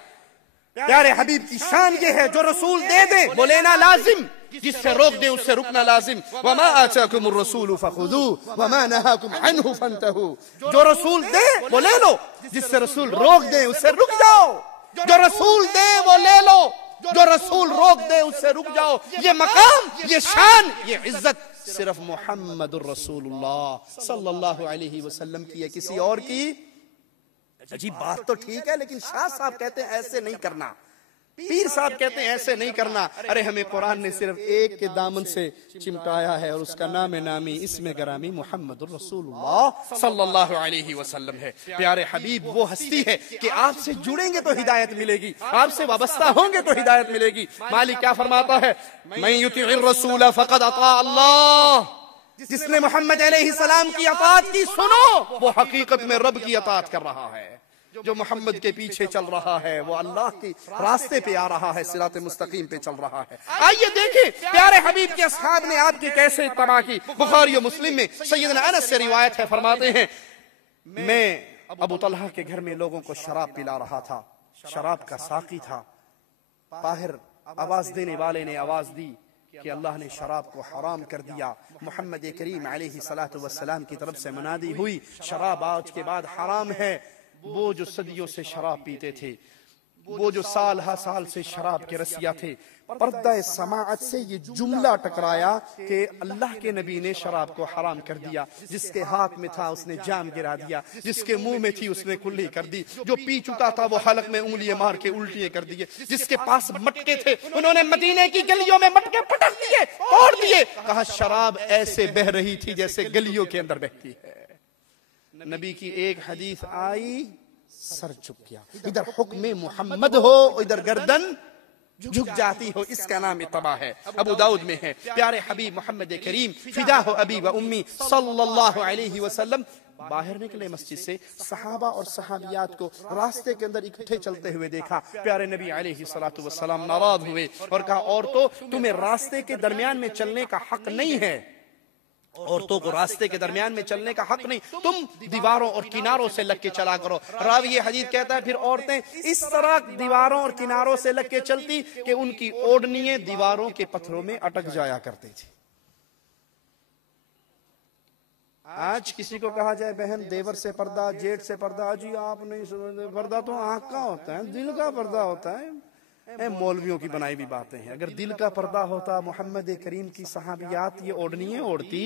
प्यारे हबीब की शान ये है, जो रसूल दे दे वो लेना लाजिम, जिससे रोक दे उससे रुकना लाजिम। वमा आताकुमुर रसूलु फखुदू वमा नहाकुम अन्हु फंतहू, जो रसूल दे वो ले लो, जिससे रसूल रोक दे उससे रुक जाओ। जो रसूल दे वो ले लो, जो रसूल रोक दे उससे रुक जाओ। ये मकाम, ये शान, ये इज्जत सिर्फ मोहम्मदुर रसूलुल्लाह सल्लल्लाहु अलैहि वसल्लम की है, किसी और की। अजीब बात तो ठीक है, लेकिन शाह साहब कहते हैं ऐसे नहीं करना, पीर साहब कहते हैं ऐसे नहीं करना। अरे हमें कुरान ने सिर्फ एक के दामन से चिमटाया है और उसका नाम नामी इसमें गरामी मोहम्मद रसूलुल्लाह सल्लल्लाहु अलैहि वसल्लम है। प्यारे हबीब वो हस्ती है कि आपसे जुड़ेंगे तो हिदायत मिलेगी, आपसे वाबस्ता होंगे तो हिदायत मिलेगी। मालिक क्या फरमाता है, मैं युतिइर रसूल फक़द अता अल्लाह, जिसने मोहम्मद अलैहिस्सलाम की अताअत की, सुनो वो हकीकत में रब की अताअत कर रहा है। जो मोहम्मद के पीछे चल रहा है वो अल्लाह के रास्ते पे आ रहा है, सिराते मुस्तकीम पे चल रहा है। आइए देखें प्यारे हबीब के असहाब ने आपकी कैसे इत्तबा की। बुखारी और मुस्लिम में सैयदना अनस से रिवायत है, फरमाते हैं मैं अबू तलहा के घर में लोगों को शराब पिला रहा था, शराब का साकी था। बाहर आवाज देने वाले ने आवाज दी कि अल्लाह ने शराब को हराम कर दिया। मोहम्मद करीम अलैहि सलातु वस्सलाम की तरफ से मुनादी हुई, शराब आज के बाद हराम है। वो जो सदियों से शराब पीते थे, वो जो साल हा साल से शराब के रसिया थे, पर्दा समाअत से ये जुमला टकराया कि अल्लाह के नबी ने शराब को हराम कर दिया। जिसके हाथ में था उसने जाम गिरा दिया, जिसके मुंह में थी उसने कुल्ली कर दी, जो पी चुका था वो हलक में उंगलियां मार के उल्टियां कर दिए, जिसके पास मटके थे उन्होंने मदीने की गलियों में मटके पटक दिए, तोड़ दिए। कहा शराब ऐसे बह रही थी जैसे गलियों के अंदर बहती है। नबी की एक हदीस आई, सर झुक गया। इधर हुक्म मोहम्मद हो, इधर गर्दन झुक जाती हो। इसका नाम इत्तबा है। अबू दाऊद में है, प्यारे हबीब मोहम्मद करीम फिदा हो अबी व उम्मी सल्लल्लाहु अलैहि वसल्लम बाहर निकले मस्जिद से, सहाबा और सहाबियात को रास्ते के अंदर इकट्ठे चलते हुए देखा। प्यारे नबी अलैहि सलातु वस्सलाम नाराज हुए और कहा, औरतों तुम्हें रास्ते के दरमियान में चलने का हक नहीं है, औरतों को रास्ते के दरमियान में चलने का हक नहीं, तुम दीवारों और किनारों से लग के चला करो। रावी ये हदीस कहता है फिर औरतें इस तरह दीवारों और किनारों से लग के चलती कि उनकी ओढ़नियां दीवारों के पत्थरों में अटक जाया करती थी। आज किसी को कहा जाए बहन देवर से पर्दा, जेठ से पर्दा, जी आप नहीं समझते, पर्दा तो आंख का होता है, दिल का पर्दा होता है। मौलवियों की बनाई भी बातें हैं। अगर दिल का पर्दा होता, मोहम्मद करीम की सहाबियात ये ओढ़नियां ओढ़ती,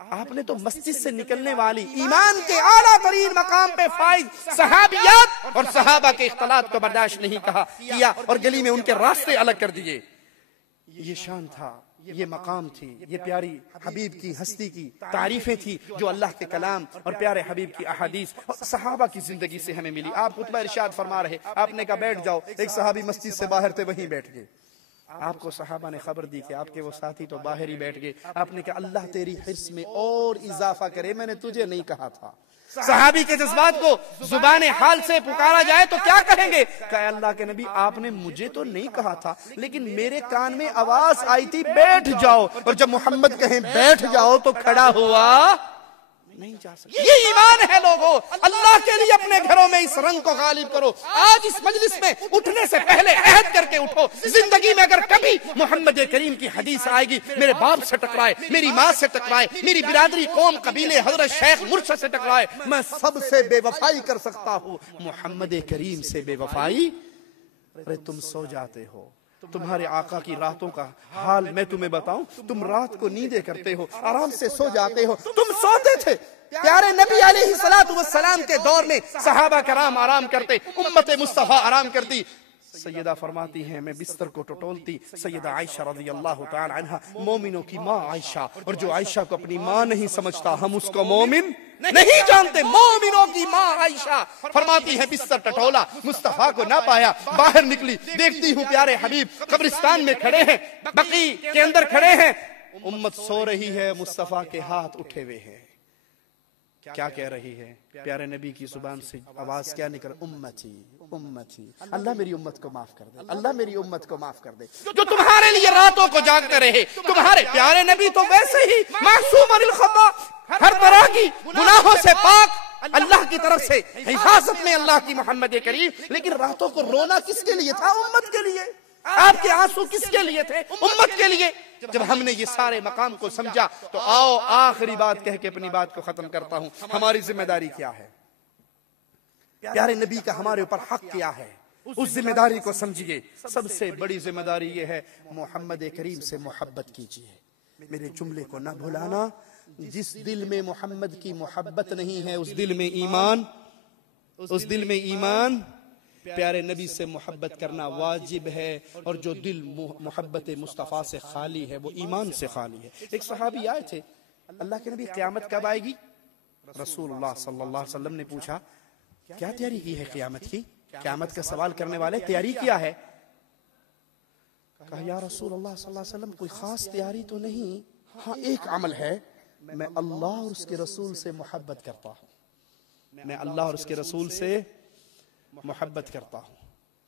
आपने तो मस्जिद से निकलने वाली ईमान के आला तरीन मकाम पे फाइज सहाबियात और सहाबा के इख्तलात को बर्दाश्त नहीं किया और गली में उनके रास्ते अलग कर दिए। ये शान था, ये मकाम थी, ये प्यारी हबीब की हस्ती की तारीफें थी जो अल्लाह के कलाम और प्यारे हबीब की अहादीस और सहाबा की जिंदगी से हमें मिली। आप खुतबा इरशाद फरमा रहे, आपने कहा बैठ जाओ, एक सहाबी मस्जिद से बाहर थे वहीं बैठ गए। आपको सहाबा ने खबर दी कि आपके वो साथी तो बाहर ही बैठ गए। आपने कहा अल्लाह तेरी हिर्स में और इजाफा करे, मैंने तुझे नहीं कहा था। सहाबी के जज्बात को जुबान हाल से पुकारा जाए तो क्या कहेंगे? कहा अल्लाह के नबी आपने मुझे तो नहीं कहा था, लेकिन मेरे कान में आवाज आई थी बैठ जाओ, और जब मोहम्मद कहें बैठ जाओ तो खड़ा हुआ नहीं जा सकता। ये ईमान है लोगों। अल्लाह के लिए अपने घरों में इस रंग को गालिब करो। आज इस मजलिस में उठने से पहले अहद करके उठो, जिंदगी में अगर कभी मोहम्मद करीम की हदीस आएगी, मेरे बाप से टकराए, मेरी माँ से टकराए, मेरी बिरादरी कौम कबीले हजरत शेख मुर्शद से टकराए, मैं सबसे बेवफाई कर सकता हूँ, मोहम्मद करीम से बेवफाई? अरे तुम सो जाते हो, तुम्हारे आका की रातों का हाल मैं तुम्हें बताऊं, तुम रात को नींदें करते हो, आराम से सो जाते हो, तुम सोते थे। प्यारे नबी अलैहिस्सलातु वस्सलाम के दौर में सहाबा कराम आराम करते, उम्मत मुस्तफा आराम करती। सैयदा फरमाती हैं मैं बिस्तर को टटोलती, सैयदा आयशा रज़ियल्लाहु ताला अन्हा, मोमिनों की माँ आयशा, और जो आयशा को अपनी माँ नहीं समझता हम उसको मोमिन नहीं जानते। मोमिनों की माँ आयशा फरमाती है बिस्तर टटोला, मुस्तफा को ना पाया, बाहर निकली, देखती हूँ प्यारे हबीब कब्रिस्तान में खड़े हैं, बकी के अंदर खड़े हैं, उम्मत सो रही है, मुस्तफा के हाथ उठे हुए हैं। क्या कह रही है? प्यारे नबी की जुबान से आवाज क्या निकल? उम्मती उम्मती, अल्लाह मेरी उम्मत को माफ कर दे, अल्लाह मेरी उम्मत को माफ कर दे, जो तुम्हारे लिए रातों को जागते रहे। तुम्हारे प्यारे नबी तो वैसे ही मासूम अनिल खता, हर तरह की गुनाहों से पाक, अल्लाह की तरफ से हिफाजत में अल्लाह की मोहम्मद करीम। लेकिन रातों को रोना किसके लिए था? उम्मत के लिए। आपके आंसू किसके लिए थे? उम्मत के लिए। जब हमने ये सारे मकाम को समझा तो आओ आखिरी बात कह के अपनी बात को खत्म करता हूं। हमारी जिम्मेदारी क्या है? प्यारे नबी का हमारे ऊपर हक क्या है? उस जिम्मेदारी को समझिए। सबसे बड़ी जिम्मेदारी ये है, मोहम्मद करीम से मोहब्बत कीजिए। मेरे जुमले को ना भुलाना, जिस दिल में मोहम्मद की मोहब्बत नहीं है उस दिल में ईमान, प्यारे नबी से मोहब्बत करना वाजिब है, और जो दिल मोहब्बत मुस्तफ़ा से खाली है वो ईमान से खाली है। एक सहाबी आए थे, अल्लाह के नबी क़यामत कब आएगी? रसूलुल्लाह सल्लल्लाहु अलैहि वसल्लम ने पूछा क्या तैयारी की है क़यामत की? क़यामत का सवाल करने वाले तैयारी किया है? कहा या रसूलुल्लाह सल्लल्लाहु अलैहि वसल्लम कोई खास तैयारी तो नहीं, हाँ एक अमल है, मैं अल्लाह और उसके रसूल से मोहब्बत करता हूँ, मैं अल्लाह और उसके रसूल से मोहब्बत करता हूँ।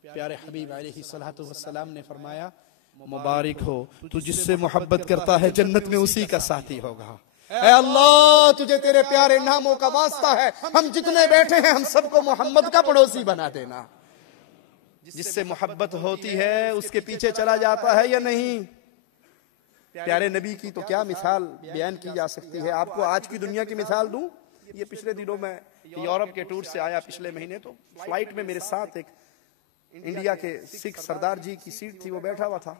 प्यारे हबीब अलैहिस्सलातु वस्सलाम ने फरमाया मुबारक हो तू जिससे मोहब्बत करता है, जन्नत में उसी का साथी होगा। ऐ अल्लाह तुझे तेरे प्यारे नामों का वास्ता है, हम जितने बैठे हैं हम सबको मोहम्मद का पड़ोसी बना देना। जिससे मोहब्बत होती है उसके पीछे चला जाता है या नहीं? प्यारे नबी की तो क्या मिसाल बयान की जा सकती है। आपको आज की दुनिया की मिसाल दूं? ये पिछले दिनों में यूरोप के टूर से आया, पिछले महीने, तो फ्लाइट में मेरे साथ एक इंडिया के सिख सरदार जी की सीट थी, वो बैठा हुआ था,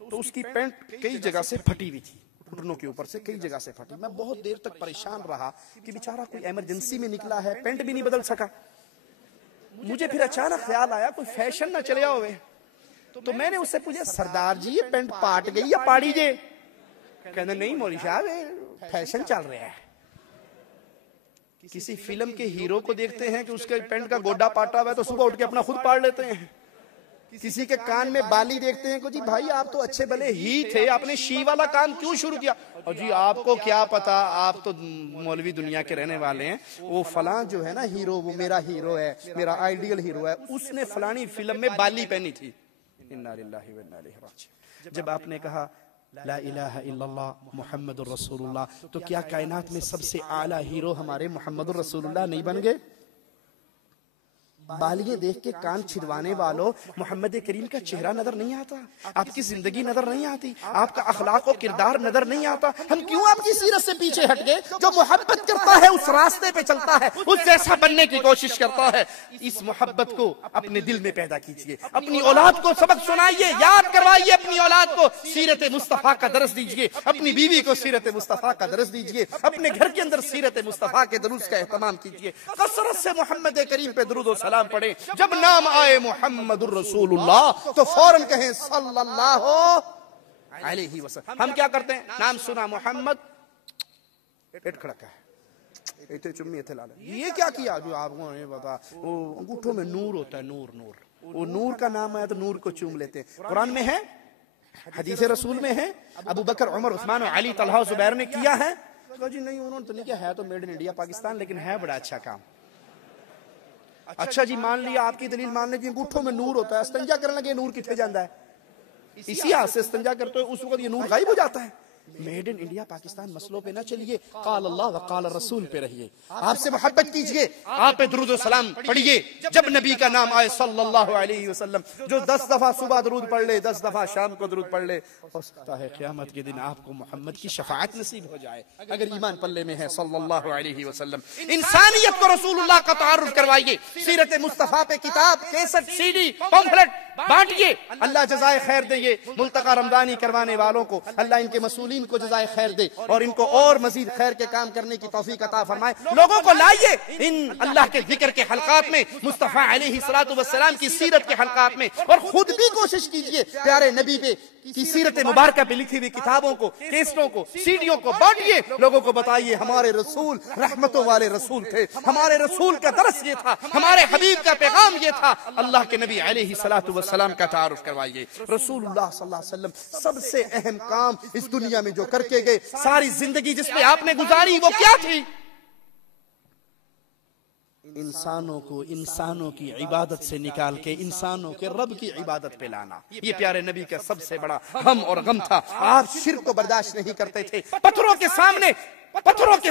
तो उसकी पैंट कई जगह से फटी हुई थी, घुटनों के ऊपर से कई जगह से फटी। मैं बहुत देर तक परेशान रहा कि बेचारा कोई इमरजेंसी में निकला है, पैंट भी नहीं बदल सका। मुझे फिर अचानक ख्याल आया कोई फैशन ना चले हुए, तो मैंने उससे पूछा, सरदार जी ये पैंट पाट गई या पाड़ी जे? कहना नहीं मौलवी साहब फैशन चल रहा है। किसी फिल्म के हीरो को देखते हैं कि उसके पैंट का गोडा पाटा हुआ है तो सुबह उठ के अपना खुद पाड़ लेते हैं। किसी के कान में बाली देखते हैं कि जी भाई आप तो अच्छे भले ही थे, आपने शी वाला काम क्यों शुरू किया? और जी आपको क्या पता, आप तो मौलवी दुनिया के रहने वाले हैं, वो फलां जो है ना हीरो, वो मेरा हीरो है, मेरा आइडियल हीरो है, उसने फलानी फिल्म में बाली पहनी थी। इन्ना लिल्लाहि व इन्ना इलैहि राजिऊन। जब आपने कहा ला इलाहा इल्लल्लाह मुहम्मदुर रसूलुल्लाह, तो क्या कायनात में सबसे आला हीरो हमारे मुहम्मदुर रसूलुल्लाह नहीं बन गए? बालियां देख के कान छिदवाने वालों, मोहम्मद करीम का चेहरा नजर नहीं आता, आपकी जिंदगी नजर नहीं आती, आपका अखलाक और किरदार नजर नहीं आता। हम क्यों आपकी सीरत से पीछे हट गए? जो मोहब्बत करता है उस रास्ते पे चलता है, उस जैसा बनने की कोशिश करता है। इस मोहब्बत को अपने दिल में पैदा कीजिए, अपनी औलाद को सबक सुनाइए, याद करवाइए अपनी औलाद को, सीरत मुस्तफा का दरस दीजिए, अपनी बीवी को सीरत मुस्तफा का दरस दीजिए, अपने घर के अंदर सीरत मुस्तफा के दुरूस का एहतमाम कीजिए, कसरत से मोहम्मद करीम पे दुरूद व सलाम पढ़े। जब नाम आए मोहम्मदुर रसूलुल्लाह तो फौरन कहें सल्लल्लाहु अलैहि वसल्लम। हम क्या करते हैं, नाम सुना मोहम्मद, पेट खड़का है, इतने चुम्मी थे लाल, ये क्या किया? जो आपको नहीं पता, वो अंगूठों में नूर होता है, नूर नूर, वो नूर का नाम आया तो नूर को चूम लेते हैं। कुरान में है, हदीस रसूल में है, अबू बकर, उमर, उस्मान और अली, तलहा, जुबैर ने किया है? जी नहीं, उन्होंने तो नहीं किया, है तो मेड इन इंडिया पाकिस्तान, लेकिन है बड़ा अच्छा काम। अच्छा जी, मान लिया आपकी दलील मान लीजिए अंगूठों में नूर होता है, इस्तिंजा करने लगे नूर किथे जाता है? इसी हाथ से इस्तिंजा करते हो उस वक्त ये नूर गायब हो जाता है। मेड इन इंडिया पाकिस्तान मसलों पे ना चलिए, काल अल्लाह व काल रसूल पे रहिए, आपसे मोहब्बत कीजिए, आप पे दुरूद व सलाम पढ़िए। जब नबी का नाम आए सल्लल्लाहु अलैहि वसल्लम, जो 10 दफा सुबह दुरूद पढ़ ले, 10 दफा शाम को दुरूद पढ़ ले, हो सकता है क़यामत के दिन आपको मोहम्मद की शफाअत नसीब हो जाए, अगर ईमान पल्ले में है सल्लल्लाहु अलैहि वसल्लम। इंसानियत को रसूलुल्लाह का तारुफ करवाइए, सीरत मुस्तफा पे किताब, कैसेट, सीडी, पंफलेट बांटिए, अल्लाह जज़ाए खैर दे। ये मुल्तका रमजानी करवाने वालों को अल्लाह इनके मसूलीन को जज़ाए खैर दे और इनको और मजीद खैर के काम करने की तौफीक अता फरमाए। लोगों को लाइए इन अल्लाह के जिक्र के हलकात में, मुस्तफा अलैहिस्सलातु वस्सलाम की सीरत के हलकात में, और खुद भी कोशिश कीजिए प्यारे नबी पे की सीरत मुबारक पे लिखी हुई किताबों को, केसटों को, सीडियों को बांटिए, लोगों को बताइए हमारे रसूल रहमतों वाले रसूल थे, हमारे रसूल का दरस ये था, हमारे हबीब का पैगाम ये था। अल्लाह के नबी अलैहिस्सलातु वस्सलाम का तारुफ करवाइए। रसूलुल्लाह सल्लल्लाहु अलैहि वसल्लम सबसे अहम काम इस दुनिया में जो करके गए, सारी जिंदगी जिसमें आपने गुजारी वो क्या थी? इंसानों को इंसानों की इबादत से निकाल के इंसानों के रब की इबादत पे लाना, ये प्यारे नबी का सबसे बड़ा हम और गम था। आप शिर्क को बर्दाश्त नहीं करते थे, पत्थरों के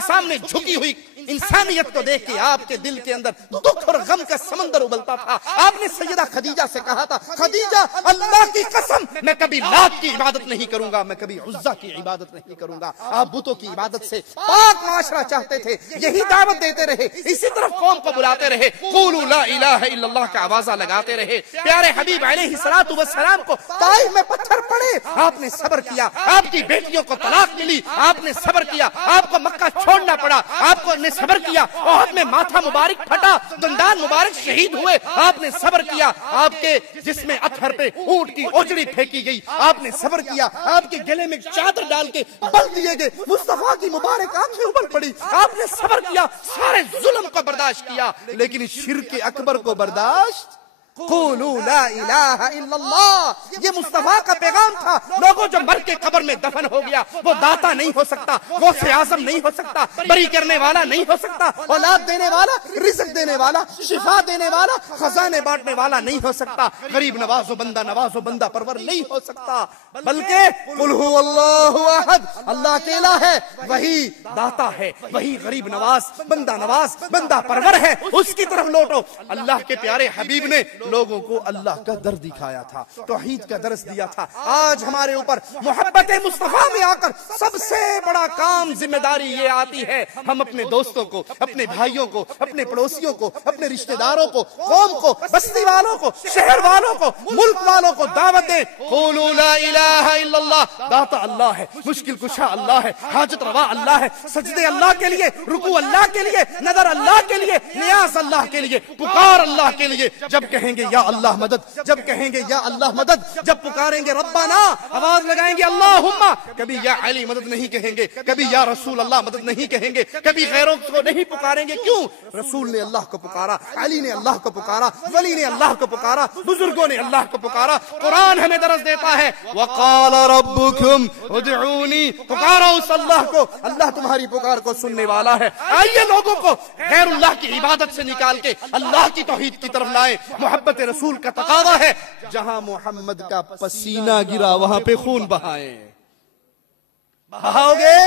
सामने झुकी हुई इंसानियत को देख के आपके दिल के अंदर दुख और गम का समंदर उबलता था। आपने सैयदा खदीजा से कहा था, खदीजा अल्लाह की कसम मैं कभी लात की इबादत नहीं करूंगा, मैं कभी उज़्ज़ा की इबादत नहीं करूंगा। आप बुतों की इबादत से पाक माशरा चाहते थे, यही दावत देते रहे, इसी तरफ कौम को बुलाते रहे, क़ूलू ला इलाहा इल्लल्लाह का आवाज़ा लगाते रहे। प्यारे हबीब अलैहिस्सलातु वस्सलाम को ताइफ में पत्थर पड़े, आपने सब्र किया, आपकी बेटियों को तलाक मिली, आपने सब्र किया, आपको मक्का छोड़ना पड़ा, आपको ने सब्र किया, ओहद में माथा मुबारक फटा, दंदान मुबारक शहीद हुए, आपने सब्र किया, आपके जिसमें अत्थर पे ऊंट की ओजड़ी फेंकी गई, आपने सब्र किया, आपके गले में चादर डाल के बल दिए गए, मुस्तफा की मुबारक आंखें उबल पड़ी, आपने सब्र किया, सारे जुल्म को बर्दाश्त किया, लेकिन शिर्क अकबर को बर्दाश्त। क़ूलू ला इलाहा इल्लल्लाह, ये मुस्तफा का पैगाम था। लोगों जो मर के कब्र में दफन हो गया, वो दाता नहीं हो सकता, गौसे आज़म नहीं हो सकता, बरी करने वाला नहीं हो सकता, औलाद देने वाला, रिज़्क़ देने वाला, शिफा देने वाला, खजाने बांटने वाला नहीं हो सकता, गरीब नवाजो बंदा परवर नहीं हो सकता, बल्कि कुल हु अल्लाहु अहद, अल्लाह अकेला है, वही दाता है, वही गरीब नवाज, बंदा परवर है, उसकी तरफ लौटो। अल्लाह के प्यारे हबीब ने लोगों को अल्लाह का दर दिखाया था, तौहीद का दर्स दिया था। आज हमारे ऊपर मोहब्बत मुस्तफा में आकर सबसे बड़ा काम, जिम्मेदारी ये आती है, हम अपने दोस्तों को, अपने भाइयों को, अपने पड़ोसियों को, अपने रिश्तेदारों को, कौम को, बस्ती वालों को, शहर वालों को, मुल्क वालों को दावत दें। क़ूलू ला इलाहा इल्लल्लाह, दाता अल्लाह है, मुश्किल कुशा अल्लाह है, हाजत रवा अल्लाह है, सजदे अल्लाह के लिए, रुकू अल्लाह के लिए, नजर अल्लाह के लिए, नियाज अल्लाह के लिए, पुकार अल्लाह के लिए। जब कहेंगे या अल्लाह मदद, जब कहेंगे या अल्लाह मदद, जब पुकारेंगे रब्बाना, आवाज लगाएंगे अल्लाहुम्मा, कभी या अली मदद नहीं कहेंगे, कभी या रसूल अल्लाह मदद नहीं कहेंगे, कभी गैरों को नहीं पुकारेंगे। क्यों? रसूल ने अल्लाह को पुकारा, अली ने अल्लाह को पुकारा, वली ने अल्लाह को पुकारा, बुजुर्गों ने अल्लाह को पुकारा। कुरान हमें दरस देता है, वक़ाल रब्बुकुम उदऊनी, पुकारो उस अल्लाह को, अल्लाह तुम्हारी पुकार को सुनने वाला है। आइए लोगों को गैरुल्लाह की इबादत से निकाल के अल्लाह की तौहीद की तरफ लाए। मोहब्बत रसूल का तकाज़ा है, जहां मोहम्मद का पसीना गिरा वहां पे खून बहाए। बहाओगे?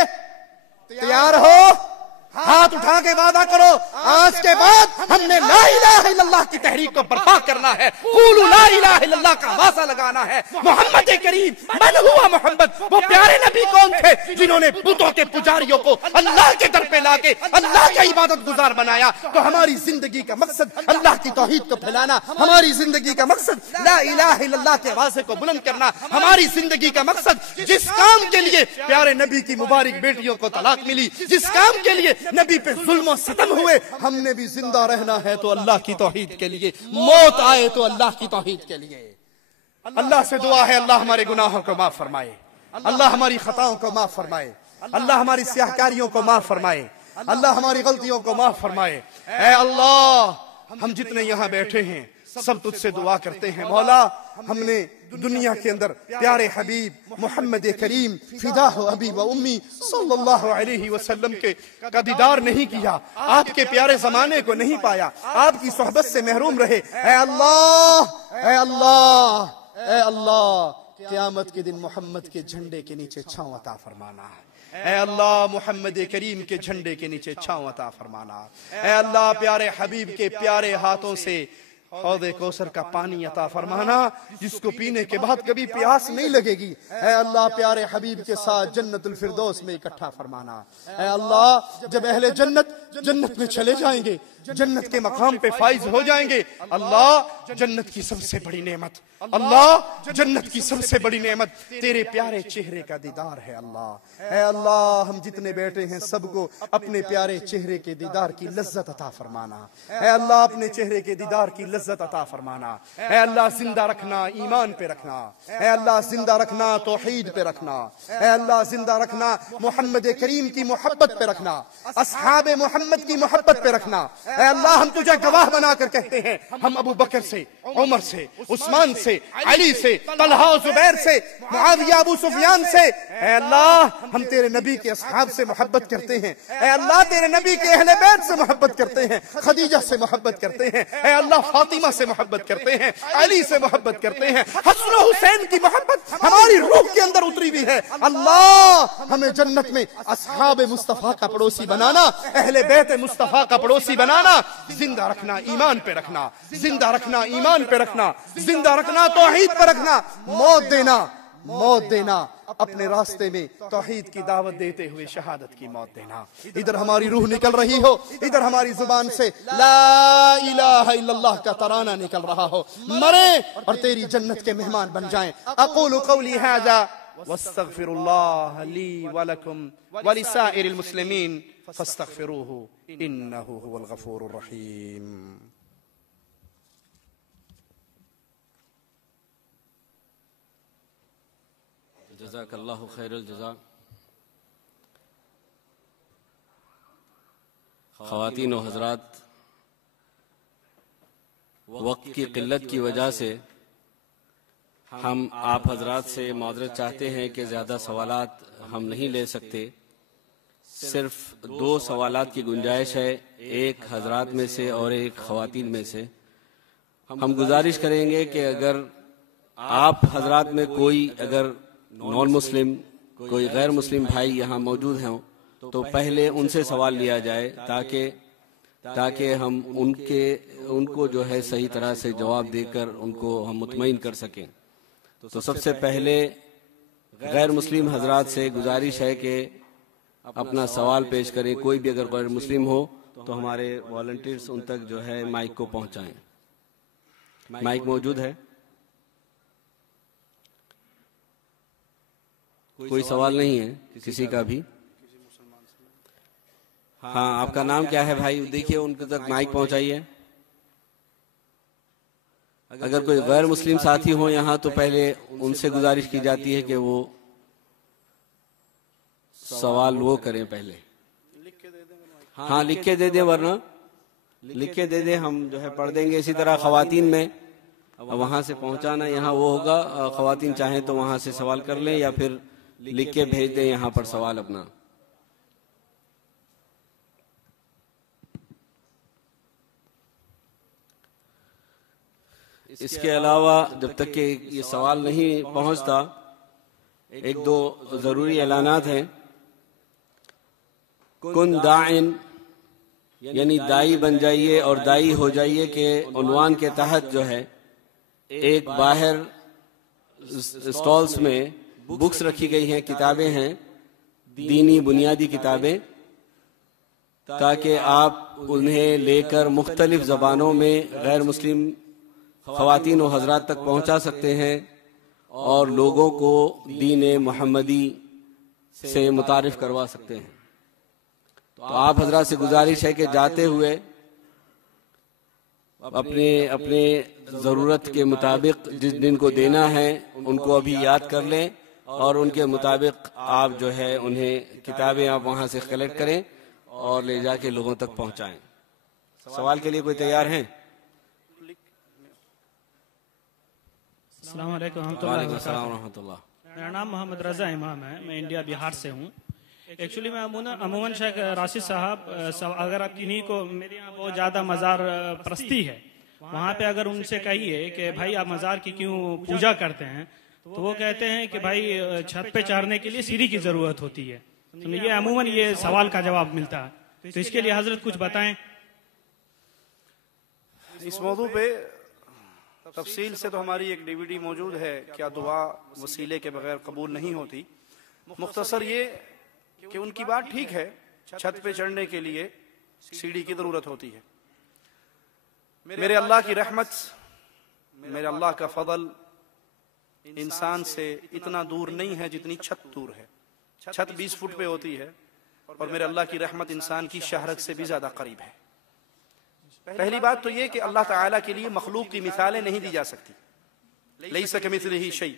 तैयार हो? हाथ उठा के वादा करो, आज के बाद हमने ला इलाहा इल्लल्लाह की तहरीक को बर्पा करना है। क़ूलू ला इलाहा इल्लल्लाह का वासा लगाना है। मोहम्मद करीम, मन हुआ मोहम्मद, वो प्यारे नबी कौन थे जिन्होंने बुतों के पुजारियों को अल्लाह के दर पे लाके अल्लाह का इबादत गुजार बनाया। तो हमारी जिंदगी का मकसद अल्लाह की तौहीद को फैलाना, हमारी जिंदगी का मकसद ला इलाहा इल्लल्लाह के वाजे को बुलंद करना, हमारी जिंदगी का मकसद जिस काम के लिए प्यारे नबी की मुबारक बेटियों को तलाक मिली, जिस काम के लिए नबी पे जुल्म सतम हुए, हमने भी जिंदा रहना है तो अल्लाह की तौहीद के लिए, मौत आए तो अल्लाह की तौहीद के लिए। अल्लाह से दुआ है, अल्लाह हमारे गुनाहों को माफ फरमाए, अल्लाह हमारी खताओं को माफ फरमाए, अल्लाह हमारी स्याहकारियों को माफ फरमाए, अल्लाह हमारी गलतियों को माफ फरमाए। ऐ अल्लाह, हम जितने यहाँ बैठे हैं सब तुझसे दुआ करते हैं। मौला, हमने दुनिया के अंदर प्यारे हबीब मोहम्मद करीम फिदा हो अबी व उम्मी सल्लल्लाहु अलैहि वसल्लम के का दीदार नहीं किया, आपके प्यारे जमाने को नहीं पाया, आपकी सोहबत से महरूम रहे। ऐ अल्लाह, ऐ अल्लाह, ऐ अल्लाह, क़यामत के दिन मोहम्मद के झंडे के नीचे छांव अता फरमाना है। ऐ अल्लाह, मोहम्मद करीम के झंडे के नीचे छांव अता फरमाना। ऐ अल्लाह, प्यारे हबीब के प्यारे हाथों से हौदे कौसर का पानी अता फरमाना, जिसको पीने के बाद कभी प्यास नहीं लगेगी। ऐ अल्लाह, प्यारे हबीब के साथ जन्नतुल फिरदौस में इकट्ठा फरमाना। ऐ अल्लाह, जब अहले जन्नत में चले जाएंगे, जन्नत के मकाम पे फाइज हो जाएंगे, अल्लाह जन्नत की सबसे बड़ी नेमत, अल्लाह जन्नत की सबसे बड़ी नेमत तेरे प्यारे चेहरे का दीदार है। अल्लाह, ऐ अल्लाह, हम जितने बैठे हैं सबको अपने प्यारे चेहरे के दीदार की लज्जत अता फरमाना। ऐ अल्लाह, अपने चेहरे के दीदार की लज्जत अता फरमाना। ऐ अल्लाह, जिंदा रखना, ईमान पे रखना। ऐ अल्लाह, जिंदा रखना, तौहीद पे रखना। ऐ अल्लाह, जिंदा रखना, मोहम्मद करीम की मोहब्बत पे रखना, अस्हाबे मोहम्मद की मोहब्बत पे रखना। ऐ अल्लाह, हम तुझे गवाह बनाकर कहते हैं, हम अबू बकर से, उमर से, उस्मान से, अली से, तलहा जुबैर से, मुआविया अबू सुफियान से, ऐ अल्लाह, हम तेरे नबी के अस्हाब से मोहब्बत करते हैं। ऐ अल्लाह, तेरे नबी के अहले बैत से मोहब्बत करते हैं, खदीजा से मोहब्बत करते हैं। ऐ अल्लाह, फातिमा से मोहब्बत करते हैं, अली से मोहब्बत करते हैं। हसन हुसैन की मोहब्बत हमारी रूह के अंदर उतरी हुई है। अल्लाह, हमें जन्नत में अस्हाबे मुस्तफा का पड़ोसी बनाना, अहले बैत मुस्तफा का पड़ोसी बनाना। जिंदा रखना, ईमान पे रखना, जिंदा रखना, ईमान पे रखना, जिंदा रखना, तौहीद पे रखना। मौत देना, मौत देना, अपने रास्ते में तौहीद की दावत देते हुए शहादत की मौत देना। इधर हमारी रूह निकल रही हो, इधर हमारी जुबान से ला इलाहा इल्लल्लाह का तराना निकल रहा हो, मरे और तेरी जन्नत के मेहमान बन जाएं। अक़ूलु क़ौली हाज़ा वस्तग़फिरुल्लाह ली व लकुम व लिसाइरिल मुस्लिमीन फस्तग़फिरूहु इन्नहु हुवल गफूरुर रहीम। जज़ाकल्लाहु खैरुल जज़ा। ख़वातीन व हज़रात, वक्त की क़िल्लत की वजह से हम आप हज़रात से माज़रत चाहते हैं कि ज़्यादा सवालात हम नहीं ले सकते। सिर्फ 2 सवालात की गुंजाइश है, एक हज़रात में से और एक ख़वातीन में से। हम गुजारिश करेंगे कि अगर आप हज़रात में कोई अगर नॉन मुस्लिम, कोई गैर मुस्लिम भाई यहाँ मौजूद हों तो पहले उनसे सवाल लिया जाए, ताकि ताकि हम उनको जो है सही तरह से जवाब देकर उनको हम मुतमईन कर सकें। तो सबसे पहले गैर मुस्लिम हजरात से गुजारिश है कि अपना सवाल पेश करें। कोई भी अगर गैर मुस्लिम हो तो हमारे वॉलंटियर्स उन तक जो है माइक को पहुंचाएं। माइक मौजूद है? कोई सवाल नहीं है किसी का भी? हाँ, आपका नाम क्या है भाई? देखिए उनके तक माइक पहुंचाइए। अगर कोई गैर मुस्लिम साथी हो यहाँ तो पहले उनसे गुजारिश की जाती है कि वो सवाल वो करें पहले। हाँ, लिख के दे दें, वरना लिख के दे दें, हम जो है पढ़ देंगे। इसी तरह खवातीन में वहां से पहुंचाना यहाँ वो होगा, खवातीन चाहें तो वहां से सवाल कर लें या फिर लिख के भेज दें यहाँ पर सवाल अपना। इसके अलावा जब तक कि ये सवाल नहीं पहुंचता, एक दो जरूरी ऐलानात हैं। कुन दाइन यानी दाई बन जाइए और दाई हो जाइए के उन्वान के तहत जो है एक बाहर स्टॉल्स में बुक्स रखी गई हैं, किताबें हैं, दीनी बुनियादी किताबें, ताकि आप उन्हें लेकर मुख्तलिफ ज़बानों में गैर मुस्लिम ख़वातीन और हज़रात तक पहुंचा सकते हैं और लोगों को दीन मोहम्मदी से मुतारिफ करवा सकते हैं। तो आप हज़रात से गुजारिश है कि जाते हुए अपने अपने ज़रूरत के मुताबिक जिस दिन को देना है उनको अभी याद कर लें और उनके मुताबिक आप जो है उन्हें किताबें आप वहाँ से कलेक्ट करें और ले जाके लोगों तक पहुँचाएं। सवाल के लिए कोई तैयार हैं? अस्सलाम वालेकुम रहमतुल्लाह। मेरा नाम मोहम्मद रज़ा इमाम है, मैं इंडिया बिहार से हूँ। एक्चुअली मैं अमूमन शेख राशिद साहब, अगर आप किन्हीं को, मेरे यहाँ बहुत ज़्यादा मज़ार परस्ती है, वहाँ पे अगर उनसे कहिए कि भाई आप मज़ार की क्यों पूजा करते हैं, तो वो कहते हैं कि भाई छत पे चढ़ने के लिए सीढ़ी की ज़रूरत होती है। तो ये अमूमन ये सवाल का जवाब मिलता है, तो इसके लिए हजरत कुछ बताएं। इस मौजू पे तफसील से तो हमारी एक DVD मौजूद है, क्या दुआ वसीले के बगैर कबूल नहीं होती। मुख्तसर ये कि उनकी बात ठीक है, छत पे चढ़ने के लिए सीढ़ी की जरूरत होती है। मेरे अल्लाह की रहमत, मेरे अल्लाह का फजल इंसान से इतना दूर नहीं है जितनी छत दूर है। छत 20 फुट पे होती है और मेरे अल्लाह की रहमत इंसान की शहरत से भी ज्यादा करीब है। पहली बात तो ये कि अल्लाह ताला के लिए मखलूक की मिसालें नहीं दी जा सकती। लैसा कमिस्लिही शै।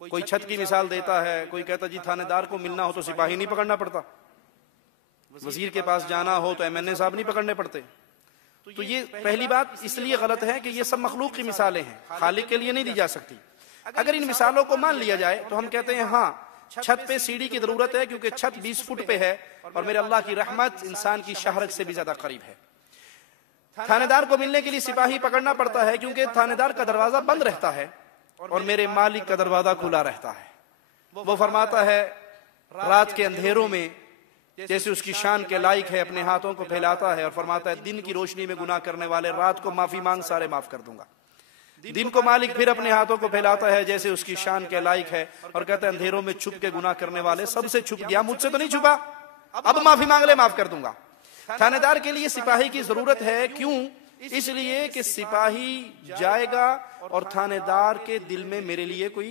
कोई छत की मिसाल देता है, कोई कहता जी थानेदार को मिलना हो तो सिपाही नहीं पकड़ना पड़ता, वजीर के पास जाना हो तो MNA साहब नहीं पकड़ने पड़ते। तो ये पहली बात इसलिए गलत है कि ये सब मखलूक की मिसालें हैं, खालिक के लिए नहीं दी जा सकती। अगर इन मिसालों को मान लिया जाए तो हम कहते हैं हाँ, छत पे सीढ़ी की जरूरत है क्योंकि छत 20 फुट पे है और मेरे अल्लाह की रहमत इंसान की शहरत से भी ज्यादा करीब है। थानेदार को मिलने के लिए सिपाही पकड़ना पड़ता है क्योंकि थानेदार का दरवाजा बंद रहता है और मेरे मालिक का दरवाजा खुला रहता है। वो फरमाता है रात के अंधेरों में जैसे उसकी शान के लायक है अपने हाथों को फैलाता है और फरमाता है दिन की रोशनी में गुनाह करने वाले रात को माफी मांग सारे माफ कर दूंगा। दिन को मालिक फिर अपने हाथों को फैलाता है जैसे उसकी शान के लायक है और कहता है अंधेरों में छुप के गुनाह करने वाले सबसे छुप गया, मुझसे तो नहीं छुपा, अब माफी मांग ले, माफ कर दूंगा। थानेदार के लिए सिपाही की जरूरत है, क्यों? इसलिए कि सिपाही जाएगा और थानेदार के दिल में मेरे लिए कोई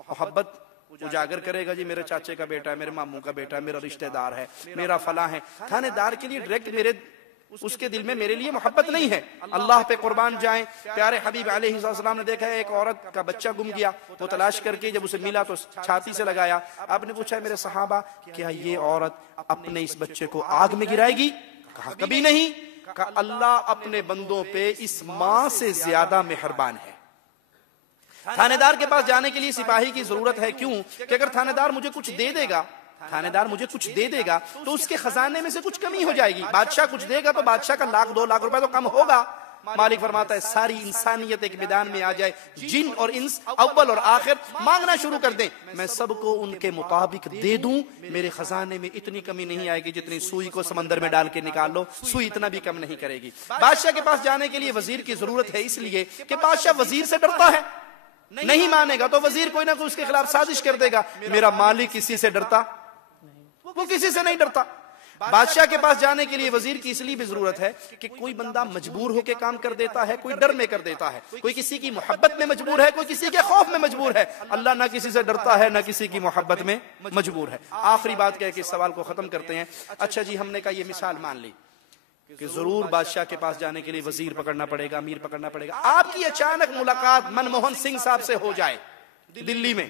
मोहब्बत उजागर करेगा, जी मेरे चाचे का बेटा है, मेरे मामू का बेटा है, मेरा रिश्तेदार है, मेरा फला है। थानेदार के लिए डायरेक्ट मेरे उसके दिल में मेरे लिए मोहब्बत नहीं है। अल्लाह पे कुर्बान जाएं, प्यारे हबीब अलैहिस्सलाम ने देखा है एक औरत का बच्चा गुम गया, वो तलाश करके जब उसे मिला तो छाती से लगाया। आपने पूछा मेरे सहाबा क्या ये औरत अपने इस बच्चे को आग में गिराएगी? कहा कभी नहीं। कहा अल्लाह अपने बंदों पे इस माँ से ज्यादा मेहरबान है। थानेदार के पास जाने के लिए सिपाही की जरूरत है, क्यों? कि अगर थानेदार मुझे कुछ दे देगा, थानेदार मुझे कुछ दे देगा तो उसके खजाने में से कुछ कमी हो जाएगी। बादशाह कुछ देगा तो बादशाह का 1 लाख 2 लाख रुपए तो कम होगा, मालिक फरमाता है सारी इंसानियत एक मैदान में आ जाए, जिन और इंस, अव्वल और आखिर, मांगना शुरू कर दें, मैं सबको उनके मुताबिक दे दूं, मेरे खजाने में इतनी कमी नहीं आएगी जितनी सुई को समंदर में डाल के निकाल लो, सुई इतना भी कम नहीं करेगी। बादशाह के पास जाने के लिए वजीर की जरूरत है, इसलिए कि बादशाह वजीर से डरता है, नहीं मानेगा तो वजीर कोई ना कोई उसके खिलाफ साजिश कर देगा। मेरा मालिक किसी से डरता, वो किसी से नहीं डरता। बादशाह के पास जाने के लिए वजीर की इसलिए भी जरूरत है कि कोई बंदा मजबूर होकर काम कर देता है, कोई डर में कर देता है, कोई किसी की मोहब्बत में मजबूर है, कोई किसी के खौफ में मजबूर है। अल्लाह ना किसी से डरता है, ना किसी की मोहब्बत में मजबूर है। आखिरी बात कह के इस सवाल को खत्म करते हैं। अच्छा जी, हमने कहा ये मिसाल मान ली कि जरूर बादशाह के पास जाने के लिए वजीर पकड़ना पड़ेगा, अमीर पकड़ना पड़ेगा। आपकी अचानक मुलाकात मनमोहन सिंह साहब से हो जाए दिल्ली में,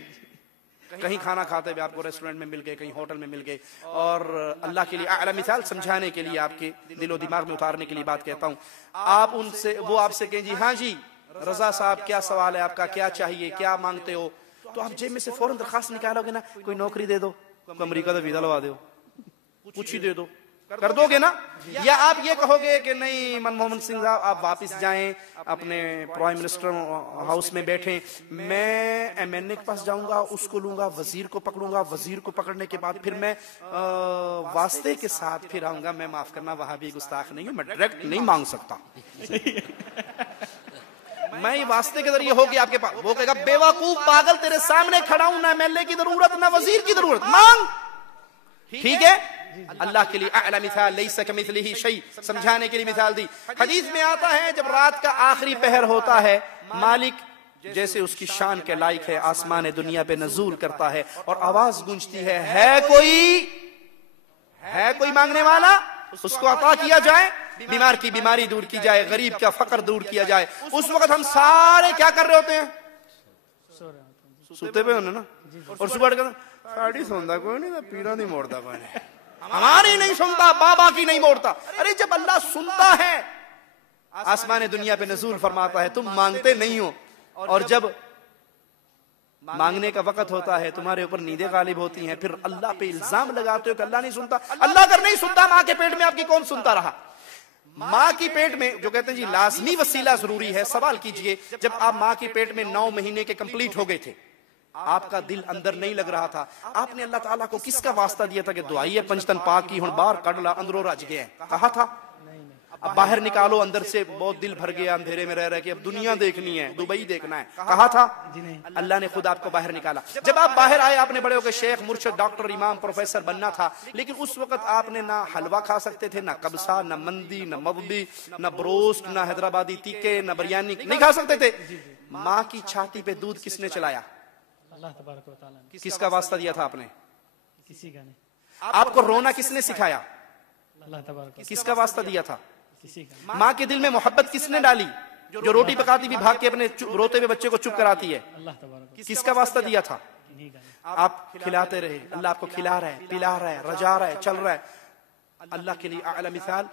कहीं खाना खाते हुए आपको रेस्टोरेंट में मिल गए, कहीं होटल में मिल गए, और अल्लाह के लिए आला मिसाल समझाने के लिए, आपके दिलो दिमाग में उतारने के लिए बात कहता हूं, आप उनसे, वो आपसे कहें जी हाँ जी रजा साहब क्या सवाल है आपका, क्या चाहिए, क्या मांगते हो, तो आप जेब में से फौरन दरखास्त निकालोगे ना, कोई नौकरी दे दो, अमरीका का वीजा लगा दो, कुछ ही दे दो, कर दोगे ना? या आप ये कहोगे कि नहीं मनमोहन सिंह साहब आप वापस जाएं, अपने प्राइम मिनिस्टर हाउस में बैठें, मैं एमएनए के पास जाऊंगा, उसको लूंगा, वजीर को पकड़ूंगा, वजीर को पकड़ने के बाद फिर मैं वास्ते के साथ फिर आऊंगा, मैं माफ करना वहां भी गुस्ताख नहीं हूं, मैं डायरेक्ट नहीं मांग सकता मैं ये वास्ते के जरिए होगी आपके पास। वो कहेगा बेवकूफ पागल, तेरे सामने खड़ा हूं, ना एमएलए की जरूरत ना वजीर की जरूरत, मांग। ठीक है, अल्लाह के लिए आला मिसाल लैसा कमिथलिही शै, समझाने के लिए मिसाल दी। हदीस में आता है जब रात का आखिरी पहर होता है, मालिक जैसे उसकी शान के लायक है आसमान दुनिया पे नजूल करता है और आवाज गूंजती है कोई मांगने वाला, उसको अता किया जाए, बीमार की बीमारी दूर की जाए, गरीब का फकर दूर किया जाए। उस वक्त हम सारे क्या कर रहे होते हैं? सुते पे होने ना, और सुबह साड़ी सोंदा कोई नहीं, पीरा नहीं मोड़ता कोई नहीं, हमारी नहीं सुनता, बाबा की नहीं मोड़ता। अरे जब अल्लाह सुनता है, आसमान दुनिया पे नज़ूल फरमाता है, तुम मांगते नहीं हो, और जब मांगने का वक्त होता है तुम्हारे ऊपर नींदें गालिब होती हैं, फिर अल्लाह पे इल्जाम लगाते हो कि अल्लाह नहीं सुनता। अल्लाह अगर नहीं सुनता, माँ के पेट में आपकी कौन सुनता रहा? माँ की पेट में जो कहते हैं जी लाजमी वसीला जरूरी है, सवाल कीजिए जब आप माँ की पेट में 9 महीने के कंप्लीट हो गए थे, आपका दिल अंदर नहीं लग रहा था, आपने अल्लाह ताला को किसका वास्ता दिया था कि दुआई है पंचतन पाक की, हुण बाहर कड़ ला, अंदरों रज गया, कहा था? अब बाहर निकालो, अंदर से बहुत दिल भर गया अंधेरे में रह रहे कि अब दुनिया देखनी है, दुबई देखना है, कहा था? अल्लाह ने खुद आपको बाहर निकाला। जब आप बाहर आए, आपने बड़े होकर शेख, मुर्शिद, डॉक्टर, इमाम, प्रोफेसर बनना था, लेकिन उस वक्त आपने ना हलवा खा सकते थे, ना कब्सा, ना मंदी, ना मबदी, ना ब्रोस्ट, ना हैदराबादी तीखे, ना बिरयानी नहीं खा सकते थे। माँ की छाती पे दूध किसने चलाया? अल्लाह तबारक व तआला ने। किसका वास्ता दिया था आपने? किसी का नहीं। आपको रोना किसने सिखाया? अल्लाह तबारक व किसका वास्ता दिया था? किसी का। माँ के दिल में मोहब्बत किसने डाली? जो रोटी पकाती भी भाग के अपने रोते हुए बच्चे को चुप कराती है, अल्लाह तबारक व किसका वास्ता दिया था? किन्हीं का नहीं। आप खिलाते रहे, अल्लाह आपको खिला रहा है, पिला रहा है, रजा रहा है, चल रहा है। अल्लाह के लिए आला मिसाल,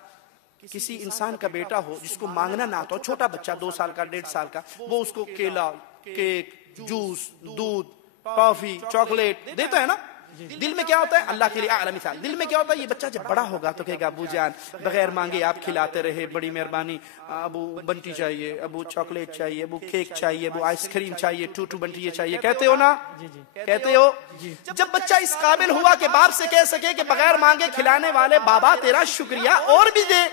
किसी इंसान का बेटा हो जिसको मांगना ना आता हो, छोटा बच्चा 2 साल का, 1.5 साल का, वो उसको केला, केक, जूस, दूध, टॉफी, चॉकलेट देता है ना, दिल में क्या होता है? अल्लाह के लिए आला मिसाल, दिल में क्या होता है? ये बच्चा जब बड़ा होगा तो कहेगा अबू जान बगैर मांगे आप खिलाते रहे, बड़ी मेहरबानी, अबू बंटी चाहिए, अबू चॉकलेट चाहिए, अबू केक चाहिए, अबू आइसक्रीम चाहिए, टूटू बंटी ये चाहिए, कहते हो ना? कहते हो? जब बच्चा इस काबिल हुआ कि बाप से कह सके कि बगैर मांगे खिलाने वाले बाबा तेरा शुक्रिया और भी दे,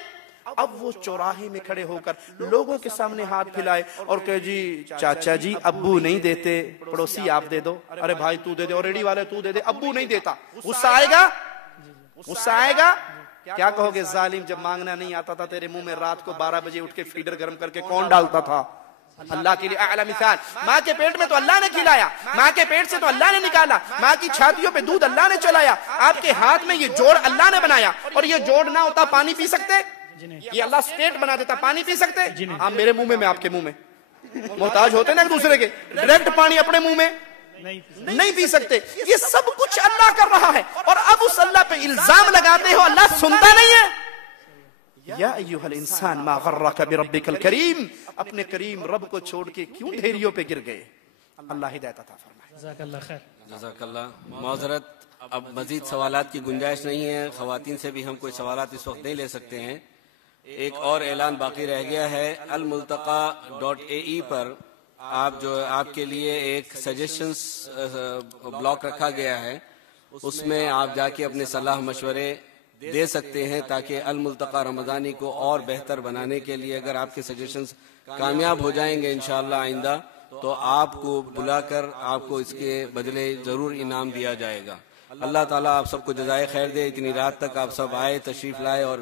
अब वो चौराहे में खड़े होकर लोगों के सामने हाथ फैलाए और कहे जी चाचा जी अब्बू नहीं देते, पड़ोसी आप दे दो, अरे भाई तू दे दे, और रेडी वाले तू दे दे, अब्बू नहीं देता, गुस्सा आएगा? गुस्सा आएगा? क्या कहोगे? जालिम, जब मांगना नहीं आता था तेरे मुंह में रात को 12 बजे उठ के फीडर गर्म करके कौन डालता था? अल्लाह के लिए आला मिसाल, माँ के पेट में तो अल्लाह ने खिलाया, माँ के पेट से तो अल्लाह ने निकाला, माँ की छातियों पे दूध अल्लाह ने चलाया, आपके हाथ में ये जोड़ अल्लाह ने बनाया, और ये जोड़ ना होता पानी पी सकते? ये अल्लाह स्टेट बना देता, पानी पी सकते? आप मेरे मुंह में, मैं आपके मुंह में, मोहताज होते ना एक दूसरे के, डायरेक्ट पानी अपने मुंह में नहीं पी सकते। ये सब कुछ अल्लाह कर रहा है, और अब उस अल्लाह पे इल्जाम लगाते हो अल्लाह सुनता नहीं है। या अय्युहल इंसान मा गर्रका बिरब्बिकल करीम, अपने करीम रब को छोड़ के क्यों ढेरियों पे गिर गए? अल्लाह हिदायत अता फरमाए। जज़ाकल्लाह खैर। जज़ाकल्लाह। माज़रत, अब मजीद सवालात की गुंजाइश नहीं है, ख़वातीन से भी हम कोई सवालात इस वक्त नहीं ले सकते हैं। एक और ऐलान बाकी रह गया है। almultaqa.ae पर आप जो आपके लिए एक सजेशंस ब्लॉक रखा गया है, उसमें आप जाके अपने सलाह मशवरे दे सकते हैं ताकि अल-मुल्तका रमज़ानी को और बेहतर बनाने के लिए अगर आपके सजेशंस कामयाब हो जाएंगे इंशाअल्लाह आइंदा, तो आपको बुलाकर आपको इसके बदले ज़रूर इनाम दिया जाएगा। अल्लाह ताला आप सबको जज़ाए खैर दे। इतनी रात तक आप सब आए, तशरीफ़ लाए और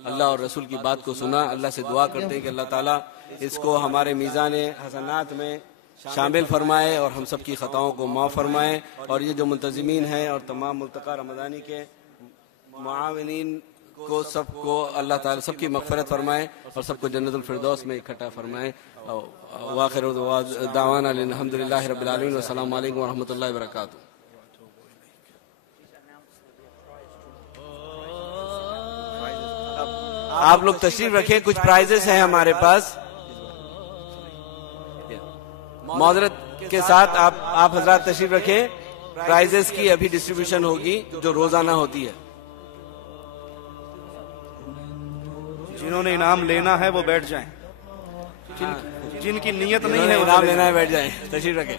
अल्लाह और रसूल की बात को सुना। अल्लाह से दुआ करते हैं कि अल्लाह ताला इसको हमारे मीज़ान हसनात में शामिल फरमाए और हम सब की ख़ताओं को माफ़ फरमाए। और ये जो मुंतज़िमीन हैं और तमाम मुल्तका रमज़ानी के मुआविनीन को सबको अल्लाह ताला सबकी मग़फ़िरत फरमाए और सबको जन्नतुल फिरदौस में इकट्ठा फरमाए। वाखिर दावाना अल्हम्दुलिल्लाहि रब्बिल आलमीन व अस्सलामु अलैकुम व रहमतुल्लाहि व बरकातुहू। आप लोग तशरीफ रखें, कुछ प्राइजेस हैं हमारे पास। मौजरत के साथ आप हजरात तशरीफ रखें। प्राइजेस की अभी डिस्ट्रीब्यूशन होगी जो रोजाना होती है। जिन्होंने इनाम लेना है वो बैठ जाएं, जिनकी नीयत नहीं है इनाम लेना है बैठ जाएं, तशरीफ रखें।